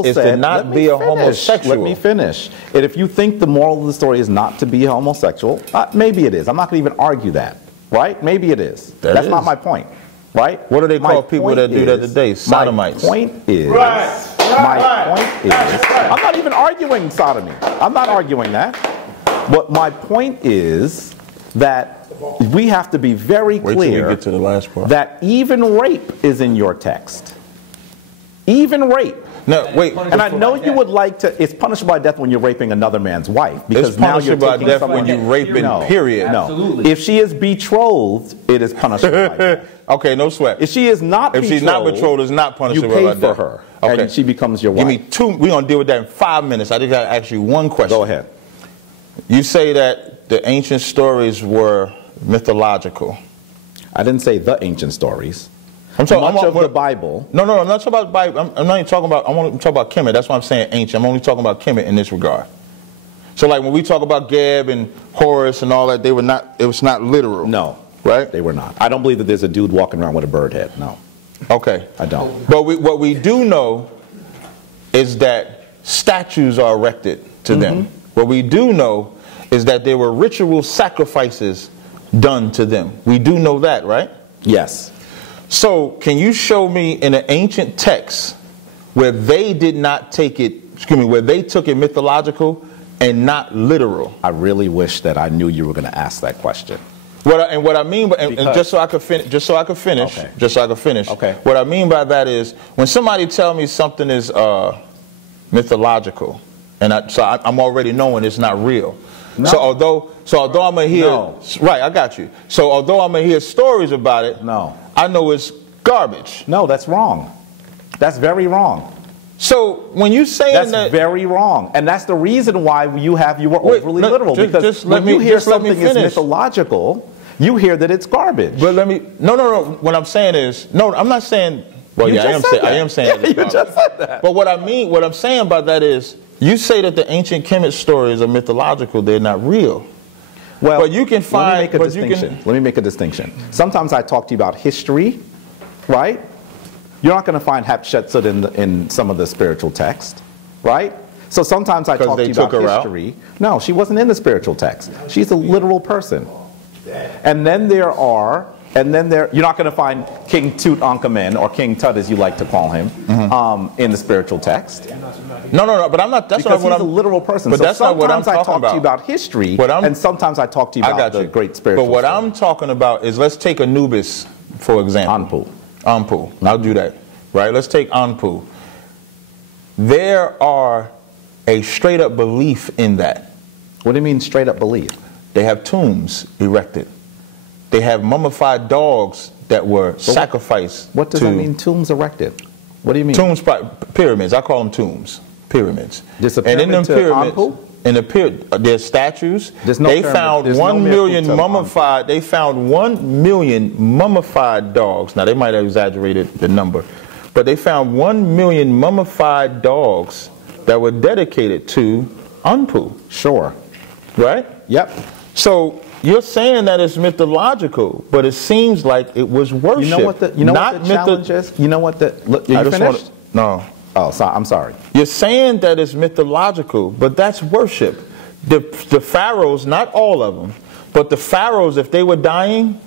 is to not be a homosexual. Let me finish. And if you think the moral of the story is not to be a homosexual, maybe it is. I'm not going to even argue that. Right? Maybe it is. That's not my point. Right? What do they call people that do that today? Sodomites. My point is, I'm not even arguing sodomy. I'm not arguing that. But my point is that we have to be very Wait till we clear get to the last part. that even rape is in your text. Even rape. No, wait. And I know you would like to. It's punishable by death when you're raping another man's wife, because It's now you're punishable by taking death someone. when you raping, period. No. Absolutely. If she is betrothed, it is punishable by death. Okay, no sweat. If she is not, If she's not betrothed, it's not punishable you pay by for death. her, Okay. and she becomes your wife. Give me two. We're gonna deal with that in 5 minutes. I just got to ask you one question. Go ahead. You say that the ancient stories were mythological. I didn't say the ancient stories. I'm talking Much of the Bible. No, I'm not talking about Bible. I'm not even talking about. I want to talk about Kemet. That's why I'm saying ancient. I'm only talking about Kemet in this regard. So, like when we talk about Geb and Horus and all that, they were not. It was not literal. No, right? They were not. I don't believe that there's a dude walking around with a bird head. No. Okay. I don't. But what we do know is that statues are erected to them. What we do know is that there were ritual sacrifices done to them. We do know that, right? Yes. So, can you show me in an ancient text where they did not take it, where they took it mythological and not literal? I really wish that I knew you were going to ask that question. What I mean, and just so I could finish, Okay. What I mean by that is when somebody tell me something is mythological, and I'm already knowing it's not real. No. So although I'm gonna hear, right, I got you. So although I'm gonna hear stories about it, I know it's garbage. No, that's wrong. That's very wrong. So when you saying that's very wrong, and that's the reason why you were overly literal, because when you hear something is mythological, you hear that it's garbage. But no. What I'm saying is, no, I'm not saying. Well, yeah, I am saying. Yeah, you just said that. But what I'm saying by that is, you say that the ancient Kemet stories are mythological; they're not real. Well, but you can find. Let me make a distinction. Let me make a distinction. Sometimes I talk to you about history, right? You're not going to find Hatshepsut in some of the spiritual text, right? So sometimes I talk to you about history. No, she wasn't in the spiritual text. She's a literal person. And then you're not going to find King Tutankhamen, or King Tut as you like to call him, in the spiritual text. No, but I'm not. That's because not what he's a literal person. But so that's not what I'm talking about. Sometimes I talk to you about history, and sometimes I talk to you about the great spiritual. But what I'm talking about is, let's take Anubis for example. Anpu. I'll do that. Right. Let's take Anpu. There are a straight up belief in that. What do you mean straight up belief? They have tombs erected. They have mummified dogs that were sacrificed. What does that mean, tombs erected? What do you mean? Tombs, pyramids. I call them tombs. Pyramids. And in them pyramids, there's statues. They found 1 million mummified. They found 1 million mummified dogs. Now they might have exaggerated the number, but they found 1 million mummified dogs that were dedicated to Anpu. Sure. Right? Yep. So you're saying that it's mythological, but it seems like it was worship. You know what the challenge is? You know what the... Look, you finished? No. Oh, I'm sorry. You're saying that it's mythological, but that's worship. The pharaohs, not all of them, but the pharaohs, if they were dying,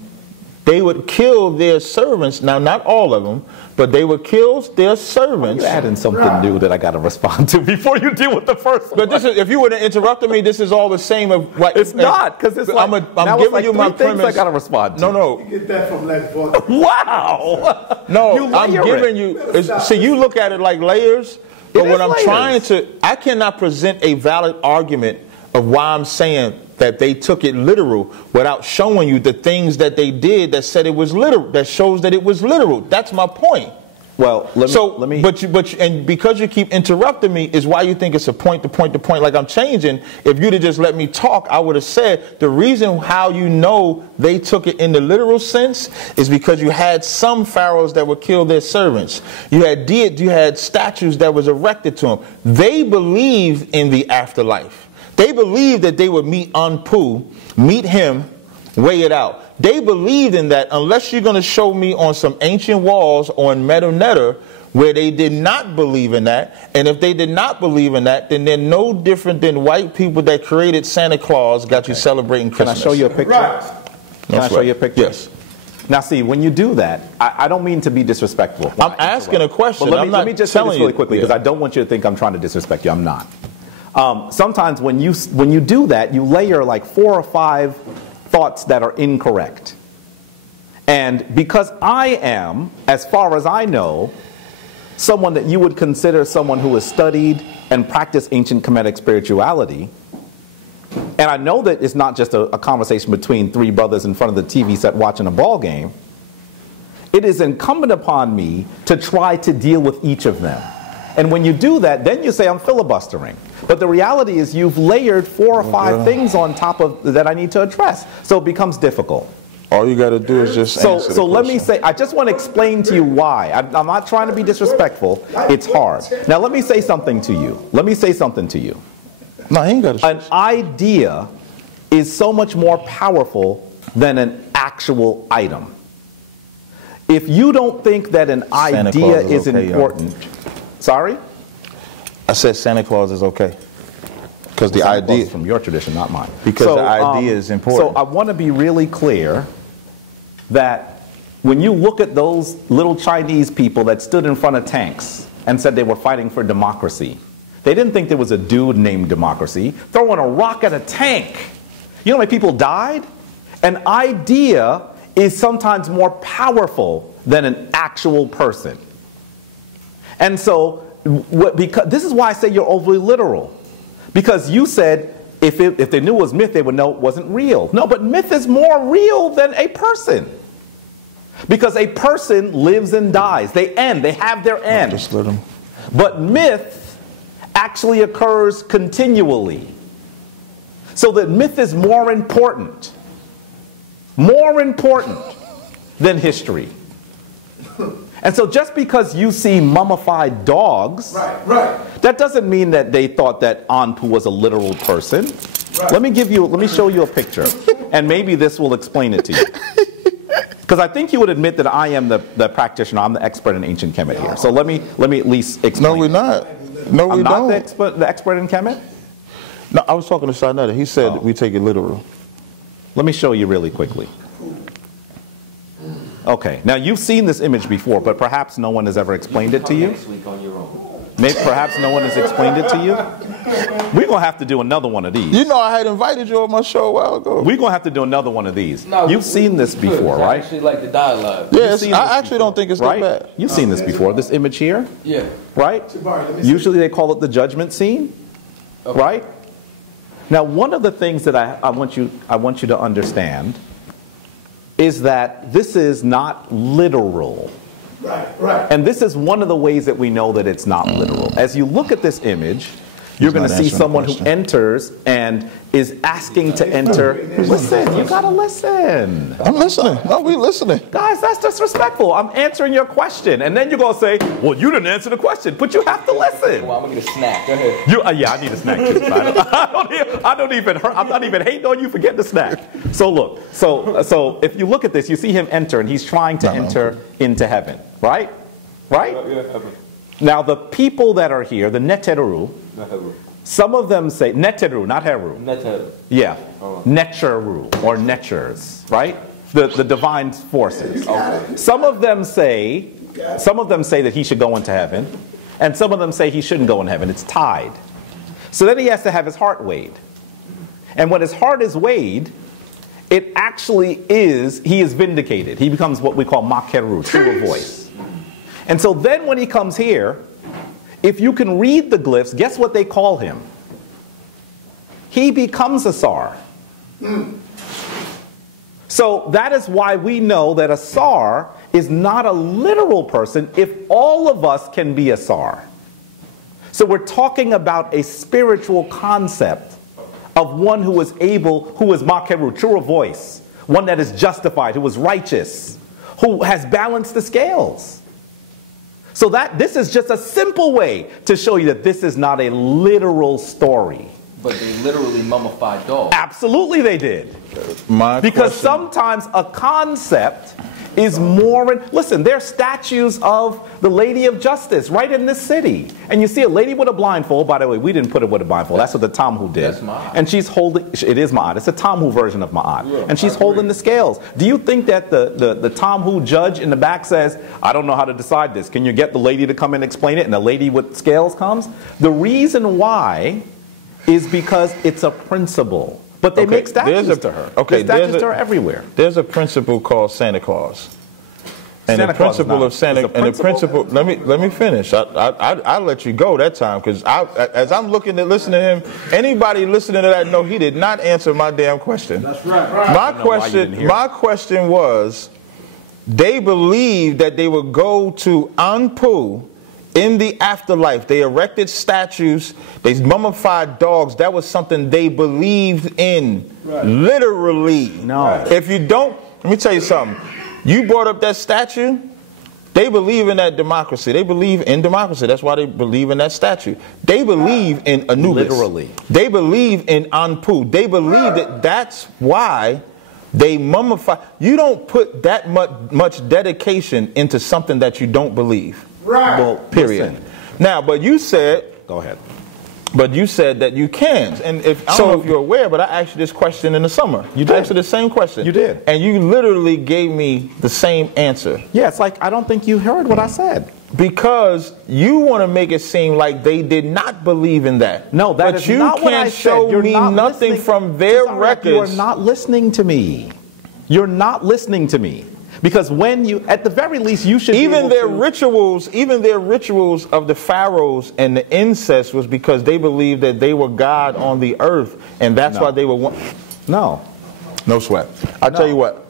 they would kill their servants. Now, not all of them, but they would kill their servants. You're adding something new that I got to respond to before you deal with the first one. But this is, if you would have interrupted me, this is all the same. It's not, because it's like, I'm giving you my premise. I got to respond to. No. You get that from Les Boy. Wow. No, I'm giving you. See, you look at it like layers, but what I'm trying to, I cannot present a valid argument of why I'm saying that they took it literal without showing you the things that they did that said it was literal, that shows that it was literal. That's my point. Well, let me. And because you keep interrupting me is why you think it's a point to point to point like I'm changing. If you'd have just let me talk, I would have said the reason how you know they took it in the literal sense is because you had some pharaohs that would kill their servants. You had statues that was erected to them. They believed in the afterlife. They believed that they would meet Anpu, meet him, weigh it out. They believed in that, unless you're going to show me on some ancient walls on Medu Neter where they did not believe in that. And if they did not believe in that, then they're no different than white people that created Santa Claus, got you celebrating Christmas. Can I show you a picture? Right. Can I show you a picture? Yes. Now, see, when you do that, I don't mean to be disrespectful. I'm asking a question. But let me just say this really quickly, because I don't want you to think I'm trying to disrespect you. I'm not. Sometimes when you do that, you layer like 4 or 5 thoughts that are incorrect. And because I am, as far as I know, someone that you would consider someone who has studied and practiced ancient Kemetic spirituality, and I know that it's not just a conversation between three brothers in front of the TV set watching a ball game, it is incumbent upon me to try to deal with each of them. And when you do that, then you say I'm filibustering. But the reality is you've layered 4 or 5 things on top of that I need to address. So it becomes difficult. All you got to do is just answer So let me say, I just want to explain to you why. I'm not trying to be disrespectful. It's hard. Now let me say something to you. Let me say something to you. No, he ain't got to. An idea is so much more powerful than an actual item. If you don't think that an idea is important... Sorry? I said Santa Claus is okay. Because the idea is from your tradition, not mine. Because the idea is important. So I want to be really clear that when you look at those little Chinese people that stood in front of tanks and said they were fighting for democracy, they didn't think there was a dude named democracy. Throwing a rock at a tank. You know how many people died? An idea is sometimes more powerful than an actual person. And so, because this is why I say you're overly literal. Because you said if they knew it was myth, they would know it wasn't real. No, but myth is more real than a person. Because a person lives and dies. They end. They have their end. Just let them. But myth actually occurs continually. So that myth is more important than history. And so just because you see mummified dogs, that doesn't mean that they thought that Anpu was a literal person. Right. Let me show you a picture. And maybe this will explain it to you. Because I think you would admit that I am the practitioner. I'm the expert in ancient Kemet here. So let me at least explain. No, we're not. No, we I'm don't. not the expert in Kemet? No, I was talking to Shadnetta. He said we take it literal. Let me show you really quickly. Okay, now you've seen this image before, but perhaps no one has ever explained it to you. Maybe perhaps no one has explained it to you. We're going to have to do another one of these. You know I had invited you on my show a while ago. We're going to have to do another one of these. No, you've seen this before, right? I actually like the dialogue. Yes, I actually don't think it's that bad. You've seen this before, this image here? Yeah. Right? Usually they call it the judgment scene, right? Now, one of the things that I want you to understand is that this is not literal. Right. And this is one of the ways that we know that it's not literal. As you look at this image, you're going to see someone who enters and is asking to enter. Listen, you got to listen. I'm listening. No, we listening. Guys, that's disrespectful. I'm answering your question. And then you're going to say, well, you didn't answer the question, but you have to listen. Well, I'm going to get a snack. Go ahead. Yeah, I need a snack too. I'm not even hating on you for getting a snack. So look, so if you look at this, you see him enter, and he's trying to enter into heaven, right? Right? Yeah, heaven. Now, the people that are here, the Neteru, some of them say, Neteru, not Heru. Neteru. Yeah. Necheru, or Netchers, right? The divine forces. Okay. Some of them say that he should go into heaven, and some of them say he shouldn't go in heaven. It's tied. So then he has to have his heart weighed. And when his heart is weighed, it actually is, he is vindicated. He becomes what we call Makeru, true of voice. And so then when he comes here, if you can read the glyphs, guess what they call him? He becomes a Sar. So that is why we know that a Sar is not a literal person if all of us can be a Sar. So we're talking about a spiritual concept of one who is Makeru, true of voice, one that is justified, who is righteous, who has balanced the scales. So this is just a simple way to show you that this is not a literal story. But they literally mummified dogs. Absolutely they did. Because sometimes a concept is more... Listen, there are statues of the Lady of Justice right in this city. And you see a lady with a blindfold. By the way, we didn't put it with a blindfold. That's what the Tamhu did. That's Ma'at. And she's holding... It is Ma'at. It's a Tamhu version of Ma'at. Yeah, and she's holding the scales. Do you think that the Tamhu judge in the back says, I don't know how to decide this. Can you get the lady to come and explain it? And the lady with scales comes? The reason why is because it's a principle. But they make statues to her. Okay, there's statues to her everywhere. There's a principle called Santa Claus. And the principle of Santa, and the principle. Let me finish. I'll let you go that time, because as I'm looking to listen to him, anybody listening to that know he did not answer my damn question. That's right. My question was, they believed that they would go to Anpu in the afterlife. They erected statues. They mummified dogs. That was something they believed in, literally. No. If you don't, let me tell you something. You brought up that statue. They believe in that democracy. They believe in democracy. That's why they believe in that statue. They believe in Anubis. Literally. They believe in Anpu. They believe that that's why they mummify. You don't put that much dedication into something that you don't believe. Right. Well, period. Listen. Now, but you said. Go ahead. But you said that you can. And I don't know if you're aware, but I asked you this question in the summer. You did. I asked you the same question. You did. And you literally gave me the same answer. Yeah, it's like, I don't think you heard what I said. Because you want to make it seem like they did not believe in that. No, that is not what I said. But you can't show me nothing from their records. You are not listening to me. You're not listening to me. Because when you, at the very least, you should even their rituals of the pharaohs and the incest was because they believed that they were God on the earth, and that's why they were. No sweat. I'll tell you what.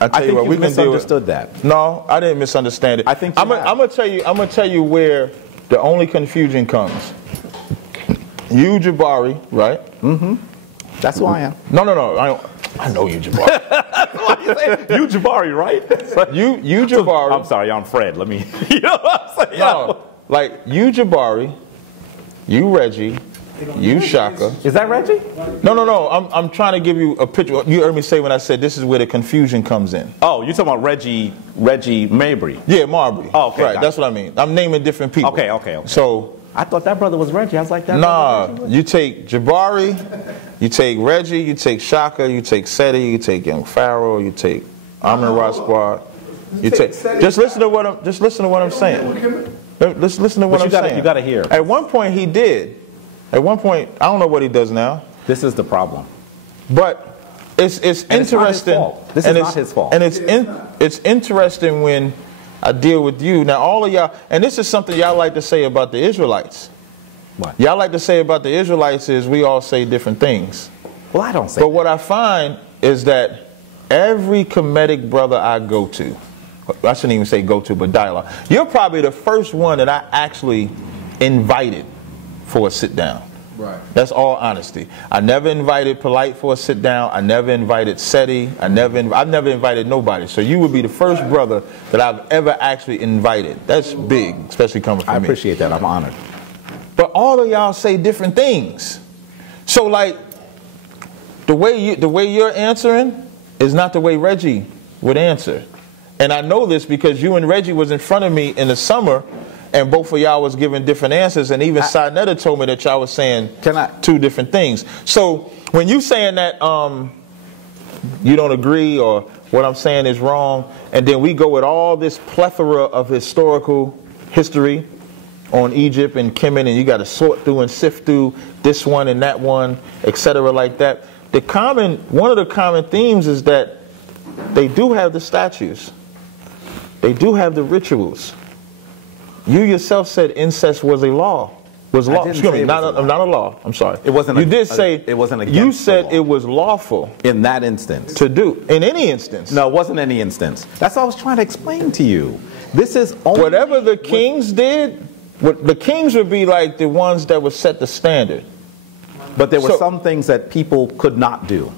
I think you misunderstood that. No, I didn't misunderstand it. I think I'm gonna tell you where the only confusion comes. You, Jabari, right? Mm-hmm. That's who I am. No. I know you, Jabari. You, Jabari, right? You, Jabari. I'm sorry, I'm Fred. Let me. You know what I'm saying? No, like you, Jabari. You, Reggie. You, Shaka. Is that Reggie? No. I'm trying to give you a picture. You heard me say when I said this is where the confusion comes in. Oh, you're talking about Reggie Mabry. Yeah, Marbury. Oh, okay. Right, Gotcha. that's what I mean. I'm naming different people. Okay. So. I thought that brother was Reggie. I was like, that. Nah, you take Jabari, you take Reggie, you take Shaka, you take Seti, you take Young Pharaoh, you take Amon Ra Squad. You take. Just listen to what I'm saying. Let's listen to what I'm saying. You got to hear. At one point he did. At one point, I don't know what he does now. This is the problem. But it's interesting. This is not his fault. And it's interesting when I deal with you. Now, all of y'all, and this is something y'all like to say about the Israelites. What? Y'all like to say about the Israelites is we all say different things. Well, I don't say But what I find is that every Kemetic brother I go to, I shouldn't even say go to, but dialogue, you're probably the first one that I actually invited for a sit down. Right. That's all honesty. I never invited Polite for a sit down. I never invited Seti. I've never invited nobody. So you would be the first brother that I've ever actually invited. That's big, especially coming from me. I appreciate that. I'm honored. But all of y'all say different things. So like the way you're answering is not the way Reggie would answer. And I know this because you and Reggie was in front of me in the summer. And both of y'all was giving different answers, and even Sinetta told me that y'all was saying two different things. So when you saying that you don't agree or what I'm saying is wrong, and then we go with all this plethora of historical history on Egypt and Kemet, and you got to sort through and sift through this one and that one, etc., like that. One of the common themes is that they do have the statues, they do have the rituals. You yourself said incest was a law. Excuse me, not a law. I'm sorry. It wasn't. You did say it wasn't against You said the law. It was lawful in that instance to do. In any instance. No, it wasn't any instance. That's what I was trying to explain to you. This is only whatever the kings did. The kings would be like the ones that would set the standard. But there were some things that people could not do.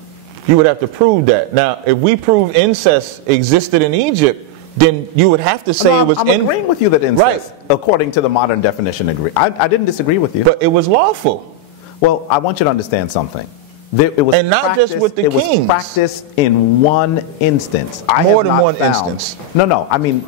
You would have to prove that. Now, if we prove incest existed in Egypt, then you would have to say it was. I'm agreeing with you that incest, according to the modern definition, I didn't disagree with you. But it was lawful. Well, I want you to understand something. It was and not just with the kings. It was practiced in one instance. More than one instance. No. I mean,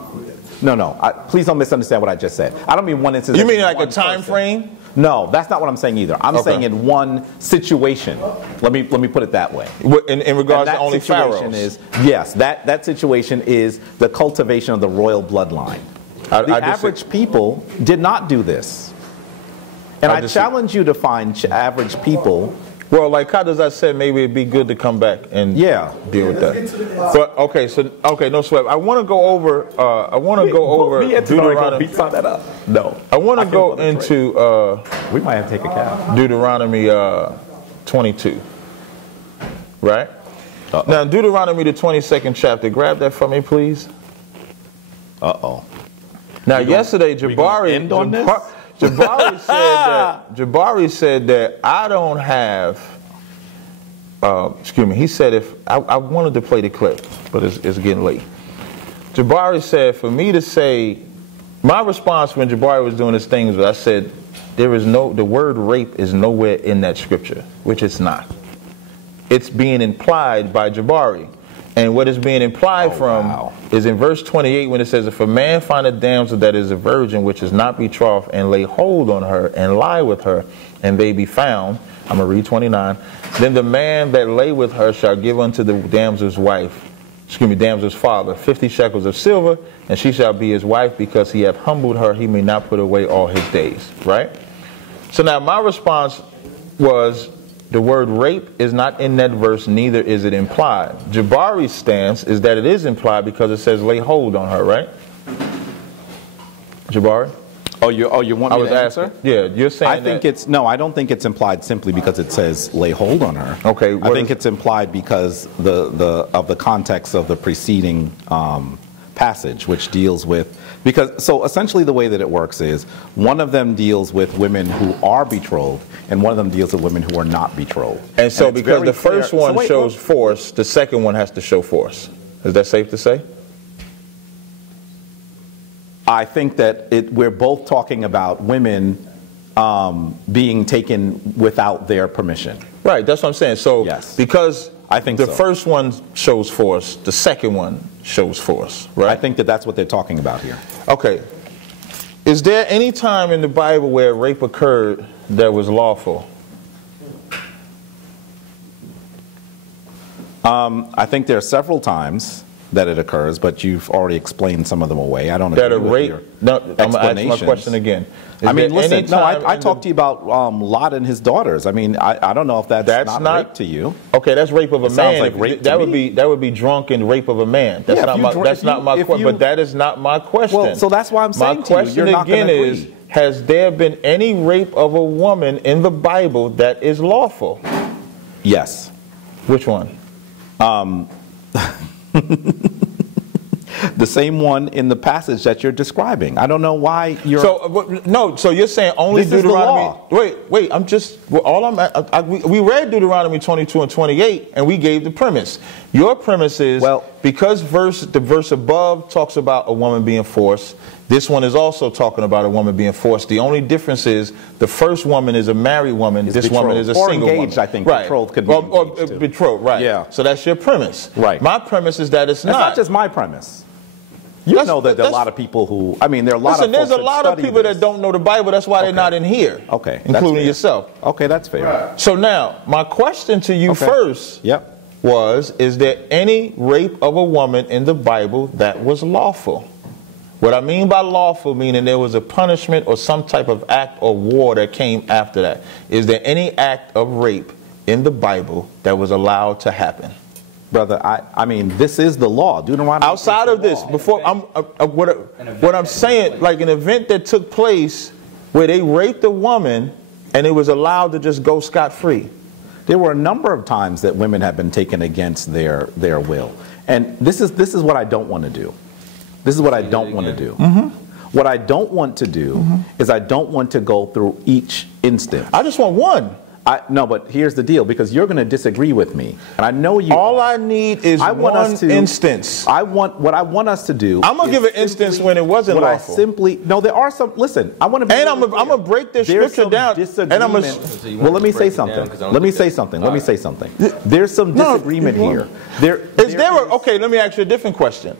no. Please don't misunderstand what I just said. I don't mean one instance. You mean like a time frame? No, that's not what I'm saying either. I'm saying in one situation. Let me put it that way. In regards to only pharaohs. Yes, that situation is the cultivation of the royal bloodline. The average people did not do this. And I challenge you to find average people Well, like Caataza said, maybe it'd be good to come back and deal with that. But okay, no sweat. I want to go over. Deuteronomy. No, I want to go into. We might have to take a cab. Deuteronomy 22. Right. Now, Deuteronomy the 22nd chapter. Grab that for me, please. Now, yesterday, Jabari said that I don't have. Excuse me. He said if I wanted to play the clip, but it's getting late. Jabari said for me to say, my response when Jabari was doing his things was I said the word rape is nowhere in that scripture, which it's not. It's being implied by Jabari. And what is being implied is in verse 28 when it says, if a man find a damsel that is a virgin which is not betrothed and lay hold on her and lie with her and they be found, I'm going to read 29, then the man that lay with her shall give unto the damsel's damsel's father 50 shekels of silver, and she shall be his wife, because he hath humbled her, he may not put away all his days. Right? So now my response was, the word rape is not in that verse, neither is it implied. Jabari's stance is that it is implied because it says lay hold on her, right? Jabari? You want me to answer? Yeah, you're saying I don't think it's implied simply because it says lay hold on her. Okay. I think it's implied because of the context of the preceding passage, which deals with, so essentially the way that it works is one of them deals with women who are betrothed and one of them deals with women who are not betrothed. And so because the first one shows force, the second one has to show force. Is that safe to say? I think that we're both talking about women being taken without their permission. Right, that's what I'm saying. So because I think the first one shows force, the second one shows force, right? I think that that's what they're talking about here. Okay. Is there any time in the Bible where rape occurred that was lawful? I think there are several times that it occurs, but you've already explained some of them away. I don't agree that a with rape. your No, I'm gonna ask my question again. I mean, listen. No, I talked to you about Lot and his daughters. I mean, I don't know if that's not rape to you. Okay, that's rape of a man. Sounds like rape that would be drunken rape of a man. That's not my question. But that is not my question. Well, so that's why I'm saying my question again is: has there been any rape of a woman in the Bible that is lawful? Yes. Which one? The same one in the passage that you're describing. I don't know why you're. So you're saying only Deuteronomy. Wait. I'm just. We read Deuteronomy 22 and 28, and we gave the premise. Your premise is because the verse above talks about a woman being forced. This one is also talking about a woman being forced. The only difference is the first woman is a married woman. This woman is a single engaged, woman. I think. Right. Betrothed could be engaged too. Betrothed, right. Yeah. So that's your premise. Right. My premise is that it's not. It's not just my premise. You know that there are a lot of people who, I mean, there are a lot of folks there's a lot of people that don't know the Bible. That's why they're not in here. Okay. Including yourself. Okay, that's fair. Right. So now, my question to you first is there any rape of a woman in the Bible that was lawful? What I mean by lawful, meaning there was a punishment or some type of act or war that came after that. Is there any act of rape in the Bible that was allowed to happen? Brother, I mean, this is the law. Deuteronomy. Outside of this, before what I'm saying, like an event that took place where they raped a woman and it was allowed to just go scot-free. There were a number of times that women have been taken against their will, and this is what I don't want to do. This is what I don't want to do. What I don't want to do is I don't want to go through each instance. I just want one. No, but here's the deal, because you're going to disagree with me, and I know you. All I need is one instance. What I want us to do. I'm gonna give an instance when it wasn't lawful. There are some. Listen, I want to. And I'm gonna break this scripture down. And I'm gonna. Well, let me say something. Let me say something. There's some disagreement here. Okay, let me ask you a different question.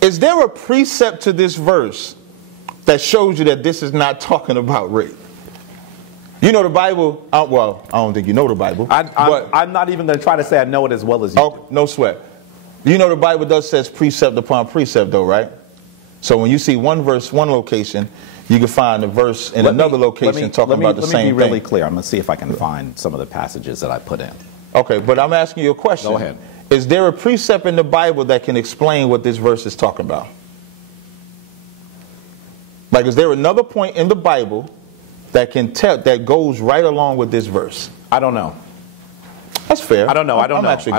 Is there a precept to this verse that shows you that this is not talking about rape? You know the Bible. Well, I don't think you know the Bible. I'm not even going to try to say I know it as well as you do. No sweat. You know the Bible does says precept upon precept, though, right? So when you see one verse, one location, you can find a verse in another location talking about the same thing. Let me be really clear. I'm going to see if I can find some of the passages that I put in. Okay, but I'm asking you a question. Go ahead. Is there a precept in the Bible that can explain what this verse is talking about? Like, is there another point in the Bible that can tell, that goes right along with this verse? I don't know. That's fair. I don't know. I don't know. I'm actually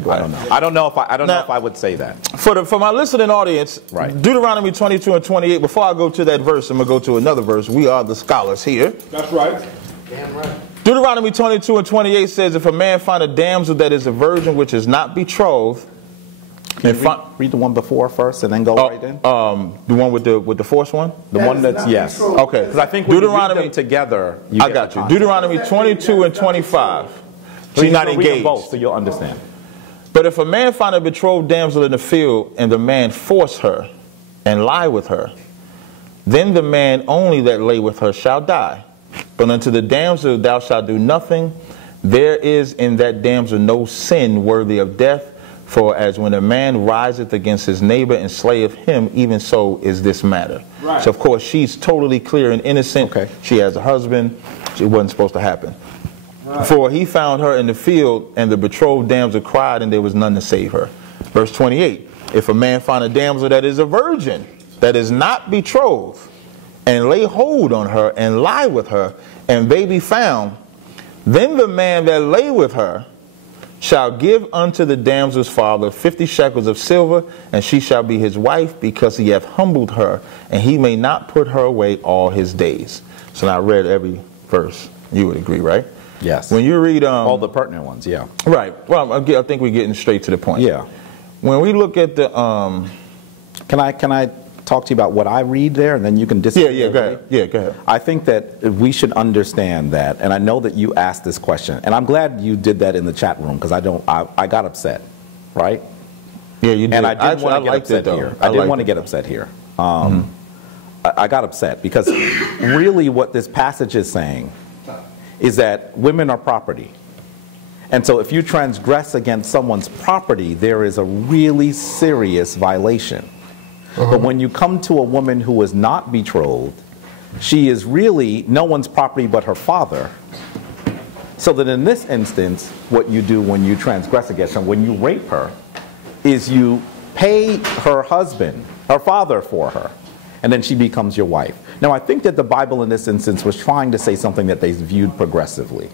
glad. I don't know if I would say that. For my listening audience, right. Deuteronomy 22 and 28. Before I go to that verse, I'm gonna go to another verse. We are the scholars here. That's right. Damn right. Deuteronomy 22 and 28 says, if a man find a damsel that is a virgin which is not betrothed, and read the one before first and then go right in. The one with the fourth one. The one that's yes. Okay. Because I think when Deuteronomy you read them together, I got you. Deuteronomy 22 and 25. She's not engaged. Both, so you'll understand. But if a man find a betrothed damsel in the field, and the man force her and lie with her, then the man only that lay with her shall die. But unto the damsel thou shalt do nothing. There is in that damsel no sin worthy of death. For as when a man riseth against his neighbor and slayeth him, even so is this matter. Right. So of course she's totally clear and innocent. Okay. She has a husband. It wasn't supposed to happen. Right. For he found her in the field, and the betrothed damsel cried, and there was none to save her. Verse 28. If a man find a damsel that is a virgin, that is not betrothed, and lay hold on her and lie with her, and they be found, then the man that lay with her shall give unto the damsel's father 50 shekels of silver, and she shall be his wife, because he hath humbled her, and he may not put her away all his days. So now I read every verse. You would agree, right? Yes. When you read all the pertinent ones, yeah. Right. Well, I think we're getting straight to the point. Yeah. When we look at the can I talk to you about what I read there, and then you can disagree? Yeah, go ahead. Yeah, go ahead. I think that we should understand that, and I know that you asked this question, and I'm glad you did that in the chat room, because I got upset, right? Yeah, you did. And I didn't want to get upset here. I didn't want to get upset here. I got upset because really what this passage is saying is that women are property. And so if you transgress against someone's property, there is a really serious violation. But when you come to a woman who is not betrothed, she is really no one's property but her father. So that in this instance, what you do when you transgress against her, when you rape her, is you pay her husband, her father, for her, and then she becomes your wife. Now, I think that the Bible in this instance was trying to say something that they viewed progressively.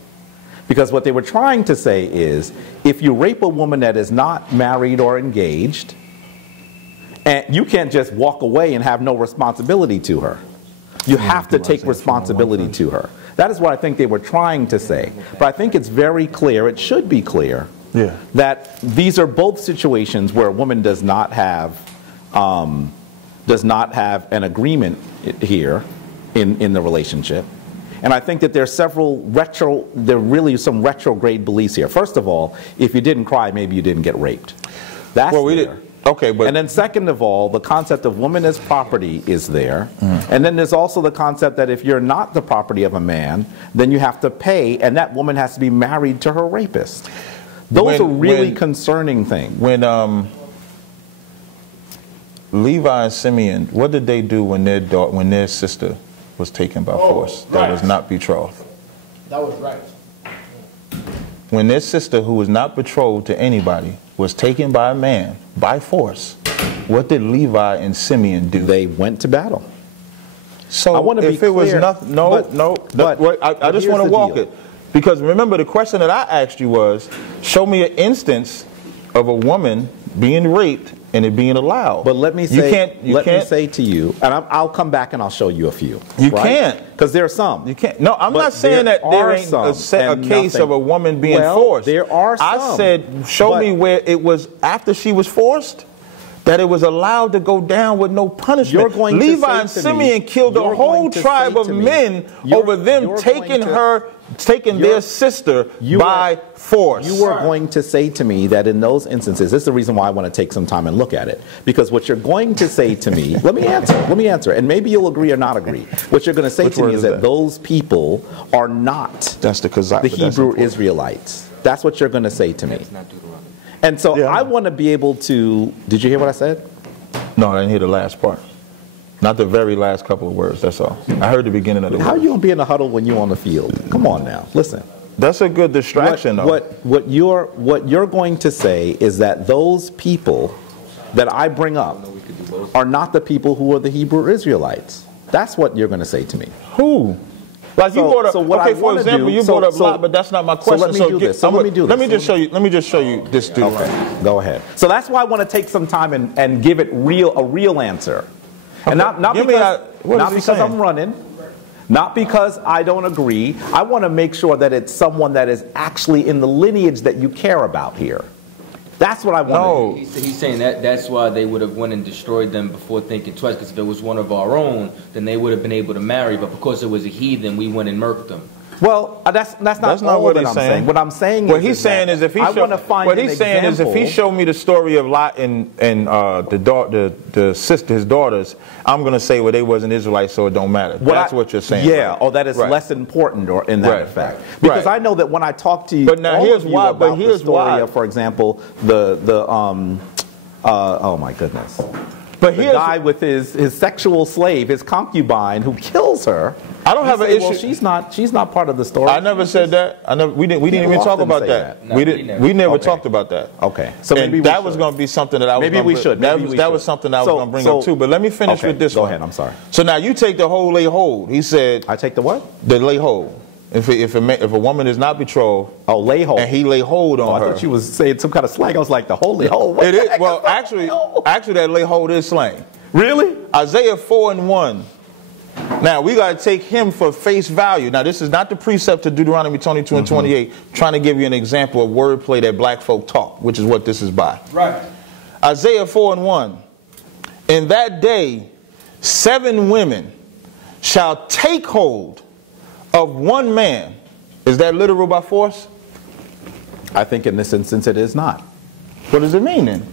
Because what they were trying to say is, if you rape a woman that is not married or engaged, and you can't just walk away and have no responsibility to her. You have to take responsibility to her. That is what I think they were trying to say. But I think it's very clear, it should be clear, that these are both situations where a woman does not have an agreement here in the relationship. And I think that there are really some retrograde beliefs here. First of all, if you didn't cry, maybe you didn't get raped. That's there. Okay, but and then second of all, the concept of woman as property is there. And then there's also the concept that if you're not the property of a man, then you have to pay, and that woman has to be married to her rapist. Those are really concerning things. When Levi and Simeon, what did they do when their sister was taken by force that was not betrothed? That was right. When their sister, who was not betrothed to anybody, was taken by a man by force, what did Levi and Simeon do? They went to battle. So I want to be clear. Was nothing, I just want to walk it. Because remember, the question that I asked you was, show me an instance of a woman being raped and it being allowed. But let me say, me say to you, and I'll come back and I'll show you a few. You can't. Because there are some. You can't. No, I'm not saying that there ain't a case of a woman being forced. There are some. I said, show me where it was after she was forced, that it was allowed to go down with no punishment. Levi and Simeon killed a whole tribe of men over them taking their sister by force. You are going to say to me that in those instances, this is the reason why I want to take some time and look at it. Because what you're going to say to me, let me answer, and maybe you'll agree or not agree. What you're going to say to me is that those people are not the Hebrew Israelites. That's what you're going to say to me. And so I want to be able to, did you hear what I said? No, I didn't hear the last part. Not the very last couple of words, that's all. I heard the beginning of the How word. are you going to be in a huddle when you're on the field? Come on now, listen. That's a good distraction, though. What you're going to say is that those people that I bring up are not the people who are the Hebrew Israelites. That's what you're going to say to me. Who? Like you brought up, okay, for example, you brought up Lot, but that's not my question. So let me do this. Let me just show you this dude. Okay, go ahead. So that's why I want to take some time and give it a real answer. And not because I'm running, not because I don't agree. I want to make sure that it's someone that is actually in the lineage that you care about here. That's what I want. No. He's saying that's why they would have went and destroyed them before thinking twice, because if it was one of our own, then they would have been able to marry, but because it was a heathen, we went and murked them. Well, that's not what I'm saying. What I'm saying what he's saying is if he if he showed me the story of Lot and the sister, his daughters, I'm going to say, well, they wasn't Israelites, so it don't matter. That's what you're saying. Yeah, right? Or that is less important, or in that effect. Because I know that when I talk to you, but now here's why. But here's the story why. Of, for example, oh my goodness. But the guy with his sexual slave, his concubine, who kills her. I don't have an issue. Well, she's not part of the story. I never said that. We didn't even talk about that. No, we never talked about that. Okay. So maybe that was going to be something that I was. Maybe we should. That was something I was going to bring up too. But let me finish with this one. Go ahead. I'm sorry. So now you take the whole lay hold. He said. I take the what? The lay hold. If a woman is not betrothed, lay hold, and he lay hold on her. I thought she was saying some kind of slang. I was like, the whole lay hold. It is. Well, actually, that lay hold is slang. Really? Isaiah 4:1. Now we got to take him for face value. Now this is not the precept to Deuteronomy 22 and 28. Trying to give you an example of wordplay that black folk talk, which is what this is by. Right. Isaiah 4:1. In that day, 7 women shall take hold of one man. Is that literal by force? I think in this instance it is not. What does it mean then?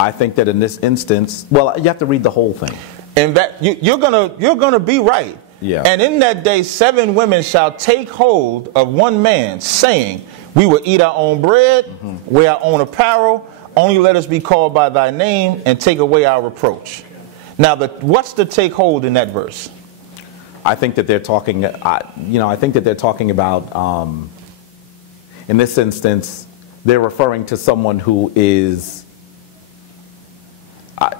I think that in this instance, well, you have to read the whole thing. And that you're gonna be right. Yeah. And in that day 7 women shall take hold of one man, saying, we will eat our own bread, wear our own apparel, only let us be called by thy name, and take away our reproach. Now what's the take hold in that verse? I think that they're talking, I think that they're talking about, in this instance, they're referring to someone who is,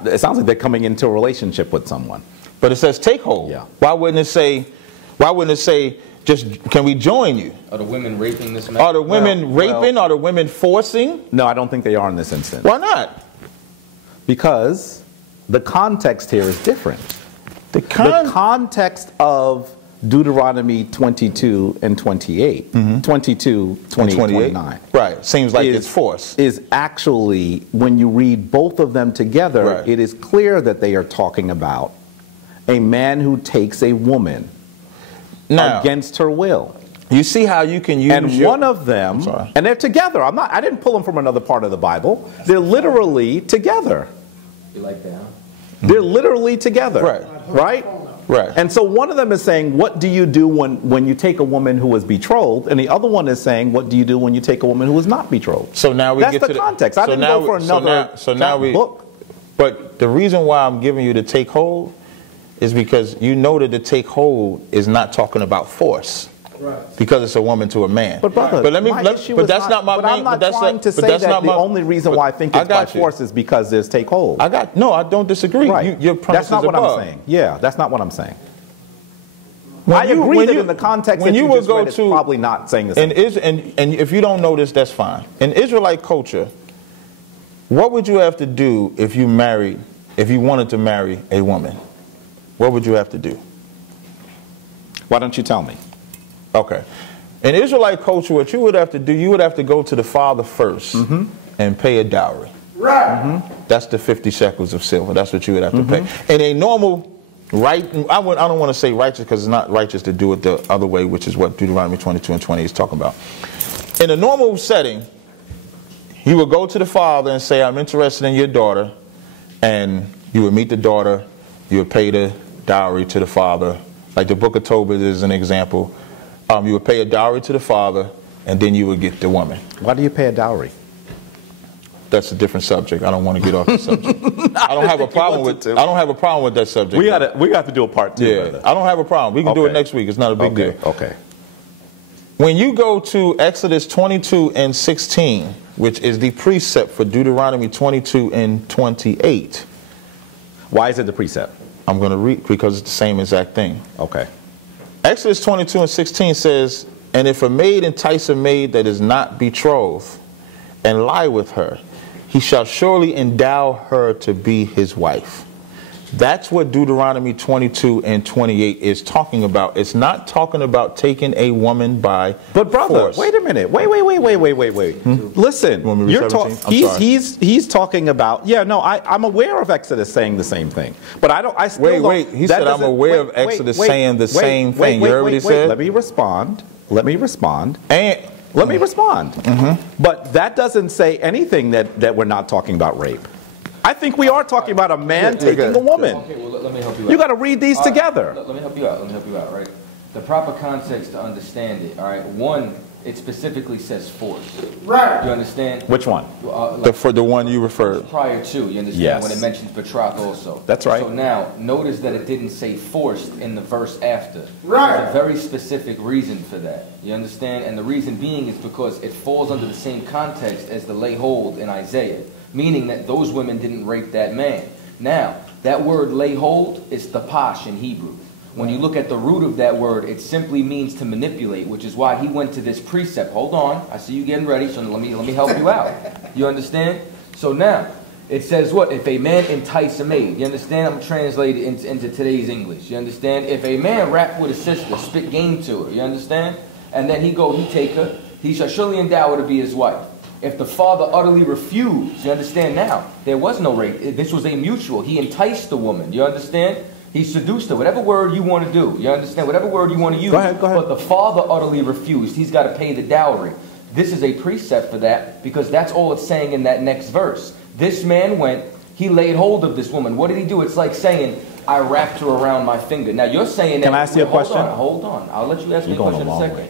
it sounds like they're coming into a relationship with someone. But it says take hold. Yeah. Why wouldn't it say, just, can we join you? Are the women raping this man? Are the women raping? Are the women forcing? No, I don't think they are in this instance. Why not? Because the context here is different. The context of Deuteronomy 22 and 28, 22, 28, 29. Right, seems like it's force. Is actually, when you read both of them together, it is clear that they are talking about a man who takes a woman against her will. You see how you can use one of them, and they're together. I didn't pull them from another part of the Bible. They're literally together. You like that? They're literally together. Right? Right. And so one of them is saying, what do you do when you take a woman who is betrothed? And the other one is saying, what do you do when you take a woman who is not betrothed? So now we get to the context. I didn't go for another book. But the reason why I'm giving you the take hold is because you know that the take hold is not talking about force. Right. Because it's a woman to a man. But brother, but that's not my main. I'm not trying to say that the only reason why I think it's by force is because there's take hold. No, I don't disagree. Right. Your premise that's not is what above. I'm saying. Yeah, that's not what I'm saying. I agree that in the context that you just read, it's probably not saying the same. And if you don't know this, that's fine. In Israelite culture, what would you have to do if you wanted to marry a woman? What would you have to do? Why don't you tell me? Okay. In Israelite culture, what you would have to do, you would have to go to the father first and pay a dowry. Right. That's the 50 shekels of silver. That's what you would have to pay. In a normal I don't want to say righteous because it's not righteous to do it the other way, which is what Deuteronomy 22 and 20 is talking about. In a normal setting, you would go to the father and say, I'm interested in your daughter, and you would meet the daughter, you would pay the dowry to the father. Like the book of Tobit is an example. You would pay a dowry to the father, and then you would get the woman. Why do you pay a dowry? That's a different subject. I don't want to get off the subject. I don't have a problem with. I don't have a problem with that subject. We got to do a part 2. Yeah, brother. I don't have a problem. We can do it next week. It's not a big deal. Okay. When you go to Exodus 22 and 16, which is the precept for Deuteronomy 22 and 28. Why is it the precept? I'm going to read because it's the same exact thing. Okay. Exodus 22 and 16 says, "And if a maid entice a maid that is not betrothed, and lie with her, he shall surely endow her to be his wife." That's what Deuteronomy 22 and 28 is talking about. It's not talking about taking a woman by But brother, force. wait a minute. Wait. Listen, you're he's talking about. Yeah, no, I'm aware of Exodus saying the same thing, but I still wait. He said I'm aware of Exodus saying the same thing. You heard what he said? Let me respond. And let me respond. But that doesn't say anything that we're not talking about rape. I think we are talking about a man taking a woman. Okay, well, let me help you out. You got to read these together. Let me help you out, right? The proper context to understand it, all right? One, it specifically says force. Right. You understand? Which one? for the one you referred. Prior to, you understand? Yes. When it mentions betroth also. That's right. So now, notice that it didn't say forced in the verse after. Right. There's a very specific reason for that. You understand? And the reason being is because it falls under the same context as the lay hold in Isaiah, meaning that those women didn't rape that man. Now, that word lay hold is tapash in Hebrew. When you look at the root of that word, it simply means to manipulate, which is why he went to this precept. Hold on, I see you getting ready, so let me help you out. You understand? So now, it says what? If a man entice a maid. You understand? I'm translating into today's English. You understand? If a man rap with a sister, spit game to her. You understand? And then he take her, he shall surely endow her to be his wife. If the father utterly refused, you understand now, there was no rape. This was a mutual. He enticed the woman. You understand? He seduced her. Whatever word you want to do. You understand? Whatever word you want to use. Go ahead. But the father utterly refused. He's got to pay the dowry. This is a precept for that because that's all it's saying in that next verse. This man went, he laid hold of this woman. What did he do? It's like saying, I wrapped her around my finger. Now you're saying that. Can I ask you a question? Hold on. I'll let you ask me a question in a second.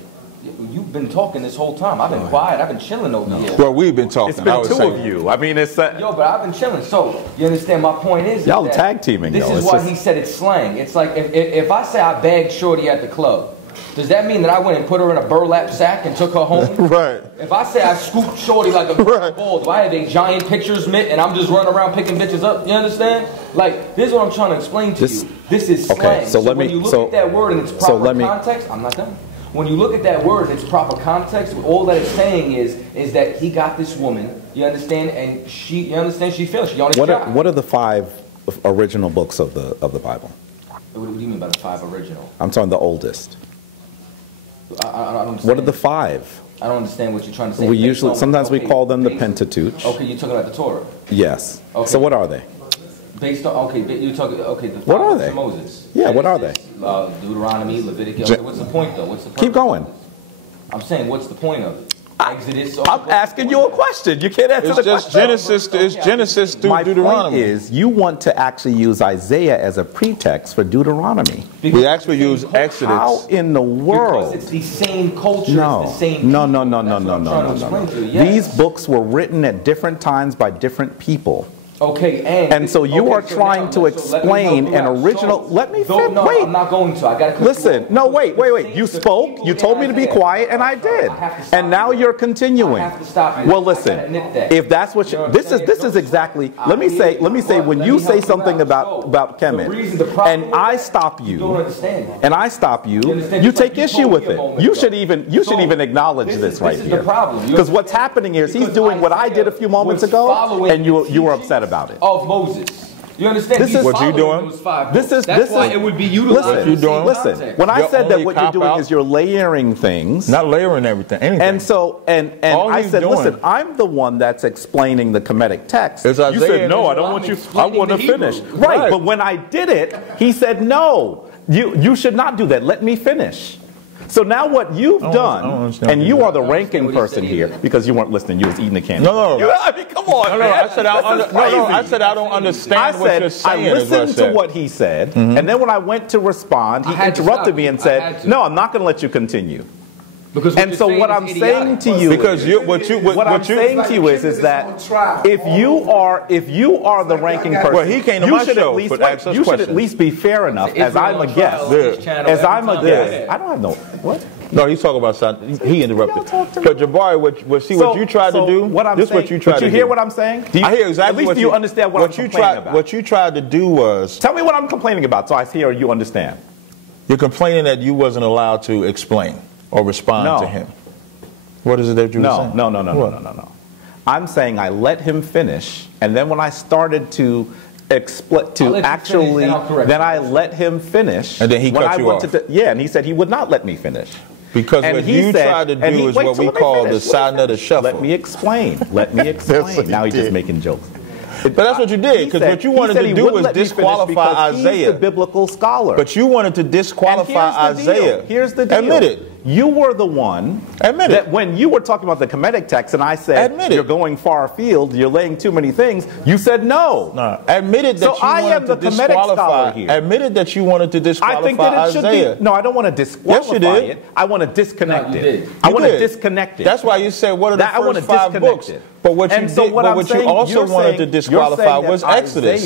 You've been talking this whole time. I've been quiet. I've been chilling over here. Well, we've been talking. It's been two of you. I mean, it's... Yo, but I've been chilling. So, you understand my point is... Y'all tag teaming, This is why he said it's slang. It's like, if I say I bagged Shorty at the club, does that mean that I went and put her in a burlap sack and took her home? Right. If I say I scooped Shorty like a ball, do I have a giant pictures mitt and I'm just running around picking bitches up? You understand? Like, this is what I'm trying to explain to you. This is slang. Okay, so let me... when you look at that word in its proper context... I'm not done. When you look at that word in its proper context, all that it's saying is that he got this woman, you understand, and she feels she on his job. What are the 5 original books of the Bible? What do you mean by the 5 original? I'm talking the oldest. I don't understand. What are the 5? I don't understand what you're trying to say. We usually, sometimes we call them the Pentateuch. Okay, you're talking about the Torah. Yes. Okay. So what are they? Based on you're talking the 5 what are they? Moses. Yeah, what are they? Deuteronomy, Leviticus. Okay, what's the point though? What's the purpose? Keep going. I'm saying, what's the point of it? Exodus. I'm asking you a question. You can't answer the question. It's Genesis through Deuteronomy. My point is, you want to actually use Isaiah as a pretext for Deuteronomy. Because we actually use Exodus. How in the world? Because it's the same culture. No. It's the same No. Yes. These books were written at different times by different people. Okay, and so you are trying to explain an original. Let me finish. No, wait. I'm not going to. I got to listen. No, wait. You spoke. You told me to be quiet, and I did. And now you're continuing. I have to stop you. Well, listen. If that's what you, this is exactly. Let me say. When you say something about Kemet, and I stop you, and I stop you, you take issue with it. You should even acknowledge this right here. Because what's happening here is he's doing what I did a few moments ago, and you were upset about it. Of Moses. You understand? This is what you doing. That's why it would be utilized. What you doing? Listen. When I said that what you're doing is you're layering things. Not layering anything. And so, and I said, listen, I'm the one that's explaining the Kemetic text. You said, no, I don't want you. I want to finish. Right. But when I did it, he said, no, you should not do that. Let me finish. So now what you've done, and you are the ranking person here, because you weren't listening, you was eating the candy. No. I mean, come on, man. I said I don't understand what you're saying. I listened to what he said, and then when I went to respond, he interrupted me and said, no, I'm not going to let you continue. Because and so what I'm saying to you, because what I'm saying to you is that if you are the ranking person, well, he came to my show, you should at least be fair enough. As I'm a guest, I don't have no what. No, he's talking about something. He interrupted. But Jabari, what you tried to do? What I'm saying, what you tried to do. But you hear what I'm saying? I hear exactly. At least you understand what I'm complaining about. What you tried to do was tell me what I'm complaining about, so I hear you understand. You're complaining that you wasn't allowed to explain or respond to him. What is it that you were saying? No. I'm saying I let him finish, and then when I started to then I let him finish. And then he cut you off. And he said he would not let me finish. Because what you tried to do is what we call the Sinetta shuffle. Let me explain. Now he's just making jokes. But that's what you did, because what you wanted to do was disqualify Isaiah. He's a biblical scholar. But you wanted to disqualify Isaiah. Here's the deal. Admit it. You were the one that when you were talking about the Kemetic text and I said you're going far afield, you're laying too many things, you said no. Admitted that you wanted to disqualify. Admitted that you wanted to disqualify Isaiah. No, I don't want to disqualify it. I want to disconnect it. I want to disconnect it. That's why you said what are the first 5 books. But what you did, what you also wanted to disqualify was Exodus.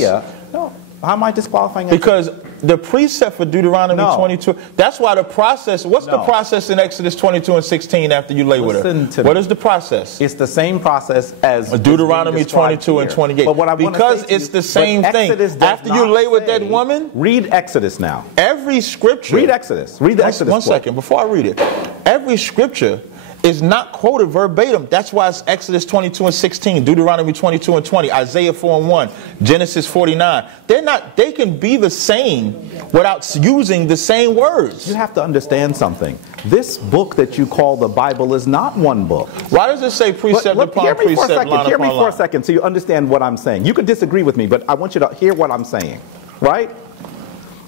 No. How am I disqualifying it? Because the precept for Deuteronomy 22, that's why the process, what's the process in Exodus 22 and 16 after you lay with her? What is the process? It's the same process as Deuteronomy 22 and 28. But what I because it's the same thing. After you lay with that woman, read Exodus now. Every scripture. Read Exodus. Read the Exodus. One second, before I read it. Every scripture is not quoted verbatim. That's why it's Exodus 22 and 16, Deuteronomy 22 and 20, Isaiah 4 and 1, Genesis 49. They can be the same without using the same words. You have to understand something. This book that you call the Bible is not one book. Why does it say precept upon precept, line Hear me upon for line? a second so you understand what I'm saying. You could disagree with me, but I want you to hear what I'm saying, right?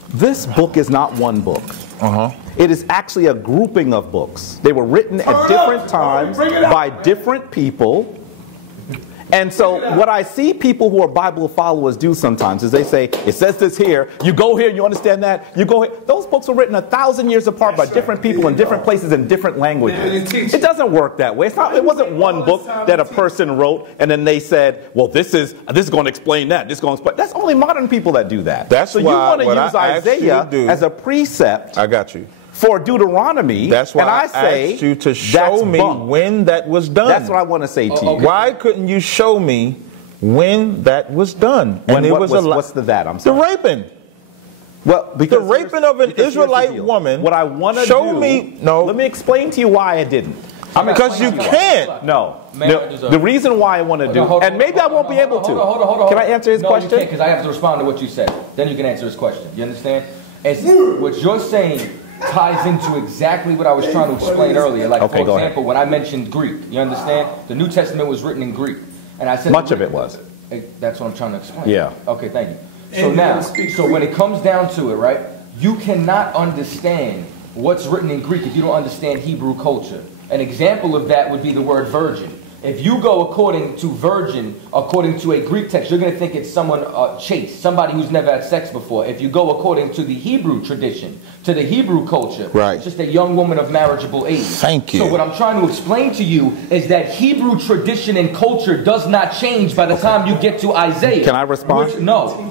This book is not one book. It is actually a grouping of books. They were written at different times by different people. And so what I see people who are Bible followers do sometimes is they say, it says this here, you go here, you understand that, you go here. Those books were written 1,000 years apart by different people in different places in different languages. It doesn't work that way. It wasn't one book that a person wrote and then they said, well, this is going to explain that. This is going to explain. That's only modern people that do that. That's so why you want to use Isaiah as a precept. I got you. For Deuteronomy, that's why and I say asked you to show me when that was done. That's what I want to say to you. Okay. Why couldn't you show me when that was done? And what's the that? I'm sorry. The raping. Well, because the raping of an Israelite woman. What I want to show me. No. Let me explain to you why I didn't. Because you can't. No. The reason why I want to do, and maybe I won't be able to. Hold on. Can I answer his question? No, you can't, because I have to respond to what you said. Then you can answer his question. You understand? And what you're saying ties into exactly what I was trying to explain earlier. Like, for example, when I mentioned Greek, you understand? The New Testament was written in Greek. And I said much of it was. That's what I'm trying to explain. Yeah. Okay, thank you. So now, when it comes down to it, right, you cannot understand what's written in Greek if you don't understand Hebrew culture. An example of that would be the word virgin. If you go according to virgin, according to a Greek text, you're going to think it's someone chaste, somebody who's never had sex before. If you go according to the Hebrew tradition, to the Hebrew culture, it's just a young woman of marriageable age. Thank you. So what I'm trying to explain to you is that Hebrew tradition and culture does not change by the time you get to Isaiah. Can I respond?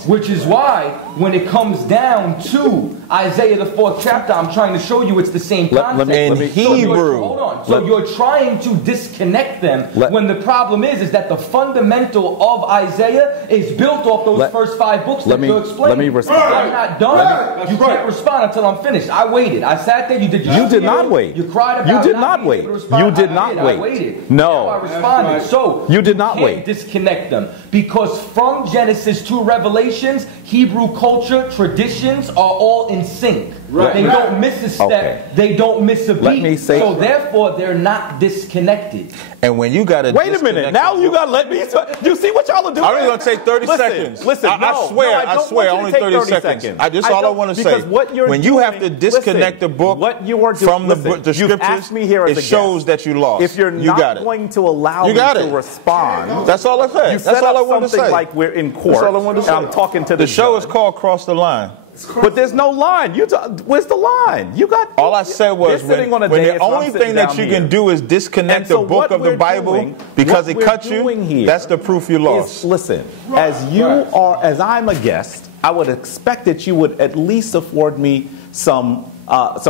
Which is why when it comes down to Isaiah the 4th chapter, I'm trying to show you it's the same concept. In Hebrew. Hold on. So you're trying to disconnect them when the problem is that the fundamental of Isaiah is built off those first 5 books that you explained. Let me respond. I'm not done. You can't respond until I'm finished. I waited. I sat there. You did. You did not wait. You cried about. You did not wait. You did not wait. I waited. No. Now I responded. So you did not wait. Disconnect them because from Genesis to Revelations, Hebrew culture traditions are all in sync. They don't miss a step. They don't miss a beat. Let me say so therefore, they're not disconnected. And when you got to wait a minute, now you got to let me. You see what y'all are doing? I'm only gonna take 30 seconds. Listen, I swear, only 30 seconds. That's all I want to say. When you have to disconnect the book from the scriptures, it shows that you lost. If you're not going to allow me to respond, that's all I said. That's all I wanted to say. Like we're in court. That's all I wanted to say. I'm talking to the show is called Cross the Line. But there's no line. Where's the line? You got. All I said was when the only thing that you can do is disconnect the book of the Bible because it cut you. That's the proof you lost. Listen, as I'm a guest, I would expect that you would at least afford me some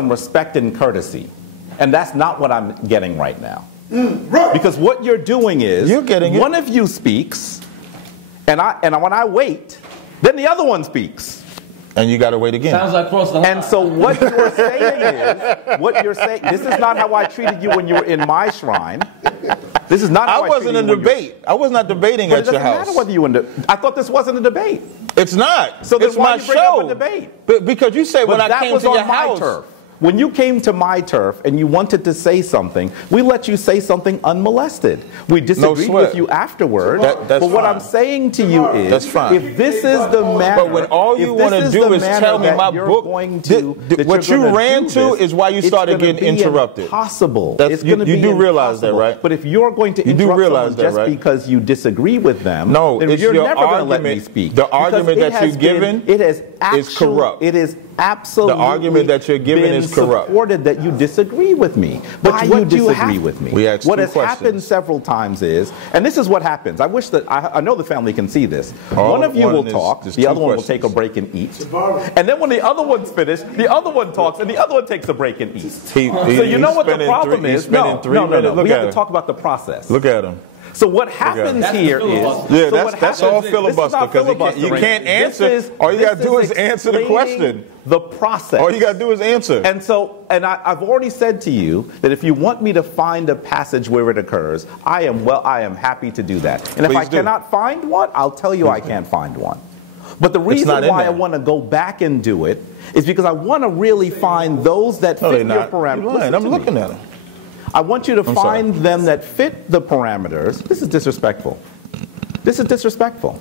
respect and courtesy, and that's not what I'm getting right now. Because what you're doing is one of you speaks, and when I wait, then the other one speaks. And you got to wait again. Sounds like cross the line. And so what you're saying is, this is not how I treated you when you were in my shrine. This is not how I wasn't in a debate. I was not debating at your house. It doesn't matter whether you I thought this wasn't a debate. It's not. So it's why my you bring show. Up a debate? Because you said when I came to your house. Turf. When you came to my turf and you wanted to say something, we let you say something unmolested. We disagreed with you afterward. But what I'm saying to you is, if this is the manner, but when all you want to do is tell me my book, what you ran to is why you started getting interrupted. Possible. You do realize that, right? But if you're going to interrupt someone just because you disagree with them, then you're never going to let me speak. The argument that you're giving is corrupt. It is absolutely the argument that you're giving is corrupt. Supported that you disagree with me. But what you disagree with me? We asked what has happened several times is, and this is what happens. I wish that I know the family can see this. One of you will talk, the other one will take a break and eat, and then when the other one's finished, the other one talks, and the other one takes a break and eats. So you know what the problem is? No. We have to talk about the process. Look at him. So what happens here is... that's all filibuster, because you can't answer. All you got to do is answer the question. The process. All you got to do is answer. And so, I've already said to you that if you want me to find a passage where it occurs, I am happy to do that. And if I cannot find one, I'll tell you I can't find one. But the reason why I want to go back and do it is because I want to really find those that fit your parameters. I'm looking at them. I want you to find them that fit the parameters. This is disrespectful. This is disrespectful.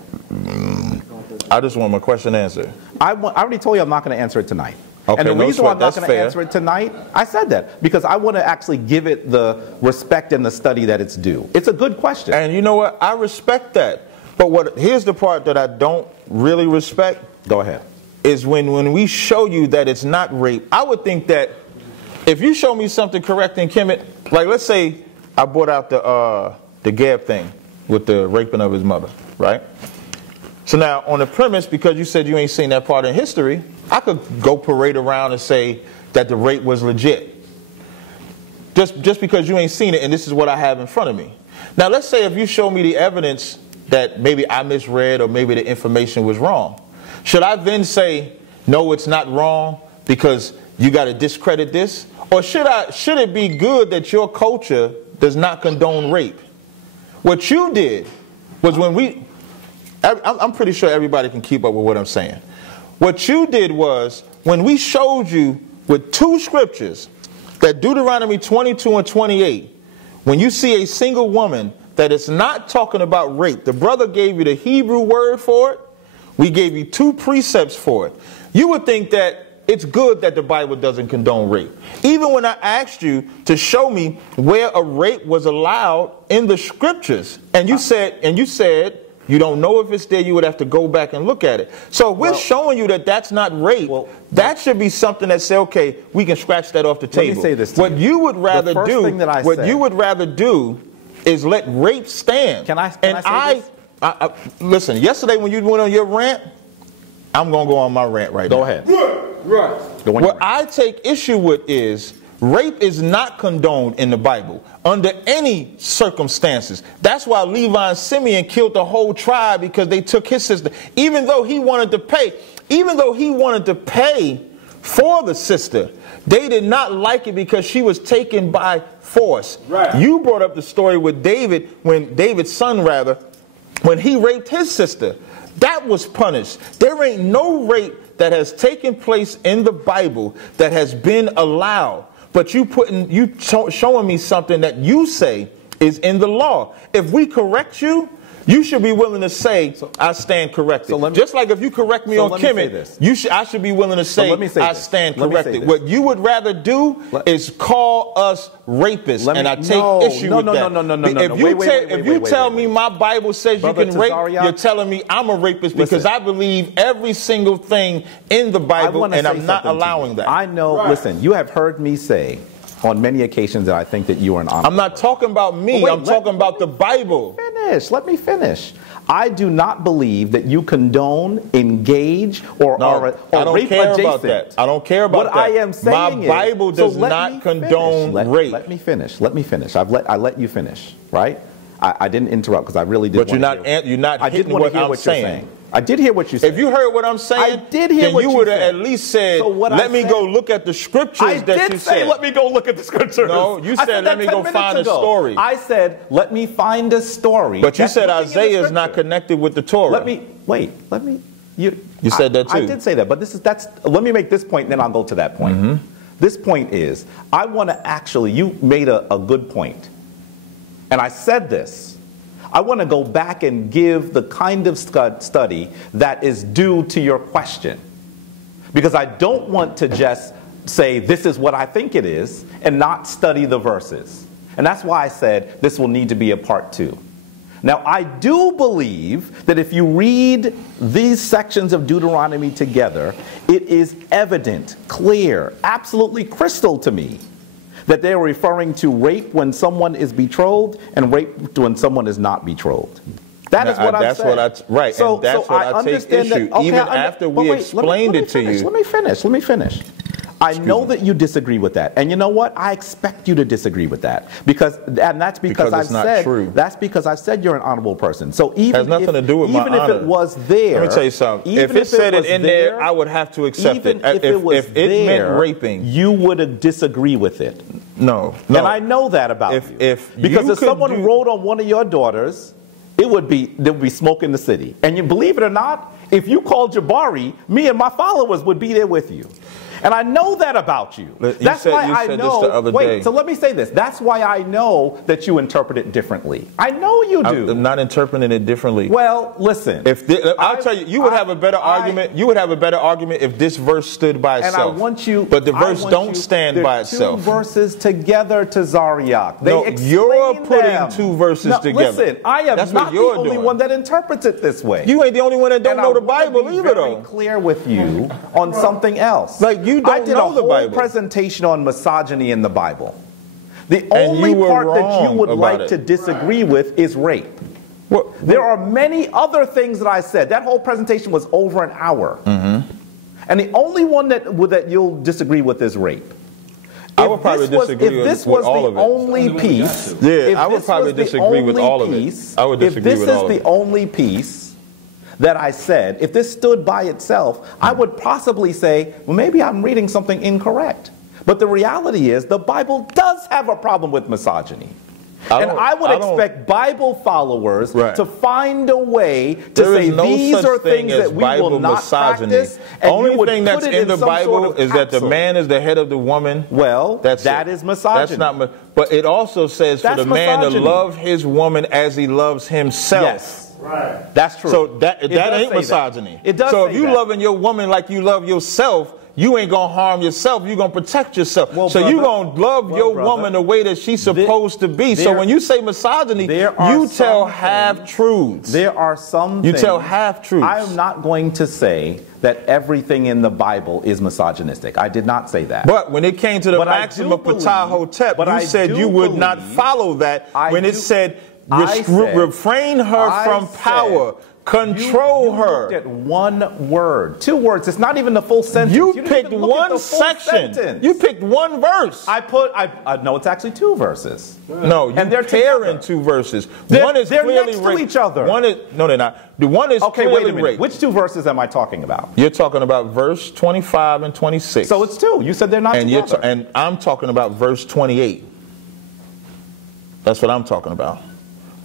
I just want my question answered. I already told you I'm not going to answer it tonight. Okay, and the reason why I'm not going to answer it tonight, I said that because I want to actually give it the respect and the study that it's due. It's a good question. And you know what? I respect that. But here's the part that I don't really respect. Go ahead. Is when we show you that it's not rape. I would think that if you show me something correcting Kemet, like let's say I brought out the Gab thing with the raping of his mother, right? So now on the premise, because you said you ain't seen that part in history, I could go parade around and say that the rape was legit. Just because you ain't seen it, and this is what I have in front of me. Now let's say if you show me the evidence that maybe I misread or maybe the information was wrong, should I then say, no, it's not wrong because you got to discredit this? Or should it be good that your culture does not condone rape? What you did was I'm pretty sure everybody can keep up with what I'm saying. What you did was when we showed you with two scriptures, that Deuteronomy 22 and 28, when you see a single woman that is not talking about rape, the brother gave you the Hebrew word for it, we gave you two precepts for it. You would think that it's good that the Bible doesn't condone rape. Even when I asked you to show me where a rape was allowed in the scriptures, and you said you don't know if it's there, you would have to go back and look at it. So if we're showing you that that's not rape, that should be something that say, okay, we can scratch that off the table. Let me say this what you would rather do is let rape stand. Can I say this? Listen, yesterday when you went on your rant, I'm going to go on my rant right now. Go ahead. Right. What I take issue with is rape is not condoned in the Bible under any circumstances. That's why Levi and Simeon killed the whole tribe, because they took his sister. Even though he wanted to pay for the sister, they did not like it because she was taken by force. Right. You brought up the story with David, when David's son rather, when he raped his sister. That was punished. There ain't no rape that has taken place in the Bible that has been allowed. But showing me something that you say is in the law. If we correct you, You should be willing to say, I stand corrected. Just like if you correct me on Kemet, I should be willing to say, I stand corrected. What you would rather do is call us rapists, and I take issue with that. No. If you tell me my Bible says you can rape, you're telling me I'm a rapist because I believe every single thing in the Bible, and I'm not allowing that. I know, listen, you have heard me say on many occasions that I think that you are an honorable. I'm not talking about me. I'm talking about the Bible. Let me finish. I do not believe that you condone, engage, or are rape adjacent. I don't care about that. I don't care about that. What I am saying my Bible does not condone rape. Let me finish. I let you finish, right? I didn't interrupt because I really didn't. But you're not hitting what I'm saying. I did hear what you said. If you heard what I'm saying, I did hear what you said. Then you would have at least said, let me go look at the scriptures that you said. I did say, let me go look at the scriptures. No, you said, let me go find a story. I said, let me find a story. But you said Isaiah is not connected with the Torah. You said that too. I did say that, but let me make this point, and then I'll go to that point. Mm-hmm. This point is, I want to actually, you made a good point. And I said this. I want to go back and give the kind of study that is due to your question. Because I don't want to just say this is what I think it is and not study the verses. And that's why I said this will need to be a part 2. Now, I do believe that if you read these sections of Deuteronomy together, it is evident, clear, absolutely crystal to me that they are referring to rape when someone is betrothed and rape when someone is not betrothed. That is what I said. Right, so, and that's what I take issue. Even after we explained it to you. Let me finish. I know that you disagree with that. And you know what? I expect you to disagree with that. That's because I said you're an honorable person. So even has nothing to do with my honor. Even if it was there. Let me tell you something. If it said it in there, I would have to accept it. If it meant raping, you would disagree with it. No. And I know that about you. Because if someone wrote on one of your daughters, there would be smoke in the city. And you believe it or not, if you called Jabari, me and my followers would be there with you. And I know that about you. That's why I know. Wait, so let me say this. That's why I know that you interpret it differently. I know you do. I'm not interpreting it differently. Well, listen. I'll tell you, you would have a better argument. You would have a better argument if this verse stood by itself. And I want you. But the verse don't stand by itself. Two verses together to Tazaryach. No, you're putting two verses together. Listen, I am not the only one that interprets it this way. You ain't the only one that don't know the Bible either, though. I'm very clear with you on something else. I did a whole presentation on misogyny in the Bible. The only part that you would like to disagree with is rape. There are many other things that I said. That whole presentation was over an hour. Mm-hmm. And the only one that you'll disagree with is rape. I would probably disagree with all of it. I would probably disagree with all of it. I would disagree with all of it. If this is the only piece that I said, if this stood by itself, I would possibly say, well, maybe I'm reading something incorrect. But the reality is the Bible does have a problem with misogyny. And I would expect Bible followers to find a way to say these are things that we will not practice. The only thing that's in the Bible is that the man is the head of the woman. Well, that is misogyny. That's not, but it also says for the man to love his woman as he loves himself. Yes. Right. That's true. So that ain't misogyny. It does. So if you loving your woman like you love yourself, you ain't gonna harm yourself. You're gonna protect yourself. So you're gonna love your woman the way that she's supposed to be. So when you say misogyny, you tell half-truths. There are some things. You tell half-truths. I am not going to say that everything in the Bible is misogynistic. I did not say that. But when it came to the maxim of Ptah-hotep, you said you would not follow that when it said refrain her from power. Control her. You looked at one word. 2 words. It's not even the full sentence. You picked one section. You picked one verse. No, it's actually 2 verses. No, they're pairing 2 verses. One is they're clearly next to each other. No, they're not. The one is okay, clearly wait a minute. rape. Which 2 verses am I talking about? You're talking about verse 25 and 26. So it's 2. You said they're not together. And I'm talking about verse 28. That's what I'm talking about.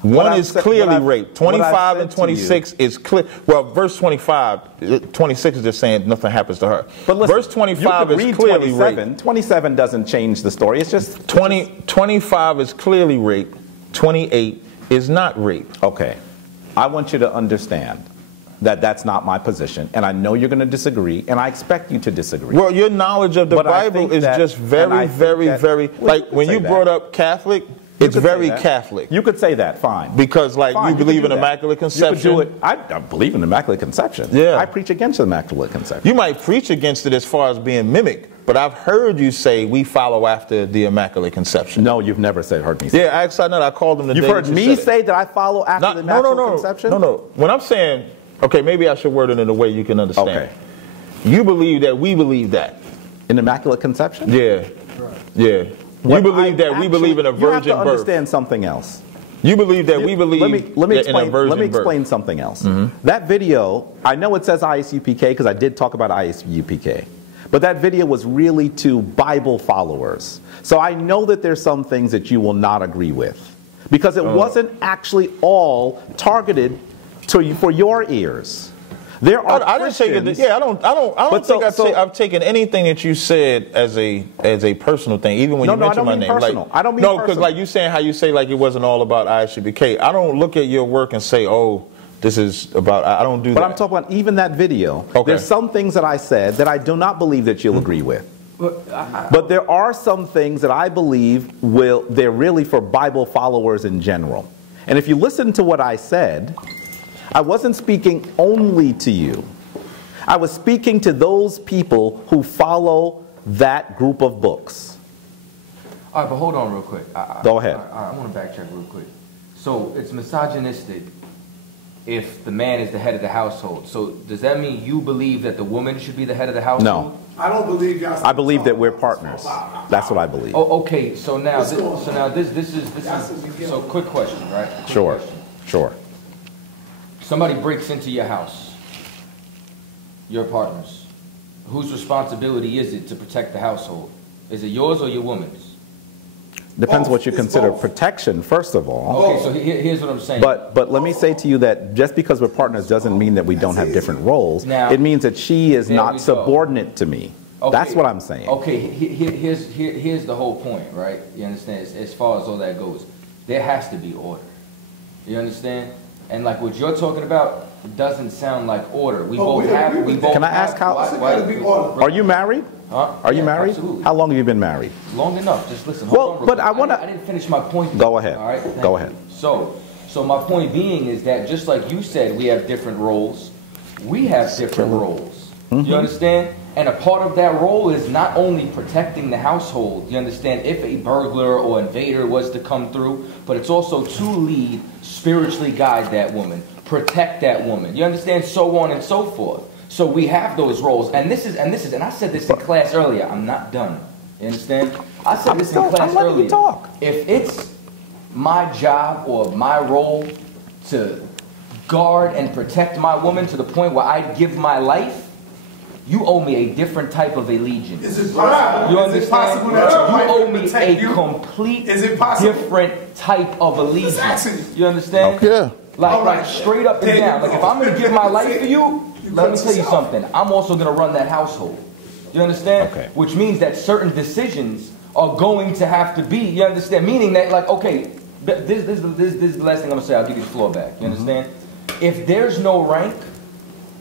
One is clearly rape. 25 and 26 is clear. Well, verse 25, 26 is just saying nothing happens to her. But listen, verse 25 is clearly rape. 27 doesn't change the story. It's just 25 is clearly rape. 28 is not rape. Okay. I want you to understand that that's not my position, and I know you're going to disagree, and I expect you to disagree. Well, your knowledge of the Bible is just very, very, like when you brought up Catholic, it's very Catholic. You could say that, fine. Because, like, you believe in Immaculate Conception. You could do it. I believe in Immaculate Conception. Yeah. I preach against Immaculate Conception. You might preach against it as far as being mimicked, but I've heard you say we follow after the Immaculate Conception. No, you've never heard me say that. Yeah, I called them the You've heard me say that I follow after the Immaculate Conception? No. When I'm saying, okay, maybe I should word it in a way you can understand. Okay. You believe that we believe that. In Immaculate Conception? Yeah. Yeah. You believe that we believe in a virgin birth. You have to understand something else. You believe that we believe in a virgin birth. Let me explain something else. That video, I know it says ISUPK because I did talk about ISUPK. But that video was really to Bible followers. So I know that there's some things that you will not agree with. Because it wasn't actually all targeted for your ears. There are I didn't take it. Yeah, I don't think I've taken anything that you said as a personal thing, even when you mention my name. Personal. I don't mean personal. No, because like you saying how you say like it wasn't all about ISUPK. I don't look at your work and say, oh, this is about. I don't do that. But I'm talking about even that video. Okay. There's some things that I said that I do not believe that you'll agree with. But there are some things that I believe they're really for Bible followers in general. And if you listen to what I said, I wasn't speaking only to you. I was speaking to those people who follow that group of books. All right, but hold on real quick. Go ahead. I want to backtrack real quick. So it's misogynistic if the man is the head of the household. So does that mean you believe that the woman should be the head of the household? No. I don't believe y'all. I believe that we're partners. That's what I believe. Oh, okay. So now, this is so quick question, right? Sure. Sure. Somebody breaks into your house. Your partners. Whose responsibility is it to protect the household? Is it yours or your woman's? Depends what you consider protection, first of all. Okay, so here's what I'm saying. But let me say to you that just because we're partners doesn't mean that we don't have different roles. Now, it means that she is not subordinate to me. Okay. That's what I'm saying. Okay, here's the whole point, right? You understand? As far as all that goes, there has to be order. You understand? And like what you're talking about, it doesn't sound like order. We both have. Can I ask how? Are you married? Huh? Are you married? Absolutely. How long have you been married? Long enough. Just listen. Well, but I want to. I didn't finish my point. Go ahead. All right. Go ahead. So my point being is that just like you said, we have different roles. We have different roles. You understand? And a part of that role is not only protecting the household. You understand? If a burglar or invader was to come through, but it's also to lead, spiritually guide that woman, protect that woman. You understand? So on and so forth. So we have those roles, and I said this in class earlier. I'm not done. You understand? I said this in class earlier. If it's my job or my role to guard and protect my woman to the point where I give my life, you owe me a different type of allegiance. Is it possible? You understand? Is it possible that your wife you owe me protect a you? complete Different type of allegiance. You understand? Yeah. Like straight up and down. Like if I'm going to give my life for you, let me tell you something. I'm also going to run that household. You understand? Okay. Which means that certain decisions are going to have to be. You understand? Meaning that, like, okay, this is the last thing I'm going to say. I'll give you the floor back. You understand? If there's no rank,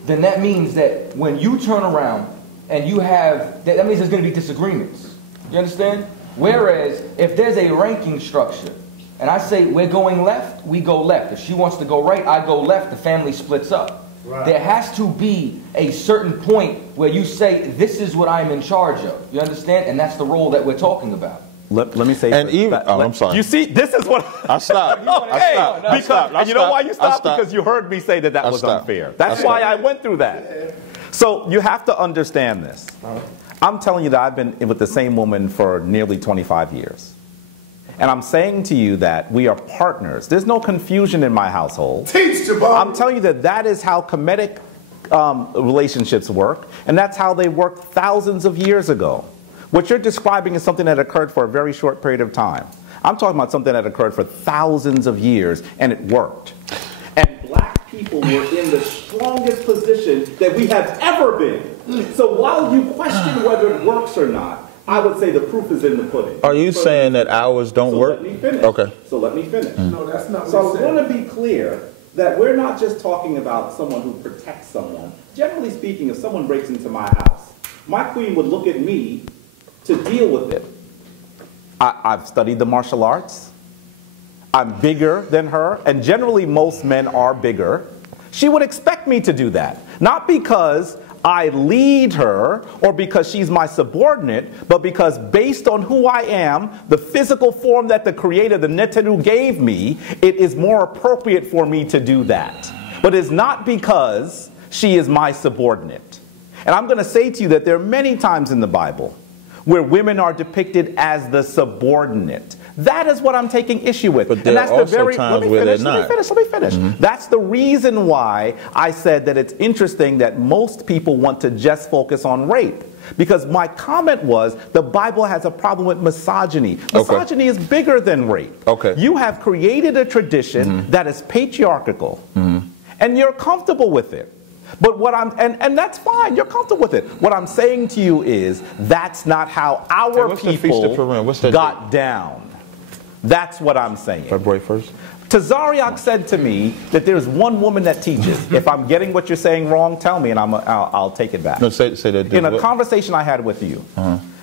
then that means that when you turn around and you have, that means there's going to be disagreements. You understand? Whereas if there's a ranking structure, and I say we're going left, we go left. If she wants to go right, I go left. The family splits up. Right. There has to be a certain point where you say, this is what I'm in charge of. You understand? And that's the role that we're talking about. Let me say. And even, I'm sorry. You see, this is what I stopped. I stopped. You know why you stopped? Because you heard me say that was unfair. That's why I went through that. So you have to understand this. I'm telling you that I've been with the same woman for nearly 25 years. And I'm saying to you that we are partners. There's no confusion in my household. Teach, Jabari. I'm telling you that is how comedic relationships work, and that's how they worked thousands of years ago. What you're describing is something that occurred for a very short period of time. I'm talking about something that occurred for thousands of years, and it worked. And black people were in the strongest position that we have ever been. So while you question whether it works or not, I would say the proof is in the pudding. Are you saying that ours don't work? Let me finish. Okay. So let me finish. No, that's not what So you said. I want to be clear that we're not just talking about someone who protects someone. Generally speaking, if someone breaks into my house, my queen would look at me to deal with it. I've studied the martial arts. I'm bigger than her, and generally most men are bigger. She would expect me to do that, not because I lead her or because she's my subordinate, but because based on who I am, the physical form that the Creator, the Neteru, gave me, it is more appropriate for me to do that. But it's not because she is my subordinate. And I'm going to say to you that there are many times in the Bible where women are depicted as the subordinate. That is what I'm taking issue with. But there are also times where they're not. Let me finish. That's the reason why I said that it's interesting that most people want to just focus on rape. Because my comment was the Bible has a problem with misogyny. Misogyny is bigger than rape. You have created a tradition that is patriarchal, and you're comfortable with it. But what and that's fine, you're comfortable with it. What I'm saying to you is that's not how our people got down. That's what I'm saying. February 1st. Tazaryach said to me that there's one woman that teaches. If I'm getting what you're saying wrong, tell me and I'll take it back. No, say that. In a conversation I had with you,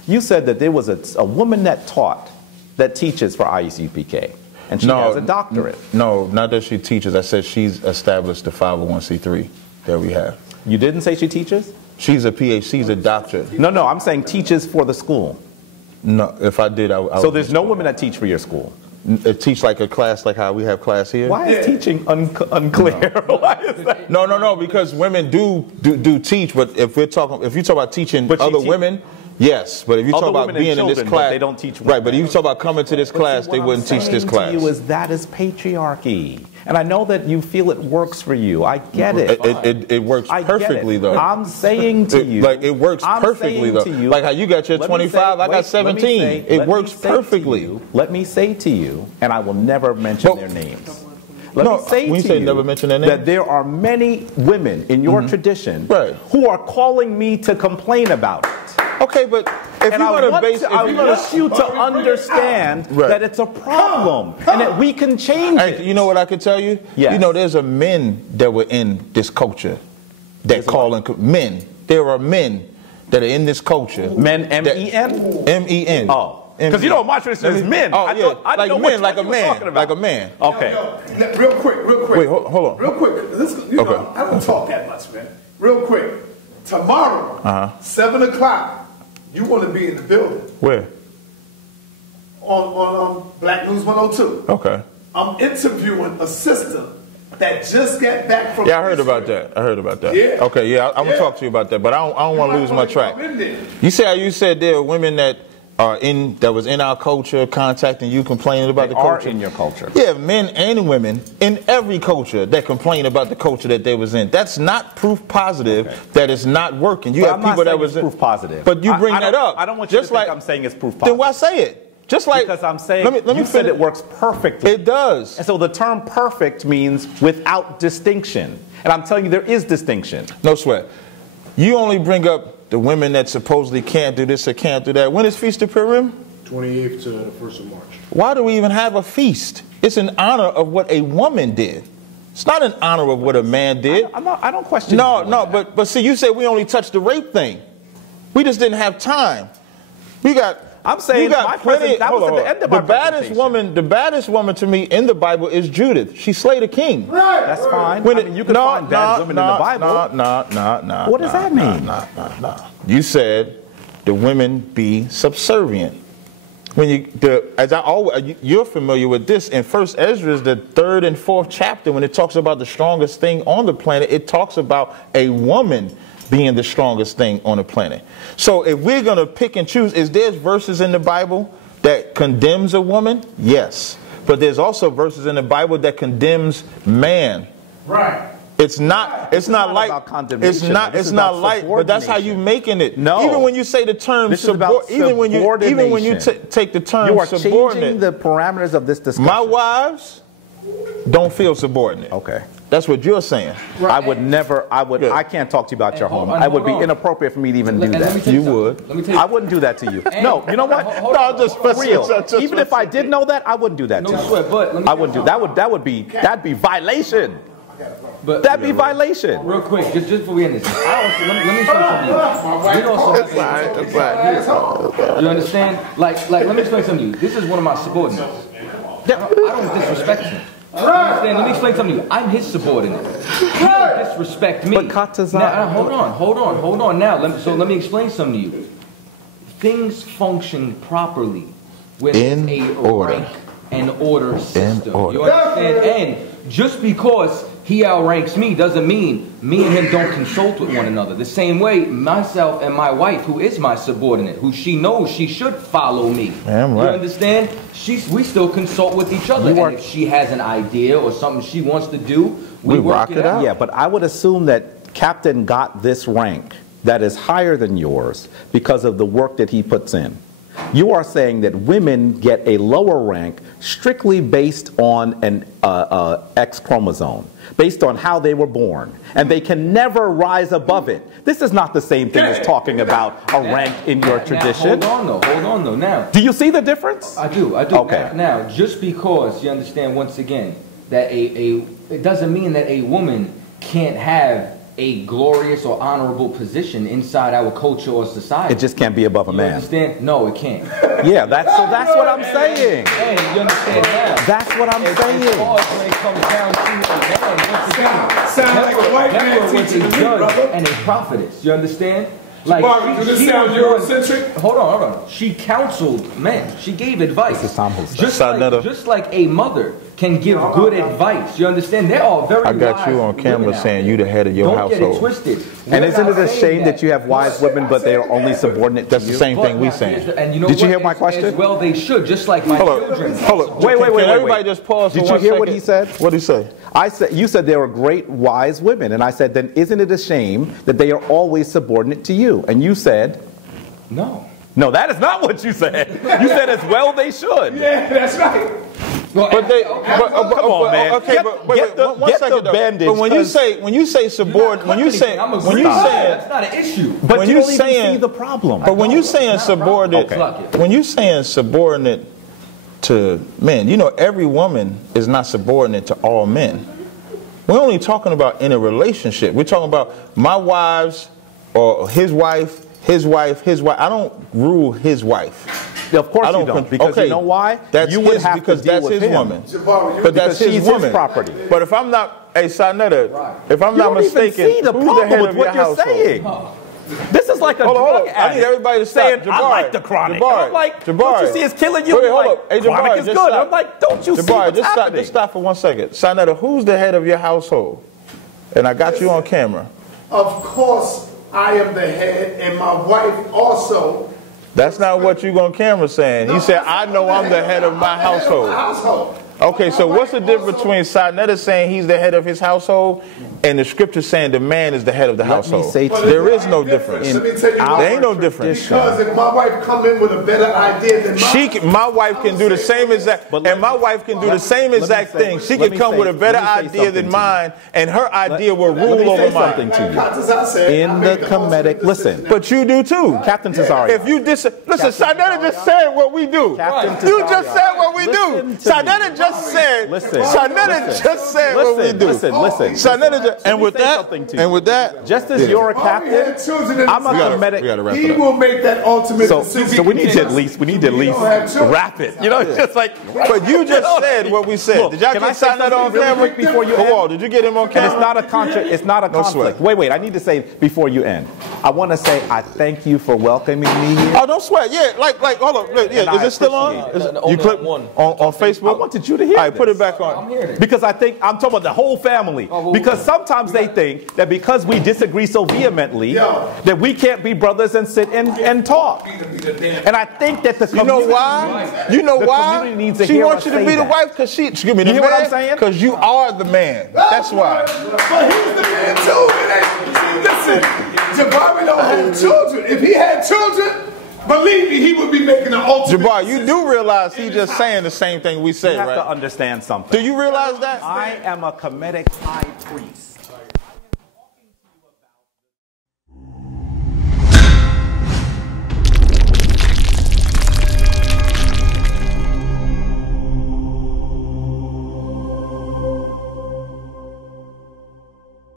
you said that there was a woman that taught, that teaches for ISUPK. And she has a doctorate. No, not that she teaches. I said she's established the 501c3 that we have. You didn't say she teaches? She's a PhD. She's a doctorate. No, I'm saying teaches for the school. No, if I did, I So there's no women that teach for your school? Teach like a class, like how we have class here? Why is teaching unclear? Why is that? No, because women do teach, but if you talk about teaching other women, yes. But if you talk about being in this class, they don't teach women. Right, but if you talk about coming to this class, they wouldn't teach this class. You is that is patriarchy. And I know that you feel it works for you. I get it. It works perfectly, though. I'm saying to you. Like, it works perfectly, though. Like how you got your 25, I got 17. It works perfectly. Let me say to you, and I will never mention their names. Let me say to you never mention their names, that there are many women in your tradition who are calling me to complain about it. Okay, but if and I want you to understand that it's a problem and that we can change it. You know what I can tell you? Yes. You know, there's a men that were in this culture that calling men. There are men that are in this culture. Men, M-E-N? M-E-N. Oh. Because you know my tradition is men. Oh, yeah. Like men, like a man. Like a man. Okay. Real quick. Wait, hold on. Real quick. Listen, you know, I don't talk that much, man. Real quick. Tomorrow, 7 o'clock, you want to be in the building. Where? On Black News 102. Okay. I'm interviewing a sister that just got back from I heard about that. Yeah. Okay, I'm going to talk to you about that, but I don't want to lose my track. You said there are women that was in our culture contacting you, complaining about the culture. Are in your culture. Yeah, men and women in every culture that complain about the culture that they was in. That's not proof positive that it's not working. You have people that was proof positive. But you bring that up. I don't want you to think I'm saying it's proof positive. Then why say it? Just like because I'm saying you said it works perfectly. It does. And so the term perfect means without distinction. And I'm telling you there is distinction. No sweat. You only bring up the women that supposedly can't do this or can't do that. When is Feast of Purim? 28th to the 1st of March. Why do we even have a feast? It's in honor of what a woman did. It's not in honor of what a man did. I don't question. No, but see, you said we only touched the rape thing. We just didn't have time. I'm saying that was at the end of my presentation. The baddest woman to me in the Bible is Judith. She slayed a king. That's fine. You can find bad women in the Bible. No. What does that mean? No. You said the women be subservient. You're familiar with this in 1 Ezra, the 3rd and 4th chapter, when it talks about the strongest thing on the planet, it talks about a woman being the strongest thing on the planet. So if we're going to pick and choose, is there verses in the Bible that condemns a woman? Yes. But there's also verses in the Bible that condemns man. Right. It's not like but that's how you making it. No. Even when you say the term even when you take the term you are subordinate, changing the parameters of this discussion. My wives don't feel subordinate. Okay. That's what you're saying. Right. I can't talk to you about your home. It would be inappropriate for me to even do that. You would. I wouldn't do that to you. No, you know what? No, just real. Even if I did know that, I wouldn't do that to you. I wouldn't do that. That'd be violation. That'd be violation. Real quick, just before we end this, let me explain something to you. You understand? Like, let me explain something to you. This is one of my subordinates. I don't disrespect him. You understand? Let me explain something to you. I'm his subordinate. He don't disrespect me. But Caataza. Now, hold on. Now, let me explain something to you. Things function properly with a rank and order system. You understand? And just because he outranks me doesn't mean me and him don't consult with one another. The same way, myself and my wife, who is my subordinate, who she knows she should follow me. Damn right. You understand? We still consult with each other. And if she has an idea or something she wants to do, we work it out. Yeah, but I would assume that Captain got this rank that is higher than yours because of the work that he puts in. You are saying that women get a lower rank strictly based on an X chromosome, based on how they were born, and they can never rise above it. This is not the same thing as talking about a rank in your tradition. Hold on though. Now, do you see the difference? I do. Okay. Now, just because you understand, once again, that it doesn't mean that a woman can't have a glorious or honorable position inside our culture or society. It just can't be above a man. Understand? No, it can't. Yeah, that's what I'm saying. And you understand now? That's what I'm saying. Because when it comes down to a man, once again, sound like a white man teaching to me, brother. And a prophetess. You understand? Like, Jabari, she sound Eurocentric? Hold on. She counseled men. She gave advice. Just like a mother can give good advice. You understand? They are very I got you on camera saying you the head of your household. Don't get it twisted. And isn't it a shame that you have wise women, but they are only subordinate to you? That's the same thing we saying. Did you hear my question? Well, they should, just like my children. Hold up. Wait. Everybody just pause for 1 second. Did you hear what he said? What did he say? You said they were great, wise women. And I said, then isn't it a shame that they are always subordinate to you? And you said, no. No, that is not what you said. You said as well they should. Yeah, that's right. Come on, man. Okay, but wait, 1 second. But when you say subordinate, that's not an issue. But when you see the problem. But when you saying subordinate, when you saying subordinate to men, you know every woman is not subordinate to all men. We're only talking about in a relationship. We're talking about my wives or his wife. I don't rule his wife. Of course you don't. Because you know why? That's you would have to deal with him. Woman. But that's his woman. His property. But if I'm not, Sanetta, if I'm not mistaken, who's the head of your household? Saying. This is like a drug addict. I need everybody to stop. Saying, I like the chronic. Jabari, I'm like, Jabari. Don't you see it's killing you? Wait, hold up. Hey, Jabari, chronic is good. Stop. I'm like, don't you see what's happening? Just stop for 1 second. Sanetta, who's the head of your household? And I got you on camera. Of course, I am the head, and my wife also. That's not what you on camera saying. He said, I know I'm the head of my household. Okay, so what's the difference between Sanetta saying he's the head of his household and the scripture saying the man is the head of the household? There is no difference. There ain't no difference. Because if my wife come in with a better idea than my wife can do the same exact, and my wife can do the same exact thing. She can come with a better idea than mine, and her idea will rule over mine. In the comedic, listen. But you do too, Captain Tazaryach. If you listen, Sanetta just said what we do. You just said what we do. Sanetta just said. Sanetta just said what we do. Listen. And with that, just as you're a captain, I'm a comedic. He will make that ultimate decision. So we need to at least wrap it. You know, it's just like. But you just said what we said. Did y'all get Sanetta on camera before you end? Did you get him on camera? It's not a conflict. Wait. I need to say before you end. I want to say I thank you for welcoming me here. Oh, don't sweat. Yeah, like hold up. Yeah, is it still on? You click on Facebook? I wanted you to hear. All right, put it back on. Because I think I'm talking about the whole family. Because sometimes they think that because we disagree so vehemently, that we can't be brothers and sit and talk. And I think that the community, you know why? Community needs to she hear wants us you to be the wife because she. Excuse me. You hear what I'm saying? Because you are the man. That's why. But he's the man too. Listen, Jabari don't have children. If he had children, believe me, he would be making an ultimate. Jabari, you do realize he's just saying the same thing we say, right? You have to understand something. Do you realize that? I am a comedic high priest.